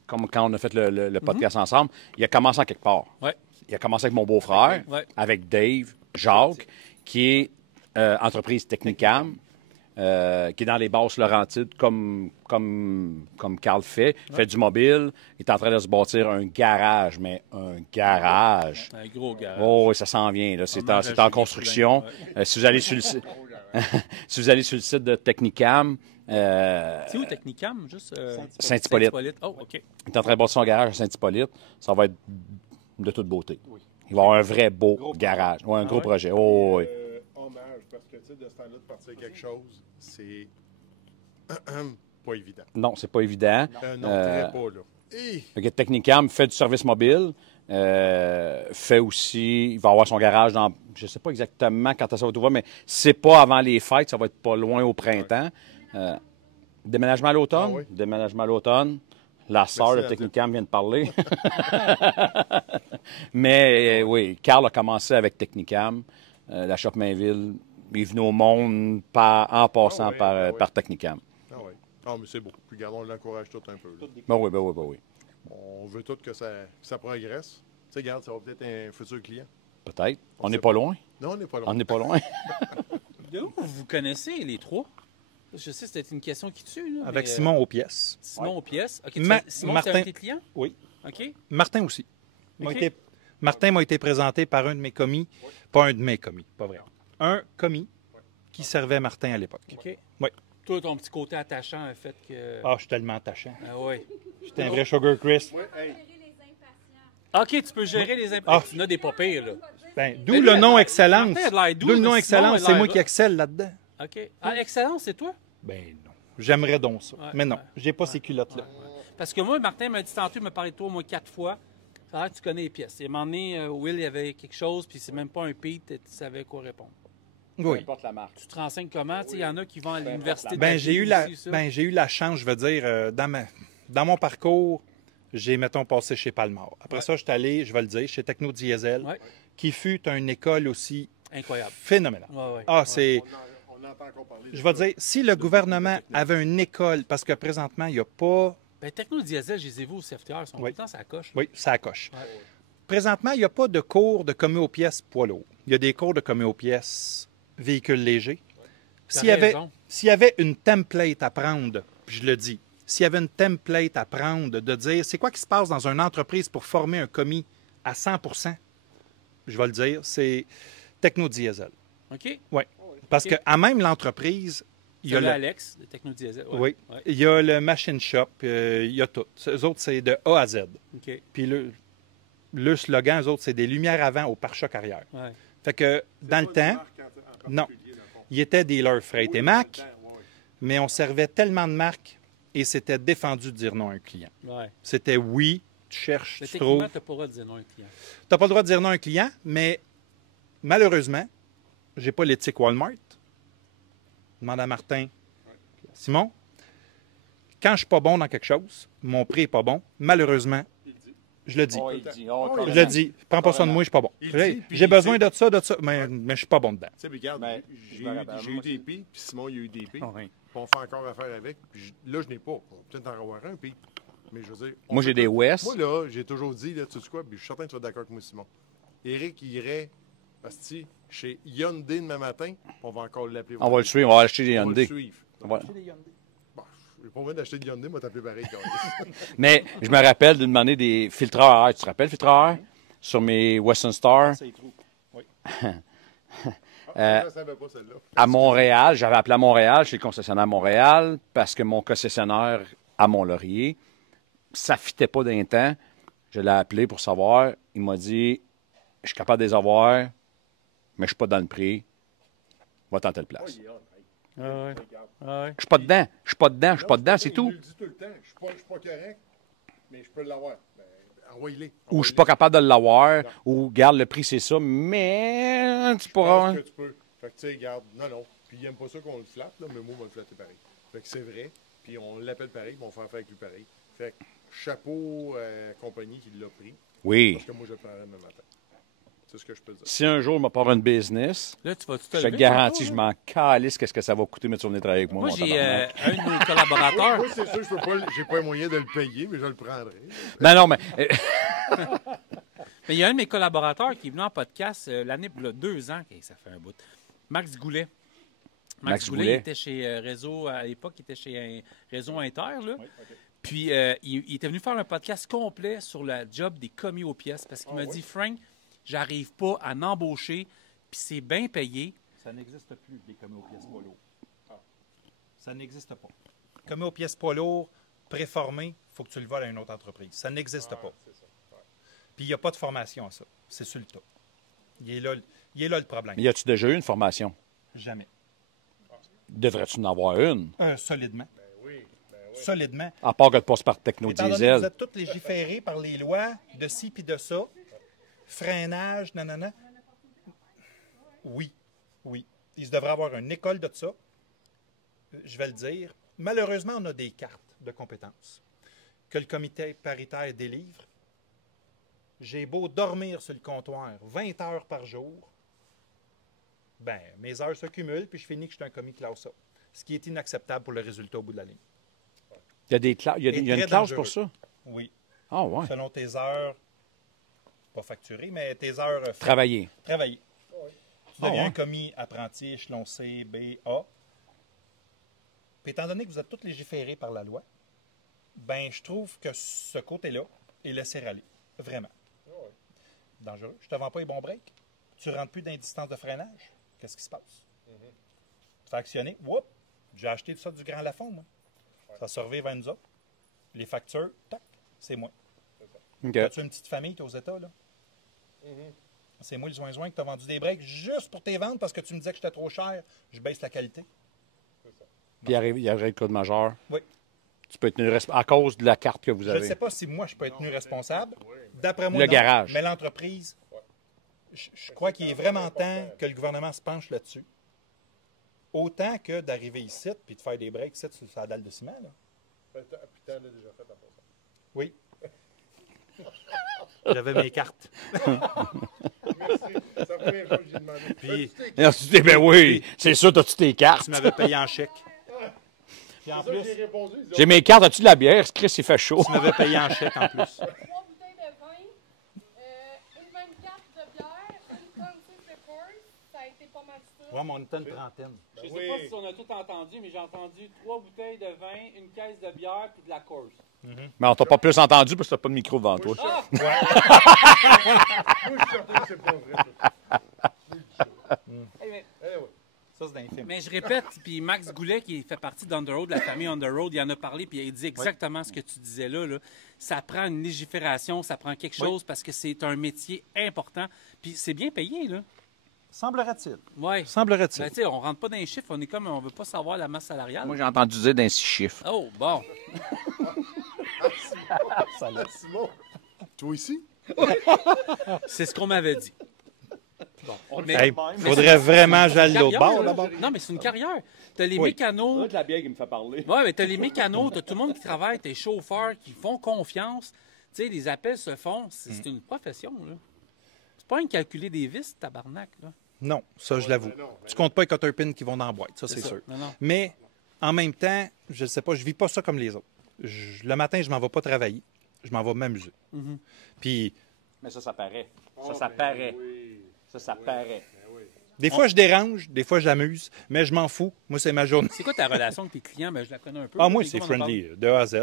comme quand on a fait le podcast ensemble, il a commencé en quelque part. Ouais. Il a commencé avec mon beau-frère, Ouais. avec Dave, Jacques, qui est entreprise Technicam, qui est dans les basses Laurentides, comme Carl fait du mobile. Il est en train de se bâtir un garage, mais un garage. Un gros gars. Oh, oui, ça s'en vient. Là. C'est en, c'est en construction. Si vous allez sur le site, si vous allez sur le site de Technicam, C'est où Technicam? Juste Saint-Hippolyte. Oh, OK. Il est en train de bâtir son garage à Saint-Hippolyte. Ça va être de toute beauté. Il va y avoir un vrai beau garage. Ouais, un gros projet. Oh, oui. Hommage, parce que, tu sais, de ce temps-là, de partir quelque chose, c'est pas évident. Non, c'est pas évident. Non, très pas, là. Fait que Technicam fait du service mobile. Fait aussi, il va avoir son garage dans, je ne sais pas exactement quand ça va être ouvert, mais c'est pas avant les fêtes, ça va être pas loin au printemps. Déménagement à l'automne. Ah oui. Déménagement à l'automne. La sœur de Technicam vient de parler. Mais oui, Carl a commencé avec Technicam. La Shop Mainville est venue au monde en passant par Technicam. Ah oui. Non, mais c'est beau. Puis, gardons, on l'encourage tout un peu. Là. Ben oui. On veut tout que ça progresse. Tu sais, regarde, ça va peut-être un futur client. Peut-être. On n'est pas loin. Non, on n'est pas loin. On n'est pas loin. De où vous connaissez les trois? Je sais, c'était une question qui tue. Là, Avec mais, Simon aux pièces. Simon aux pièces. OK, Simon, Martin- c'est un de tes clients? Oui. OK. Martin aussi. OK. Martin m'a été présenté par un de mes commis. Pas un de mes commis, pas vrai. Un commis qui servait Martin à l'époque. OK. Oui. Toi, ton petit côté attachant a fait que... Ah, je suis tellement attachant. Ah oui. J'étais un vrai Sugar Chris. OK, tu peux gérer les impôts. Ah. Tu en as des pas pires, là. Ben, d'où Mais le lui, nom Martin Excellence. a de l'air doux, D'où le nom mais Simon Excellence, a c'est l'air- moi qui excelle là-dedans. OK. Ah, Excellence, c'est toi? Ben non. J'aimerais donc ça. Ouais, Mais non, ouais. j'ai pas ces culottes-là. Parce que moi, Martin m'a dit tantôt, il m'a parlé de toi au moins 4 fois. Ça a l'air que tu connais les pièces. Et à un moment donné, Will, il y avait quelque chose, puis c'est même pas un Pete, tu savais quoi répondre. peu Oui. importe la marque. Tu te renseignes comment? Il y en a qui vont à l'université de Ben, la j'ai vie eu la, aussi, ça. ben, j'ai eu la chance, je veux dire, dans mon parcours, j'ai, mettons, passé chez Palmar. Après ça, je suis allé, je vais le dire, chez Techno Diesel, Ouais. qui fut une école aussi Incroyable. phénoménale. Ouais. Ah, c'est... On entend encore parler de Je vais ça. dire, si le gouvernement avait une école, parce que présentement, il n'y a pas... Ben, Techno Diesel, je les ai vus au CFTR, ils sont tout le temps, ça coche. Oui, ça coche. Ouais. Présentement, il n'y a pas de cours de commis aux pièces poids lourds. Il y a des cours de commis aux pièces véhicules légers. T'as S'il y avait, raison. s'il y avait une template à prendre, puis je le dis, s'il y avait une template à prendre de dire c'est quoi qui se passe dans une entreprise pour former un commis à 100 % je vais le dire, c'est Techno Diesel. OK? Oui. Parce OK. qu'à même l'entreprise, il y a Salut le... Alex, de Techno Diesel. Ouais. Oui. Ouais. Il y a le machine shop, il y a tout. Eux autres, c'est de A à Z. OK. Puis le slogan, eux autres, c'est des lumières avant au pare-choc arrière. Ouais. Fait que dans le temps, non. Il était dealer Freight et Mac, mais on servait tellement de marques et c'était défendu de dire non à un client. Ouais. C'était oui, tu cherches, Mais tu techniquement, trouves. tu n'as pas le droit de dire non à un client. Tu n'as pas le droit de dire non à un client, mais malheureusement, j'ai pas l'éthique Walmart. Demande à Martin. Simon, quand je suis pas bon dans quelque chose, mon prix est pas bon, malheureusement, je le dis. Oh, il dit, Je le dis. Prends pas ça de moi, je suis pas bon. Il dit, puis J'ai il besoin sait. de ça, mais je suis pas bon dedans. Tu sais, puis regarde, Ben, j'ai je me rappelle, eu moi, des P, puis Simon, il a eu des P. Ah oui. Puis on fait encore affaire avec. Puis là, je n'ai pas. On va peut-être en avoir un P. Mais je veux dire... on Moi, peut j'ai des tout- West. Moi, là, j'ai toujours dit, là, tu sais quoi, puis je suis certain que tu vas être d'accord avec moi, Simon. Éric, il irait, asti, chez Hyundai demain matin, puis on va encore l'appeler. On va le suivre, on va acheter des On va le Hyundai. suivre. On va- Bon, j'ai pas envie d'acheter des Hyundai, moi, t'appeler pareil. Mais je me rappelle de demander des filtreurs à air. Tu te rappelles, filtreurs à air? Sur mes Western Star. Je savais pas celle-là. À Montréal, j'avais appelé à Montréal, chez le concessionnaire à Montréal, parce que mon concessionnaire à Mont-Laurier, ça ne fitait pas d'un temps. Je l'ai appelé pour savoir. Il m'a dit, je suis capable de les avoir, mais je ne suis pas dans le prix. Va dans telle place. Ouais. Je suis pas dedans. Je suis pas dedans. Je suis pas dedans, c'est tout. Il le dit tout le temps. Je suis pas correct, mais je peux l'avoir. Ben, envoyez-les. Ou je suis pas capable de l'avoir, ou garde le prix, c'est ça, mais tu Je pourras. pense que tu peux. Fait que, tu sais, regarde, non. Puis, il n'aime pas ça qu'on le flatte, là, mais moi, on va le flatter pareil. Fait que c'est vrai. Puis, on l'appelle pareil, puis on fait affaire avec lui pareil. Fait que, chapeau compagnie qui l'a pris. Oui. Parce que moi, je le prendrais demain matin. C'est ce que je peux dire. Si un jour, je me part une business, Là, tu vas-tu te je te lever garantis, tantôt, je là? m'en calisse qu'est-ce que ça va coûter, mais tu vas venir travailler avec moi. Moi, mon j'ai tabarnak. un de nos collaborateurs. Moi, c'est sûr, je peux pas, j'ai pas les moyens de le payer, mais je le prendrai. Non, mais. Mais il y a un de mes collaborateurs qui est venu en podcast l'année, là, 2 ans, ça fait un bout. Max Goulet. Max Goulet, Goulet. il était chez Réseau, à l'époque, il était chez Réseau Inter, là. Puis, il était venu faire un podcast complet sur le job des commis aux pièces parce qu'il m'a dit, Frank, j'arrive pas à m'embaucher, puis c'est bien payé. Ça n'existe plus, les commis aux pièces poids lourds. Ça n'existe pas. Commis aux pièces poids lourds, préformé, il faut que tu le voles à une autre entreprise. Ça n'existe pas. Puis il n'y a pas de formation à ça. C'est sur le tas. Il est là le problème. Mais y a-tu déjà eu une formation? Jamais. Devrais-tu en avoir une? Solidement. Solidement. À part que tu passes par Étant donné que vous Techno-Diesel. êtes tous légiférés par les lois de ci puis de ça, freinage, nanana. Oui. Il devrait avoir une école de ça. Je vais le dire. Malheureusement, on a des cartes de compétences que le comité paritaire délivre. J'ai beau dormir sur le comptoir 20 heures par jour, ben mes heures se cumulent puis je finis que je suis un commis classe A. Ce qui est inacceptable pour le résultat au bout de la ligne. Il y a, il y a Et une très classe dangereux. pour ça? Oui. Ah, ouais. Selon tes heures, pas facturées, mais tes heures... Travailler. Travailler. Tu Ah, deviens ouais. un commis apprenti, échelon C, B, A. Puis étant donné que vous êtes tous légiférés par la loi, ben je trouve que ce côté-là est laissé aller. Vraiment. Dangereux. Je te vends pas les bons breaks. Tu rentres plus dans les distances de freinage. Qu'est-ce qui se passe? Tu fais actionner. Whoop! J'ai acheté tout ça du Grand Lafond, moi. Ça survive à nous autres. Les factures, tac, c'est moi. OK. As-tu une petite famille, tu es aux États, là? C'est moi le zoin-zoin que tu as vendu des breaks juste pour tes ventes parce que tu me disais que j'étais trop cher. Je baisse la qualité. Puis il y aurait le code majeur. Oui. Tu peux être tenu à cause de la carte que vous Je ne avez. sais pas si moi, je peux être tenu responsable. D'après moi, Le non. garage. Mais l'entreprise, je crois qu'il est vraiment temps que le gouvernement se penche là-dessus. autant que d'arriver ici puis de faire des breaks ici sur la dalle de ciment. Là. Puis t'en as déjà fait à part ça. Oui. J'avais mes cartes. Merci. C'est la première fois que j'ai demandé. Puis, Ben oui, c'est sûr, t'as-tu tes cartes? tu m'avais payé en chèque. Puis en C'est ça que plus, j'ai répondu. J'ai mes cartes, as-tu de la bière? Chris, il fait chaud. tu m'avais payé en chèque en plus. 3 bouteilles de vin, une 24 de bière, une 36 peppers. Ça a été pas mal ça. Ouais, mais on était une trentaine. Je sais pas si on a tout entendu, mais j'ai entendu 3 bouteilles de vin, une caisse de bière puis de la course. Mais on t'a pas plus entendu parce que t'as pas de micro devant toi. Moi, je suis certain que c'est pas vrai. Ça, c'est dans les films. Mais je répète, puis Max Goulet, qui fait partie d'Underroad, de la famille Underroad, il en a parlé, puis il dit exactement ce que tu disais là. Ça prend une légifération, ça prend quelque chose parce que c'est un métier important. Puis c'est bien payé, là. Semblerait-il. Oui. Semblerait-il. Ben, tu sais, on rentre pas dans les chiffres, on veut pas savoir la masse salariale. Moi, j'ai entendu dire d'un 6 chiffres. Oh, bon. Simon, toi ici? C'est ce qu'on m'avait dit. Bon, mais, Faudrait vraiment que j'aille l'autre bord, là. là-bas. Non, mais c'est une carrière. T'as les Oui. mécanos. C'est la bière qui me fait parler. Oui, mais t'as les mécanos, t'as tout le monde qui travaille, t'as les chauffeurs qui font confiance. Tu sais, les appels se font. C'est une profession, là. C'est pas un calculer des vis, tabarnak, là. Non, ça, je l'avoue. Tu comptes pas les cotterpins qui vont dans la boîte, ça, c'est ça. sûr. Non. Mais, en même temps, je ne sais pas, je vis pas ça comme les autres. Le matin, je m'en vais pas travailler. Je m'en vais m'amuser. Puis, Mais ça paraît. Ça paraît. Ça paraît. des fois, je dérange, des fois, j'amuse, mais je m'en fous. Moi, c'est ma journée. C'est quoi ta relation avec tes clients? Ben, je la connais un peu. Ah, là, moi, puis c'est comment on en friendly, de A à Z.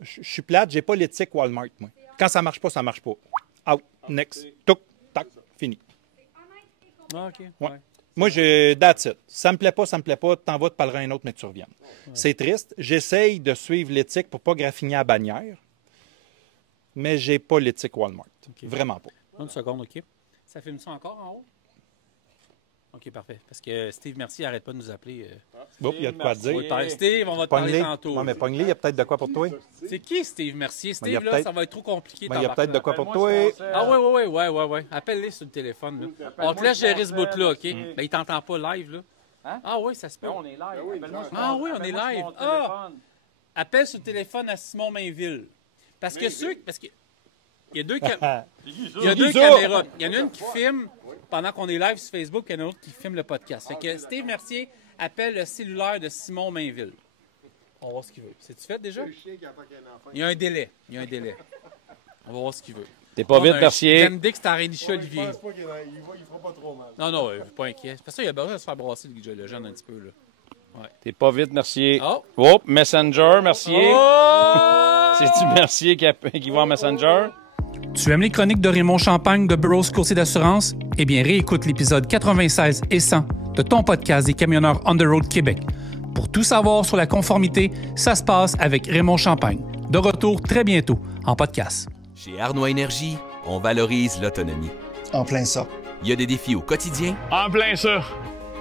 Je suis plate, j'ai pas l'éthique Walmart, moi. Quand ça marche pas, ça marche pas. Out, next, toc, tac, fini. parle? Ah, OK. Ouais. Moi, that's it. Ça me plaît pas, t'en vas te parler à un autre, mais que tu reviennes. C'est triste. J'essaye de suivre l'éthique pour pas graffiner à bannière, mais j'ai pas l'éthique Walmart. Vraiment pas. Une seconde, OK. Ça filme ça encore en haut? OK, parfait. Parce que Steve Mercier n'arrête pas de nous appeler. Bon, il y a de quoi te dire. Steve, on va te parler Pogne-les. tantôt. Non, mais pogne-les, il y a peut-être de quoi pour toi. C'est qui Steve Mercier? il y a Steve, là, peut-être- ça va être trop compliqué. Il y a peut-être de quoi pour toi. Ah oui. Appelle-les sur le téléphone. Là. On te laisse gérer ce bout-là, OK? Ben, il t'entend pas live, là. Hein? Ah oui, ça se peut. On est live. Ah oui, on est live. Ah! Appelle sur le téléphone à Simon Mainville. Parce que il y a deux caméras. Il y a deux caméras. Il y en a une qui filme pendant qu'on est live sur Facebook, et il y en a une autre qui filme le podcast. Fait que Steve Mercier appelle le cellulaire de Simon Mainville. On va voir ce qu'il veut. C'est-tu fait déjà? Il y a un délai. On va voir ce qu'il veut. T'es pas vite, Mercier. J'aime dire que c'est Arénicha Olivier. Je pense pas qu'il fera pas trop mal. Non, je suis pas inquiet. Parce que ça, il a besoin de se faire brasser le jeune un petit peu. Là. T'es pas vite, Mercier. Oh! Oh, Messenger, Mercier. Oh! C'est-tu Mercier qui va en Messenger? Tu aimes les chroniques de Raymond Champagne de Burroughs Courtier d'assurance? Eh bien, réécoute l'épisode 96 et 100 de ton podcast des camionneurs On the Road Québec. Pour tout savoir sur la conformité, ça se passe avec Raymond Champagne. De retour très bientôt en podcast. Chez Arnois Énergie, on valorise l'autonomie. En plein ça. Il y a des défis au quotidien. En plein ça.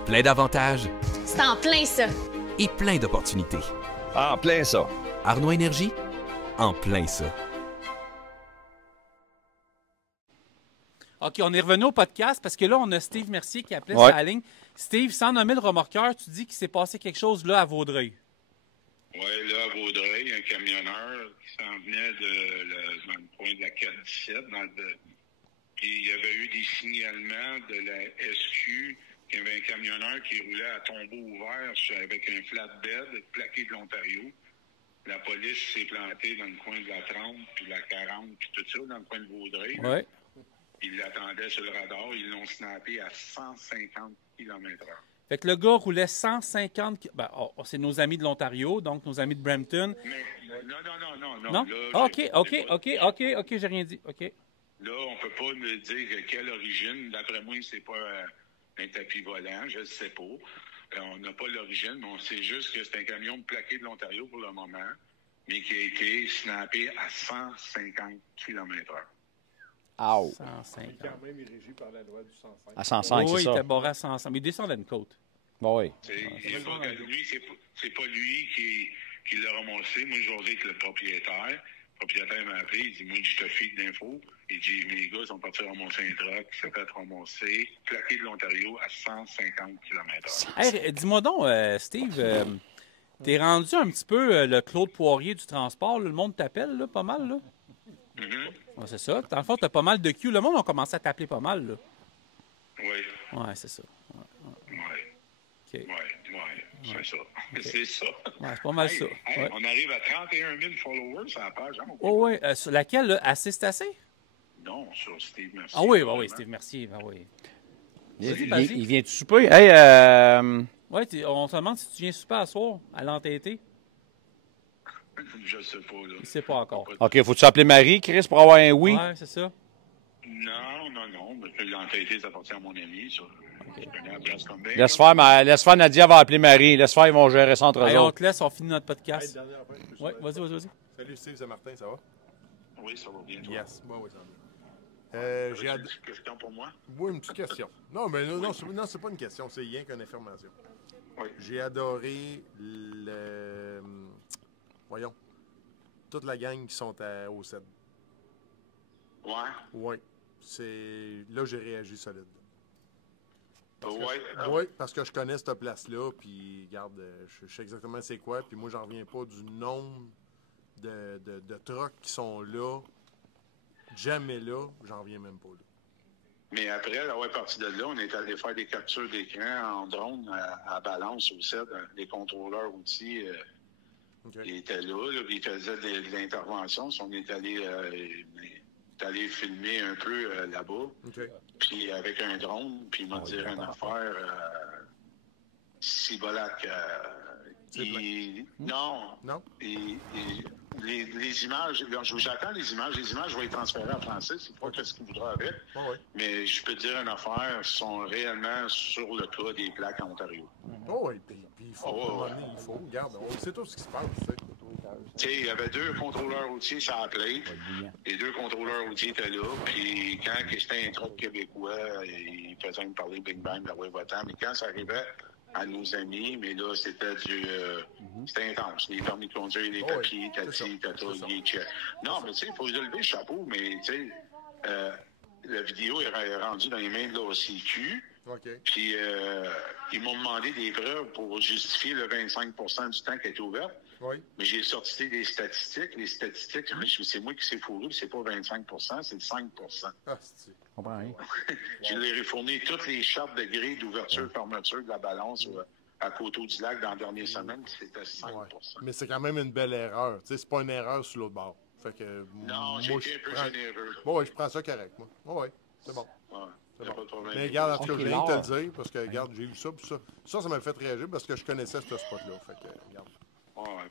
Plein d'avantages. C'est en plein ça. Et plein d'opportunités. En plein ça. Arnois Énergie, en plein ça. OK, on est revenu au podcast parce que là, on a Steve Mercier qui appelait Ouais. sur la ligne. Steve, sans nommer le remorqueur, tu dis qu'il s'est passé quelque chose là à Vaudreuil. Oui, là, à Vaudreuil, un camionneur qui s'en venait dans le coin de la 417, puis il y avait eu des signalements de la SQ qu'il y avait un camionneur qui roulait à tombeau ouvert avec un flatbed plaqué de l'Ontario. La police s'est plantée dans le coin de la 30, puis la 40, puis tout ça, dans le coin de Vaudreuil. Oui. Ils l'attendaient sur le radar, ils l'ont snappé à 150 km/h. Fait que le gars roulait 150... c'est nos amis de l'Ontario, donc nos amis de Brampton. Mais, non. Non? Là, OK, j'ai rien dit. OK. Là, on peut pas me dire quelle origine. D'après moi, c'est pas un tapis volant, je ne sais pas. On n'a pas l'origine, mais on sait juste que c'est un camion plaqué de l'Ontario pour le moment, mais qui a été snappé à 150 km/h. Ow. 150. Quand même, il est régi par la loi du 105. À 105, oui, c'est ça. il était barré à 105. Mais il descendait une côte. Bon, oui. Lui, c'est pas lui qui l'a ramassé. Moi, je vais dire que le propriétaire m'a appelé, il dit, moi, je te file d'infos. Il dit, mes gars sont partis ramasser un truck, qui s'est fait ramasser, plaqué de l'Ontario à 150 km/h. Hey, dis-moi donc, Steve, t'es rendu un petit peu le Claude Poirier du transport. Là, le monde t'appelle là, pas mal. Là. Ouais, c'est ça. Dans le fond, t'as pas mal de queues. Le monde a commencé à t'appeler pas mal. Là. Oui. Ouais, c'est ça. Oui, c'est ça. Okay. C'est ça. Ouais, c'est pas mal ça. Ouais. On arrive à 31 000 followers sur la page. Hein, oh, oui. Sur laquelle, là? Assez, c'est assez? Non, sur Steve Mercier. Ah oui, bah oui, Steve Mercier. Ben oui. Il vient de souper. Hey, Oui, on se demande si tu viens souper à soir, à l'entêté. Je sais pas, là. Il sait pas encore. OK, faut-tu appeler Marie, Chris, pour avoir un oui? Oui, c'est ça. Non. L'entêté, ça appartient à mon ami, ça. Okay. Laisse faire, Nadia va appeler Marie. Laisse faire, ils vont gérer ça entre eux autres. On te laisse, on finit notre podcast. Oui, vas-y. Salut Steve, c'est Martin, ça va? Oui, ça va bien, toi. Yes, oui, ça va. J'ai une petite question pour moi? Oui, une petite question. Non, mais non, c'est pas une question, c'est rien qu'une information. Oui. J'ai adoré voyons, toute la gang qui sont au CED. Ouais? Oui. Là, j'ai réagi solide. Oui, parce que je connais cette place-là, puis regarde, je sais exactement c'est quoi, puis moi, j'en reviens pas du nombre de trucks qui sont là, jamais là, j'en reviens même pas là. Mais après, parti de là, on est allé faire des captures d'écran en drone à Balance aussi, les contrôleurs outils. Ils étaient là, ils faisaient de l'intervention. On est allé filmer un peu là-bas. Puis avec un drone, puis il m'a dit une affaire. Cibolac. Non. Les images, j'attends les images. Les images, je vais les transférer à Francis. Il faut ce qu'il voudra avec. Mais je peux te dire une affaire, sont réellement sur le cas des plaques en Ontario. Oui, puis il faut. Regarde, on sait tout ce qui se passe. Il y avait 2 contrôleurs routiers sur la plate. Les 2 contrôleurs routiers étaient là. Puis quand c'était un truc québécois, ils faisaient me parler Big Bang, la voie votant. Mais quand ça arrivait à nos amis, mais là, c'était c'était intense. Les permis de conduire, les papiers, tata, non, mais tu sais, il faut se lever le chapeau, mais tu sais, la vidéo est rendue dans les mains de l'OCQ. Puis, ils m'ont demandé des preuves pour justifier le 25% du temps qui est ouvert. Mais j'ai sorti des statistiques. Les statistiques, c'est moi qui s'est fourré, c'est pas 25%, c'est 5%. Je leur ai fourni toutes les chartes de grille d'ouverture-fermeture de la balance à Coteau-du-Lac dans la dernière semaine, c'était 5%. Mais c'est quand même une belle erreur. C'est pas une erreur sur l'autre bord. Fait que, non, j'ai été un peu généreux. Oui, je prends ça correct, moi. Oui, c'est bon. C'est bon. Mais regarde, en tout cas, je viens de te le dire, parce que, regarde, j'ai vu ça, puis ça m'a fait réagir parce que je connaissais ce spot-là. Fait que, regarde.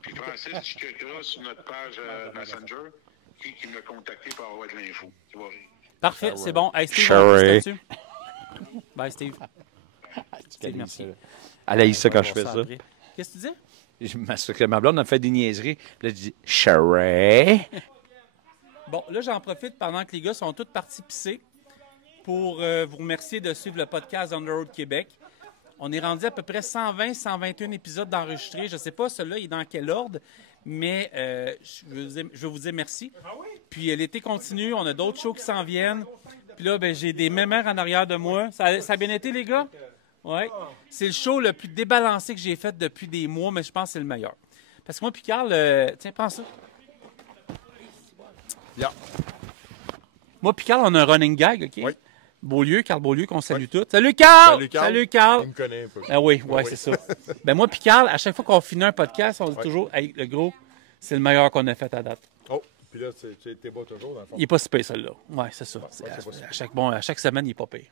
Puis Francis, tu checkeras sur notre page Messenger qui m'a contacté pour avoir de l'info. Tu vois. Parfait, c'est bon. Hey, Steve, on là-dessus. Bye, Steve. Steve, merci. Elle a eu ça quand je fais ça. Qu'est-ce que tu disais? Ma blonde a fait des niaiseries. Là, je dis « Sherry ». Bon, là, j'en profite pendant que les gars sont tous partis pisser pour vous remercier de suivre le podcast On the Road Québec. On est rendu à peu près 120, 121 épisodes d'enregistrés. Je ne sais pas, celui-là, il est dans quel ordre, mais je veux vous dire merci. Puis l'été continue, on a d'autres shows qui s'en viennent. Puis là, j'ai des mémères en arrière de moi. Ça a bien été, les gars? Oui. C'est le show le plus débalancé que j'ai fait depuis des mois, mais je pense que c'est le meilleur. Parce que moi, puis Carl, tiens, prends ça. Yeah. Moi, puis Carl, on a un running gag, OK? Oui. Beaulieu, Carl Beaulieu, qu'on salue tous. Salut, Carl! Salut, Carl! Il me connaît un peu. Ah oui, c'est ça. Moi, puis Carl, à chaque fois qu'on finit un podcast, on dit toujours, hey, le gros, c'est le meilleur qu'on a fait à date. Oh, puis là, t'es bas toujours, dans le fond. Il n'est pas si pire, celui-là. Oui, c'est ça. À chaque semaine, il n'est pas pire.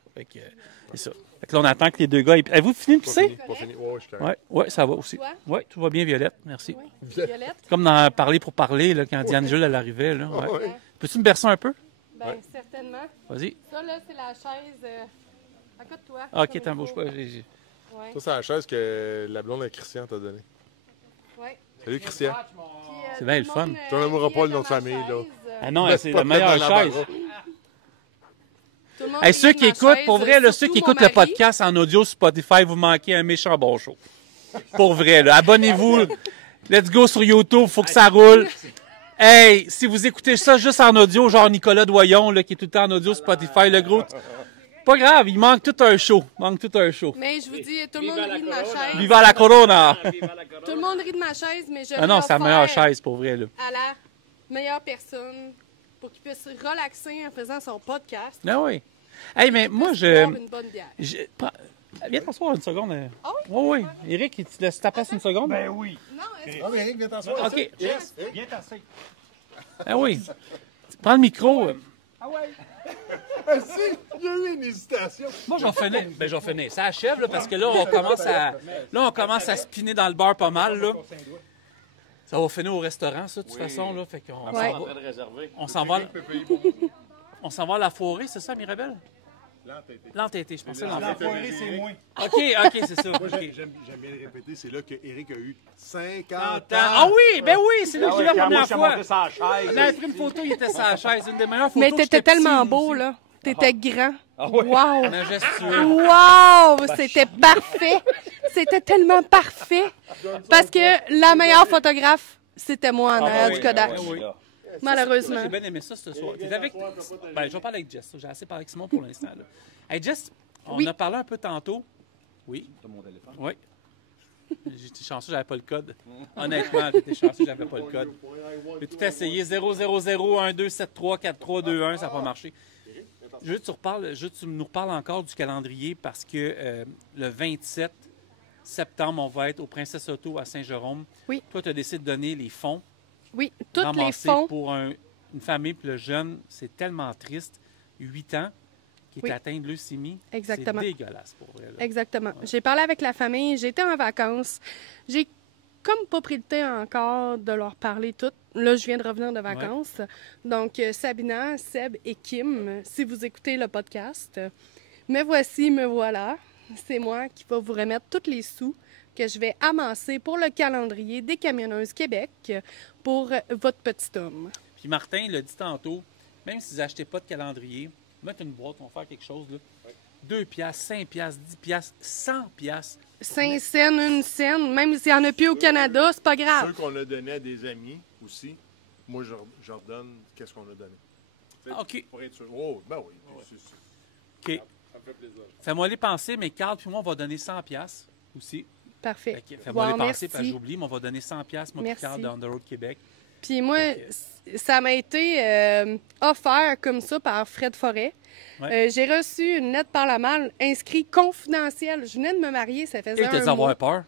C'est ça. Fait que là, on attend que les deux gars. Avez-vous fini de pisser? Pas fini. Oui, je suis correct. Oui, ça va aussi. Oui, tout va bien, Violette. Merci. Oui. Violette. Comme dans Parler pour parler, là, quand Diane Jules, elle arrivait. Là. Ouais. Peux-tu me bercer un peu? Bien, certainement. Vas-y. Ça, là, c'est la chaise à côté de toi. OK, t'en bouge pas. Ouais. Ça, c'est la chaise que la blonde de Christian t'a donnée. Oui. Salut, Christian. C'est bien le fun. Tu n'aimeras pas le nom de famille, là. Ah non, c'est la meilleure chaise. Hey, ceux qui écoutent, pour vrai, là, ceux qui écoutent le podcast en audio sur Spotify, vous manquez un méchant bon show. Pour vrai, là. Abonnez-vous. Let's go sur YouTube, faut que ça roule. Hey, si vous écoutez ça juste en audio, genre Nicolas Doyon, là, qui est tout le temps en audio Spotify, le gros, pas grave, il manque tout un show. Mais je vous dis, tout le monde rit de ma chaise. Viva la Corona! Tout le monde rit de ma chaise, mais je Ah non, c'est la meilleure chaise, pour vrai, là. à la meilleure personne pour qu'il puisse relaxer en faisant son podcast. Ah oui. Hey, mais moi, Boire une bonne bière. Viens t'asseoir une seconde. Ah oui? Oui. Eric, tu laisses ta place une seconde? Ben oui. Non, Ah, mais Eric, viens t'asseoir. OK. Yes, viens t'asseoir. Ah oui. Prends le micro. Ah ouais. Il y a eu une hésitation. Moi, j'en finis. Ben, j'en finis. Ça achève, là, parce que là, on commence à spinner dans le bar pas mal, là. Ça va finir au restaurant, ça, de toute façon, là. Fait qu'on on s'en va à la forêt, c'est ça, Mirabelle? L'entêté, je pensais La l'entêté. forêt, c'est moins. OK, c'est ça. Moi, OK. j'aime bien le répéter, c'est là que Eric a eu 50 ans. Ah oui, ben oui, c'est là que j'ai la première fois. monté sa chaise. On avait pris une photo, il était sur la chaise. Une des meilleures photos. Mais que t'étais j'étais tellement petit, beau, aussi. là. T'étais grand. oui. Wow! Majestueux. Wow! C'était parfait. C'était tellement parfait. Parce que la meilleure photographe, c'était moi en arrière du Kodak. oui. Malheureusement. J'ai bien aimé ça ce soir. T'es avec... Ben, je vais parler avec Jess. J'ai assez parlé avec Simon pour l'instant. Là. Hey, Jess, on a parlé un peu tantôt. Oui. T'as mon téléphone. Oui. J'étais chanceux, j'avais pas le code. Honnêtement, j'étais chanceux, j'avais pas le code. J'ai tout essayé. 0001273434321, ça n'a pas marché. Je veux que tu nous reparles encore du calendrier parce que le 27 septembre, on va être au Princesse Auto à Saint-Jérôme. Oui. Toi, tu as décidé de donner les fonds. Oui, tous les ramassés fonds. pour une famille, puis le jeune, c'est tellement triste. 8 ans, qui est atteint de leucémie. Exactement. C'est dégueulasse pour vrai. Là. Exactement. J'ai parlé avec la famille, j'étais en vacances. J'ai comme pas pris le temps encore de leur parler toutes. Là, je viens de revenir de vacances. Donc, Sabina, Seb et Kim, si vous écoutez le podcast, me voici, me voilà. C'est moi qui va vous remettre tous les sous que je vais amasser pour le calendrier des Camionneuses Québec pour votre petit homme. Puis Martin l'a dit tantôt, même si vous n'achetez pas de calendrier, mettre une boîte, on va faire quelque chose. Là. 2 piastres, 5 piastres, 10 piastres, 100 piastres. 5 cents, 1 cent, même s'il n'y en a plus au Canada, c'est pas grave. Ceux qu'on a donnés à des amis aussi, moi, je leur donne qu'est-ce qu'on a donné. OK. Pour être sûr. Oh, ben oui. OK. Ça me fait plaisir. Fais-moi les penser, mais Carl puis moi, on va donner 100 piastres aussi. Parfait. Fais-moi les penser, merci. parce que j'oublie, mais on va donner 100 piastres, moi, puis Carl, de On the Road Québec. Puis moi, ça m'a été offert comme ça par Fred Forêt. Ouais. J'ai reçu une lettre par la malle inscrite confidentielle. Je venais de me marier, ça faisait Et t'as dû un avoir mois. peur?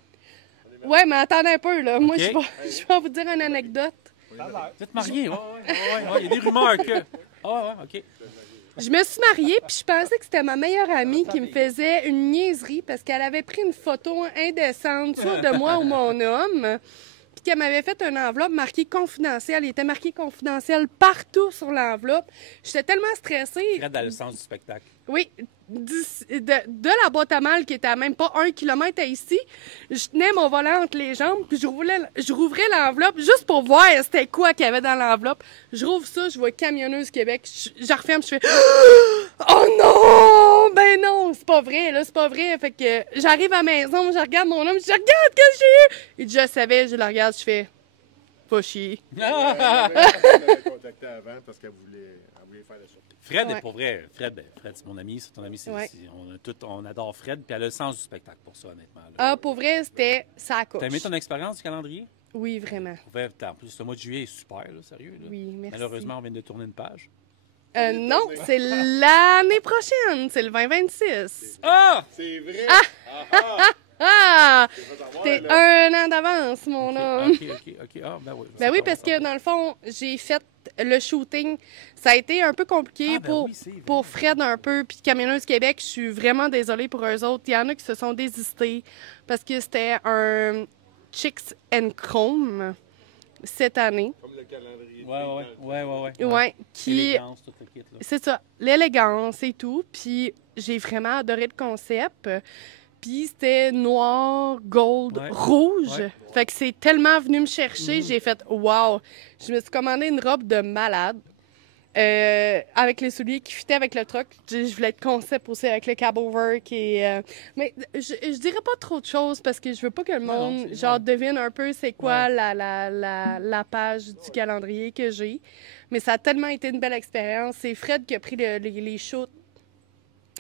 Ouais, mais attendez un peu, là. Moi, OK. je vais vous dire une anecdote. Vous êtes mariés, oui? Il y a des rumeurs que... Ah, ouais, OK. Je me suis mariée, puis je pensais que c'était ma meilleure amie qui me faisait une niaiserie parce qu'elle avait pris une photo indécente, soit de moi ou mon homme, puis qu'elle m'avait fait une enveloppe marquée confidentielle. Il était marqué confidentiel partout sur l'enveloppe. J'étais tellement stressée. Très dans le sens du spectacle. Oui, de la boîte à mal qui était à même pas 1 kilomètre à ici, je tenais mon volant entre les jambes, puis je rouvrais l'enveloppe juste pour voir c'était quoi qu'il y avait dans l'enveloppe. Je rouvre ça, je vois Camionneuse Québec, je referme, je fais « Oh non! Ben non, c'est pas vrai, là, c'est pas vrai. » Fait que j'arrive à la maison, je regarde mon homme, je dis « Regarde que j'ai eu! » Il dit « Je savais, je le regarde, je fais « Pas chier. » Je l'avais contacté avant parce qu'elle voulait faire la surprise. Fred est pour vrai. Fred, c'est mon ami, c'est ton ami. On adore Fred, puis elle a le sens du spectacle pour ça, honnêtement. Là. Ah, pour vrai, c'était ça coche. T'as aimé ton expérience du calendrier? Oui, vraiment. En plus, le mois de juillet est super, là, sérieux. Là. Oui, merci. Malheureusement, on vient de tourner une page. Non, c'est l'année prochaine, c'est le 2026. Ah! C'est vrai! Ah! T'es un an d'avance, mon homme. OK. Ah, ben oui. Ben oui, parce que dans le fond, j'ai fait le shooting. Ça a été un peu compliqué pour Fred un peu, puis Camionneuse Québec. Je suis vraiment désolée pour eux autres. Il y en a qui se sont désistés parce que c'était un Chicks and Chrome cette année. Comme le calendrier. Ouais, qui... L'élégance, tout le kit, là. C'est ça, l'élégance et tout. Puis j'ai vraiment adoré le concept. Puis c'était noir, gold, rouge. Fait que c'est tellement venu me chercher. J'ai fait « wow ». Je me suis commandé une robe de malade. avec les souliers qui fitaient avec le truck. Je voulais être concept aussi avec le cab-over. Mais je dirais pas trop de choses parce que je veux pas que le monde devine un peu c'est quoi la page du calendrier que j'ai. Mais ça a tellement été une belle expérience. C'est Fred qui a pris les shoots.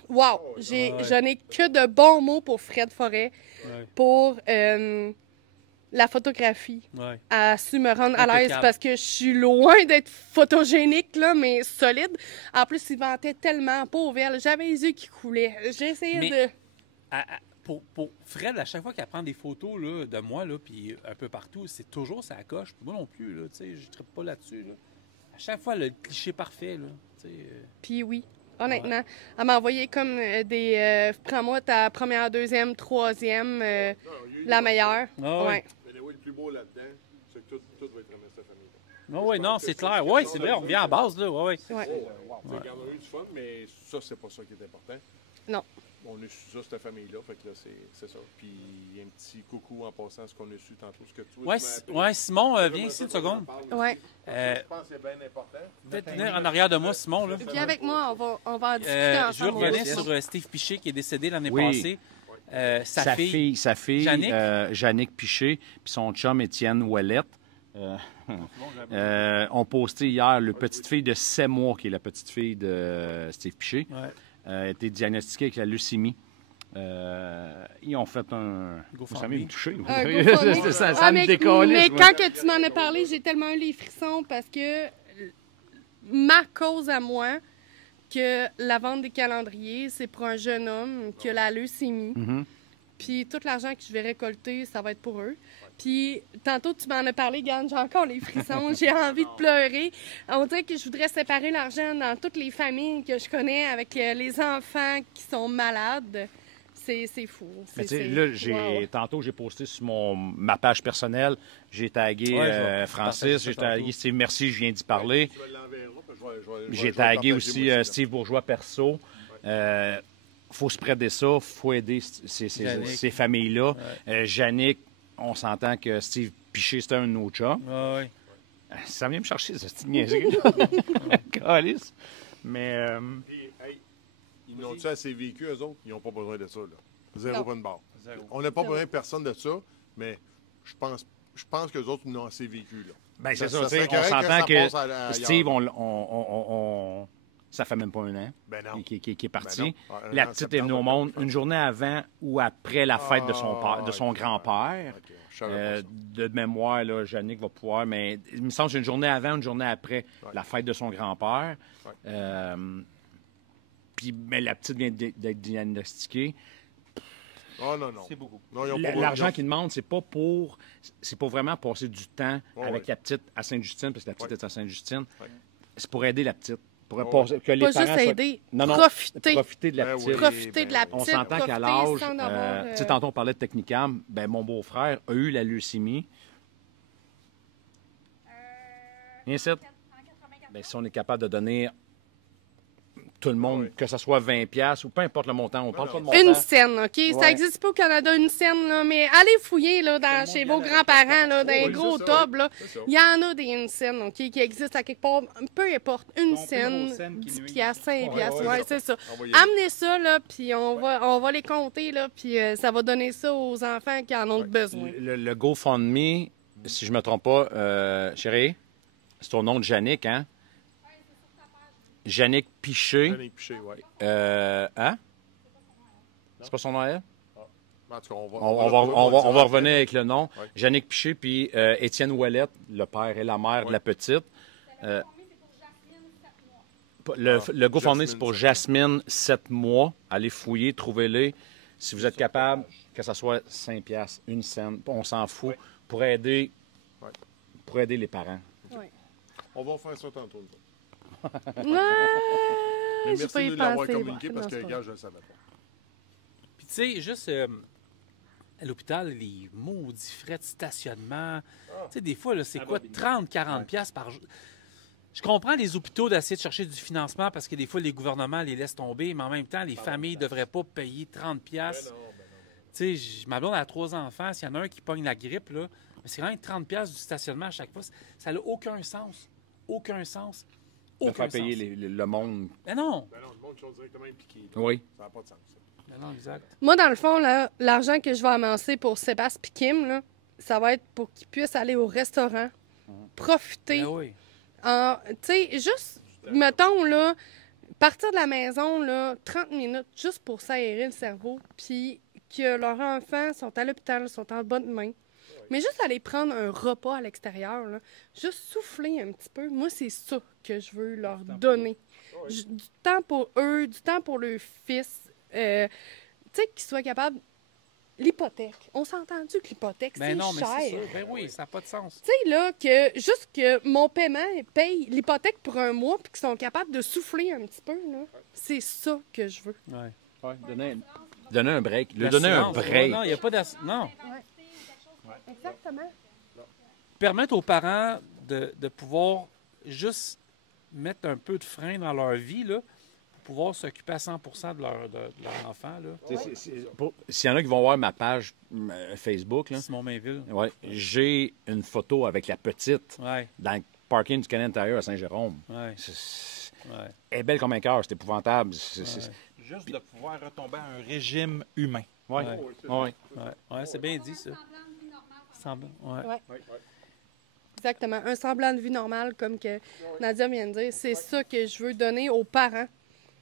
Wow! Je n'ai que de bons mots pour Fred Forêt, pour la photographie. A su me rendre à l'aise parce que je suis loin d'être photogénique, là, mais solide. En plus, il ventait tellement, pauvre elle. J'avais les yeux qui coulaient. J'ai essayé de... Pour Fred, à chaque fois qu'elle prend des photos là, de moi, là, puis un peu partout, c'est toujours ça coche. Moi non plus, là, je ne trippe pas là-dessus. Là. À chaque fois, le cliché parfait. Là, Puis oui. Honnêtement, elle m'a envoyé comme des... prends-moi ta première, deuxième, troisième, la meilleure. Mais le plus beau là-dedans, c'est que tout va être remis à sa famille. Oui, non, c'est clair. Oui, c'est vrai, on revient à la base. Là. On a eu du fun, mais ça, c'est pas ça qui est important. Non. On a su ça, cette famille-là, fait que là, c'est ça. Puis, un petit coucou en passant à ce qu'on a su tantôt. Ce que tu Simon, viens ici une seconde. Oui. Je pense que c'est bien important. Peut-être venir en arrière de moi, Simon. Là. Viens avec moi, on va en discuter ensemble. Je veux revenir sur Steve Piché, qui est décédé l'année passée. Sa fille Jannick Piché, puis son chum Étienne Ouellette. ont posté hier le petite fille de 7 mois, qui est la petite fille de Steve Piché. A été diagnostiquée avec la leucémie. Ils ont fait un... Ça m'a touché. Ça me décolle. Mais quand que tu m'en as parlé, j'ai tellement eu les frissons parce que ma cause à moi, que la vente des calendriers, c'est pour un jeune homme qui a la leucémie. Puis tout l'argent que je vais récolter, ça va être pour eux. Puis tantôt, tu m'en as parlé, Gann, j'ai encore les frissons, j'ai envie de pleurer. On dirait que je voudrais séparer l'argent dans toutes les familles que je connais avec les enfants qui sont malades. C'est fou. Mais tu sais, là, tantôt, j'ai posté sur ma page personnelle, j'ai tagué Francis, j'ai tagué Steve Mercier, je viens d'y parler. J'ai tagué aussi Steve Bourgeois perso. Faut spreader ça, faut aider ces familles-là. Jannick, on s'entend que Steve Piché, c'était un de nos chats. Ça vient me chercher, cette petite niaiserie. Calice. Mais... Ils n'ont-tu assez vécu, eux autres? Ils n'ont pas besoin de ça, là. Zéro point de barre. On n'a pas besoin de personne de ça, mais je pense qu'eux autres, ils n'ont assez vécu, là. Bien, c'est ça. On s'entend que Steve, ça fait même pas un an qui est parti. La petite est venue au monde une journée avant ou après la fête de son grand-père. De mémoire, là, Jannick va pouvoir, mais il me semble que c'est une journée avant, une journée après la fête de son grand-père. Puis la petite vient d'être diagnostiquée. Oh non. C'est beaucoup. L'argent qu'ils demandent, c'est pas vraiment passer du temps avec la petite à Sainte-Justine, parce que la petite est à Sainte-Justine. C'est pour aider la petite. Que les pas parents juste aider, profiter de la petite. Profiter de la petite. On s'entend qu'à l'âge, tu sais, tantôt on parlait de Technicam, ben mon beau-frère a eu la leucémie. Bien sûr. Ben, si on est capable de donner tout le monde, que ce soit 20$ ou peu importe le montant, on parle pas de montant. Une scène, OK? Ça n'existe pas au Canada, une scène, là, mais allez fouiller là, chez vos grands-parents, là, dans les gros tubs. Il y en a des une scène, OK, qui existent à quelque part. Peu importe, une scène, 10$, 5$, ouais, c'est ça. Amenez ça, là, puis on va les compter, là, puis ça va donner ça aux enfants qui en ont besoin. Le GoFundMe, si je me trompe pas, chérie, c'est au nom de Jannick, hein? Jannick Piché. Jannick Piché, oui. Hein? C'est pas son nom, elle? En tout cas, on va revenir avec le nom. Ouais. Jannick Piché, puis Étienne Ouellette, le père et la mère de la petite. Le GoFundMe, c'est pour Jasmine, 7 mois. Allez fouiller, trouvez-les. Si vous êtes capable, que ce soit 5$, 1 cent, on s'en fout, pour aider les parents. Ouais. On va faire ça tantôt. Mais merci de nous l'avoir communiqué parce que, gars, je ne le savais pas. Puis, tu sais, juste à l'hôpital, les maudits frais de stationnement. Tu sais, des fois, c'est quoi, 30-40$ par jour? Je comprends les hôpitaux d'essayer de chercher du financement parce que des fois, les gouvernements les laissent tomber, mais en même temps, les familles ne devraient pas payer 30$. Tu sais, ma blonde a 3 enfants. S'il y en a un qui pogne la grippe, là, c'est quand même 30$ du stationnement à chaque fois. Ça n'a aucun sens. Aucun sens. de aucun faire payer sens. le monde. Mais non. Ben non, le monde qui sont directement impliqués. Oui. Ça n'a pas de sens. Ça. Mais non, exact. Moi, dans le fond, là, l'argent que je vais amasser pour Sébastien et Kim, là, ça va être pour qu'ils puissent aller au restaurant, profiter. Ben oui. Tu sais, juste, mettons, là, partir de la maison, là, 30 minutes, juste pour s'aérer le cerveau, puis que leurs enfants sont à l'hôpital, sont en bonne main. Mais juste aller prendre un repas à l'extérieur, là, juste souffler un petit peu, moi, c'est ça que je veux leur donner. Du temps pour eux, du temps pour leur fils. Tu sais, qu'ils soient capables... L'hypothèque. On s'est entendu que l'hypothèque, Ben c'est non, mais c'est cher. ça. Ben oui, ça n'a pas de sens. Tu sais, là, juste que mon paiement paye l'hypothèque pour un mois puis qu'ils sont capables de souffler un petit peu, là, c'est ça que je veux. Ouais. Ouais, donner un break. Lui donner un L'assurance, break. Non, il n'y a pas d'assurance. Non. Exactement. Permettre aux parents de pouvoir juste mettre un peu de frein dans leur vie, là, pour pouvoir s'occuper à 100% de leur enfant. Là. S'il y en a qui vont voir ma page Facebook, là, Simon Mainville. ouais, j'ai une photo avec la petite Ouais. dans le parking du Canadien Tire à Saint-Jérôme. Ouais. Ouais. Elle est belle comme un cœur, c'est épouvantable. Juste de pouvoir retomber à un régime humain. Ouais. Ouais. Ouais, c'est bien dit, ça. Semblant. Ouais. Ouais. Exactement. Un semblant de vie normale, comme que Nadia vient de dire, c'est ça que je veux donner aux parents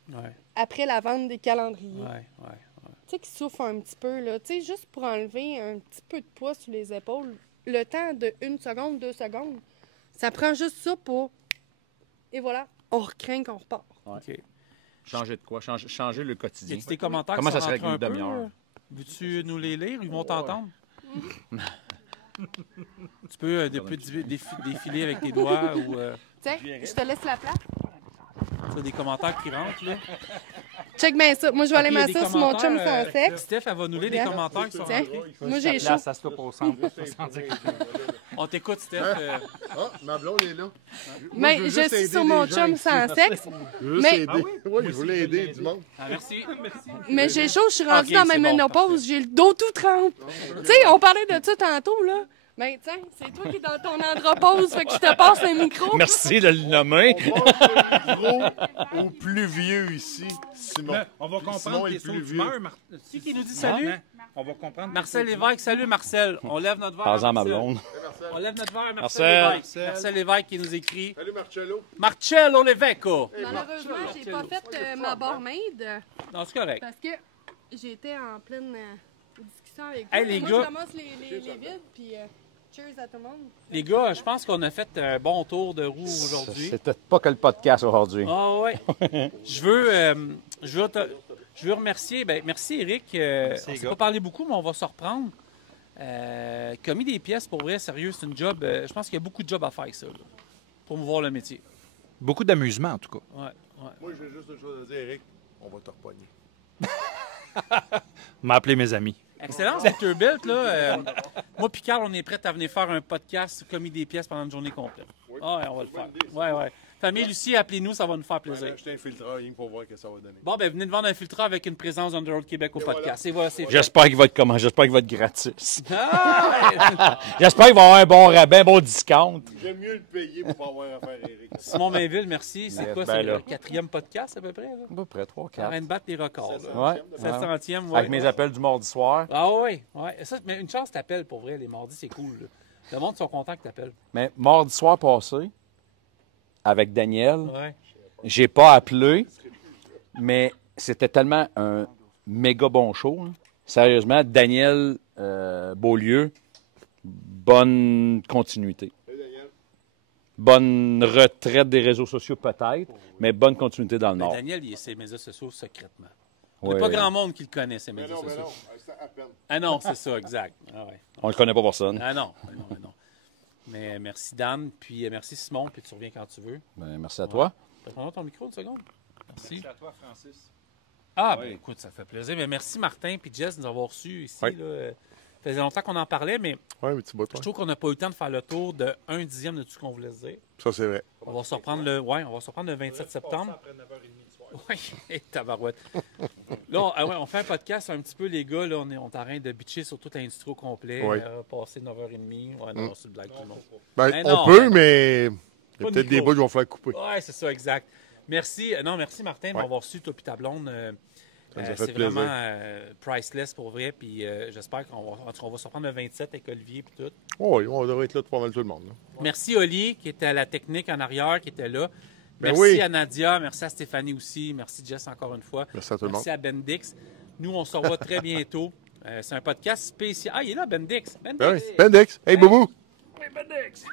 Ouais. après la vente des calendriers. Ouais. Tu sais, qui souffrent un petit peu, là. Tu sais, juste pour enlever un petit peu de poids sur les épaules, le temps de 1 seconde, 2 secondes, ça prend juste ça pour... Et voilà, on recraint qu'on repart. Ouais. OK. Changer de quoi? Changer le Y quotidien. a-tu des commentaires Comment qui ça sont serait rentrés avec une un peu, demi-heure? là? Veux-tu nous les lire? Ils vont t'entendre. Tu peux défiler avec tes doigts ou Tiens, je te laisse la place. tu as des commentaires qui rentrent, là. Check bien ça. Moi, je vais aller Ok, il y a des m'asseoir sur mon chum commentaires, sans sexe. Steph, elle va nous lire des Tiens. commentaires qui sont Tiens. rentrés. Moi, j'ai chaud. Ça se peut au centre. On t'écoute, Steph. Ah, ma blonde est là. Mais je suis sur mon chum sans sexe. Mais, Oui, je voulais aider du monde. Ah, merci. mais j'ai chaud, je suis rendue Ok, dans ma c'est bon, ménopause. J'ai le dos tout trempe. Tu sais, on parlait de ça tantôt, là. Mais tiens, c'est toi qui es dans ton andropause, fait que je te passe le micro. Merci de le nommer. On passe du gros au plus vieux ici, Simon. On va Simon comprendre est tes le sauts plus d'humeur. vieux. Qui nous dit salut? On va comprendre. Marcel Lévesque. Salut, Marcel. On lève notre verre. Parle-en à ma Marcel. blonde. On lève notre verre, Marcel. Marcel Lévesque. Marcel Lévesque qui nous écrit. Salut Marcello. Marcello Lévesco. Malheureusement, j'ai pas fait ma barmaid Non, c'est correct. parce que j'étais en pleine discussion avec Hey, vous. les Moi, gars. je ramasse les vides, puis cheers à tout le monde. Les gars, je pense qu'on a fait un bon tour de roue aujourd'hui. C'était pas que le podcast aujourd'hui. Ah ouais. Je veux remercier. Ben, merci Eric. On les s'est gars. pas parlé beaucoup, mais on va se reprendre. Commis des pièces, pour vrai, sérieux, c'est une job. Je pense qu'il y a beaucoup de jobs à faire, ça, là, pour mouvoir le métier. Beaucoup d'amusement, en tout cas. Ouais. Moi, j'ai juste une chose à dire, Eric. On va te repogner. M'a appelé mes amis. Excellence, Peterbilt, là. Moi puis Carl, on est prêts à venir faire un podcast commis des pièces pendant une journée complète. Ah ouais, on va le faire. Ouais. Famille Lucie, appelez-nous, ça va nous faire J'ai plaisir. acheté un filtre rien que pour voir ce que ça va donner. Bon, ben venez de vendre un filtre avec une présence d'Underworld Québec au podcast. Et voilà, c'est fait. J'espère qu'il va être comment? J'espère qu'il va être gratis. Ah, J'espère qu'il va avoir un bon rabais, un bon discount. J'aime mieux le payer pour pas avoir affaire à Eric. Simon Mainville, merci. C'est Ben, quoi? ben C'est là. le 4e podcast à peu près? Là? À peu près 3, En 4. train de battre les records. Ouais. 700e, ouais. Avec mes appels du mardi soir. Ah oui, ouais. Ça, mais une chance t'appelles pour vrai, les mardis, c'est cool. Là. Le monde sont contents que t'appelles. Mais mardi soir passé, avec Daniel, Ouais. j'ai pas appelé, mais c'était tellement un méga bon show. Hein. Sérieusement, Daniel Beaulieu, bonne continuité. Bonne retraite des réseaux sociaux peut-être, mais bonne continuité dans le Mais Nord. Daniel, il est ses médias sociaux secrètement. Il n'y Ouais. a pas grand monde qui le connaît, ses médias Non, mais sociaux. non, c'est à peine. Ah non, c'est ça, exact. Ah, ouais. On le connaît pas personne. Ah non, non. Mais merci Dan, puis merci Simon, puis tu reviens quand tu veux. Ben, merci à toi. Prends ton micro une seconde. Merci. Merci à toi, Francis. Ah, ben écoute, ça fait plaisir. Mais merci Martin puis Jess de nous avoir reçus ici. Oui. Là. Ça faisait longtemps qu'on en parlait, mais Ouais, mais tu bois toi. je trouve qu'on n'a pas eu le temps de faire le tour de 1/10 de tout ce qu'on voulait se dire. Ça, c'est vrai. On va se reprendre le 27 septembre. Après 9h30 soir. Oui, et tabarouette. Là, on fait un podcast un petit peu, les gars. Là, on est en train de bitcher sur toute l'industrie au complet. Oui. Passer 9h30. Ouais, non, c'est une blague, tout le monde. Ben, Mais on non, peut, mais Il y a peut-être des bouts qui vont falloir couper. Oui, c'est ça, exact. Merci. Merci Martin d'avoir reçu toi et ta blonde. Ça nous a fait c'est plaisir. vraiment priceless pour vrai. Puis j'espère qu'on va se reprendre le 27 avec Olivier et tout. Oh, oui, on devrait être là de pas mal tout le monde. Là. Merci Oli, qui était à la technique en arrière, qui était là. Ben Merci oui. à Nadia, merci à Stéphanie aussi, merci Jess encore une fois. Merci à tout le monde. Merci à Bendix. Nous, on se revoit très bientôt. C'est un podcast spécial. Ah, il est là, Bendix. Bendix. Ben oui. Bendix. Hey, Boubou. Oui, Bendix.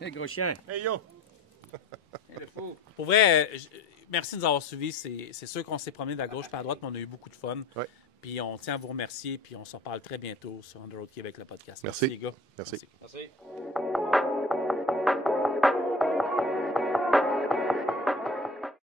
Hey, gros chien. Hey, yo. Hey, le fou. Pour vrai, merci de nous avoir suivis. C'est sûr qu'on s'est promené de la gauche par la droite, mais on a eu beaucoup de fun. Ouais. Puis on tient à vous remercier, puis on se reparle très bientôt sur On the Road Québec, le podcast. Merci. Les gars. Merci. Merci.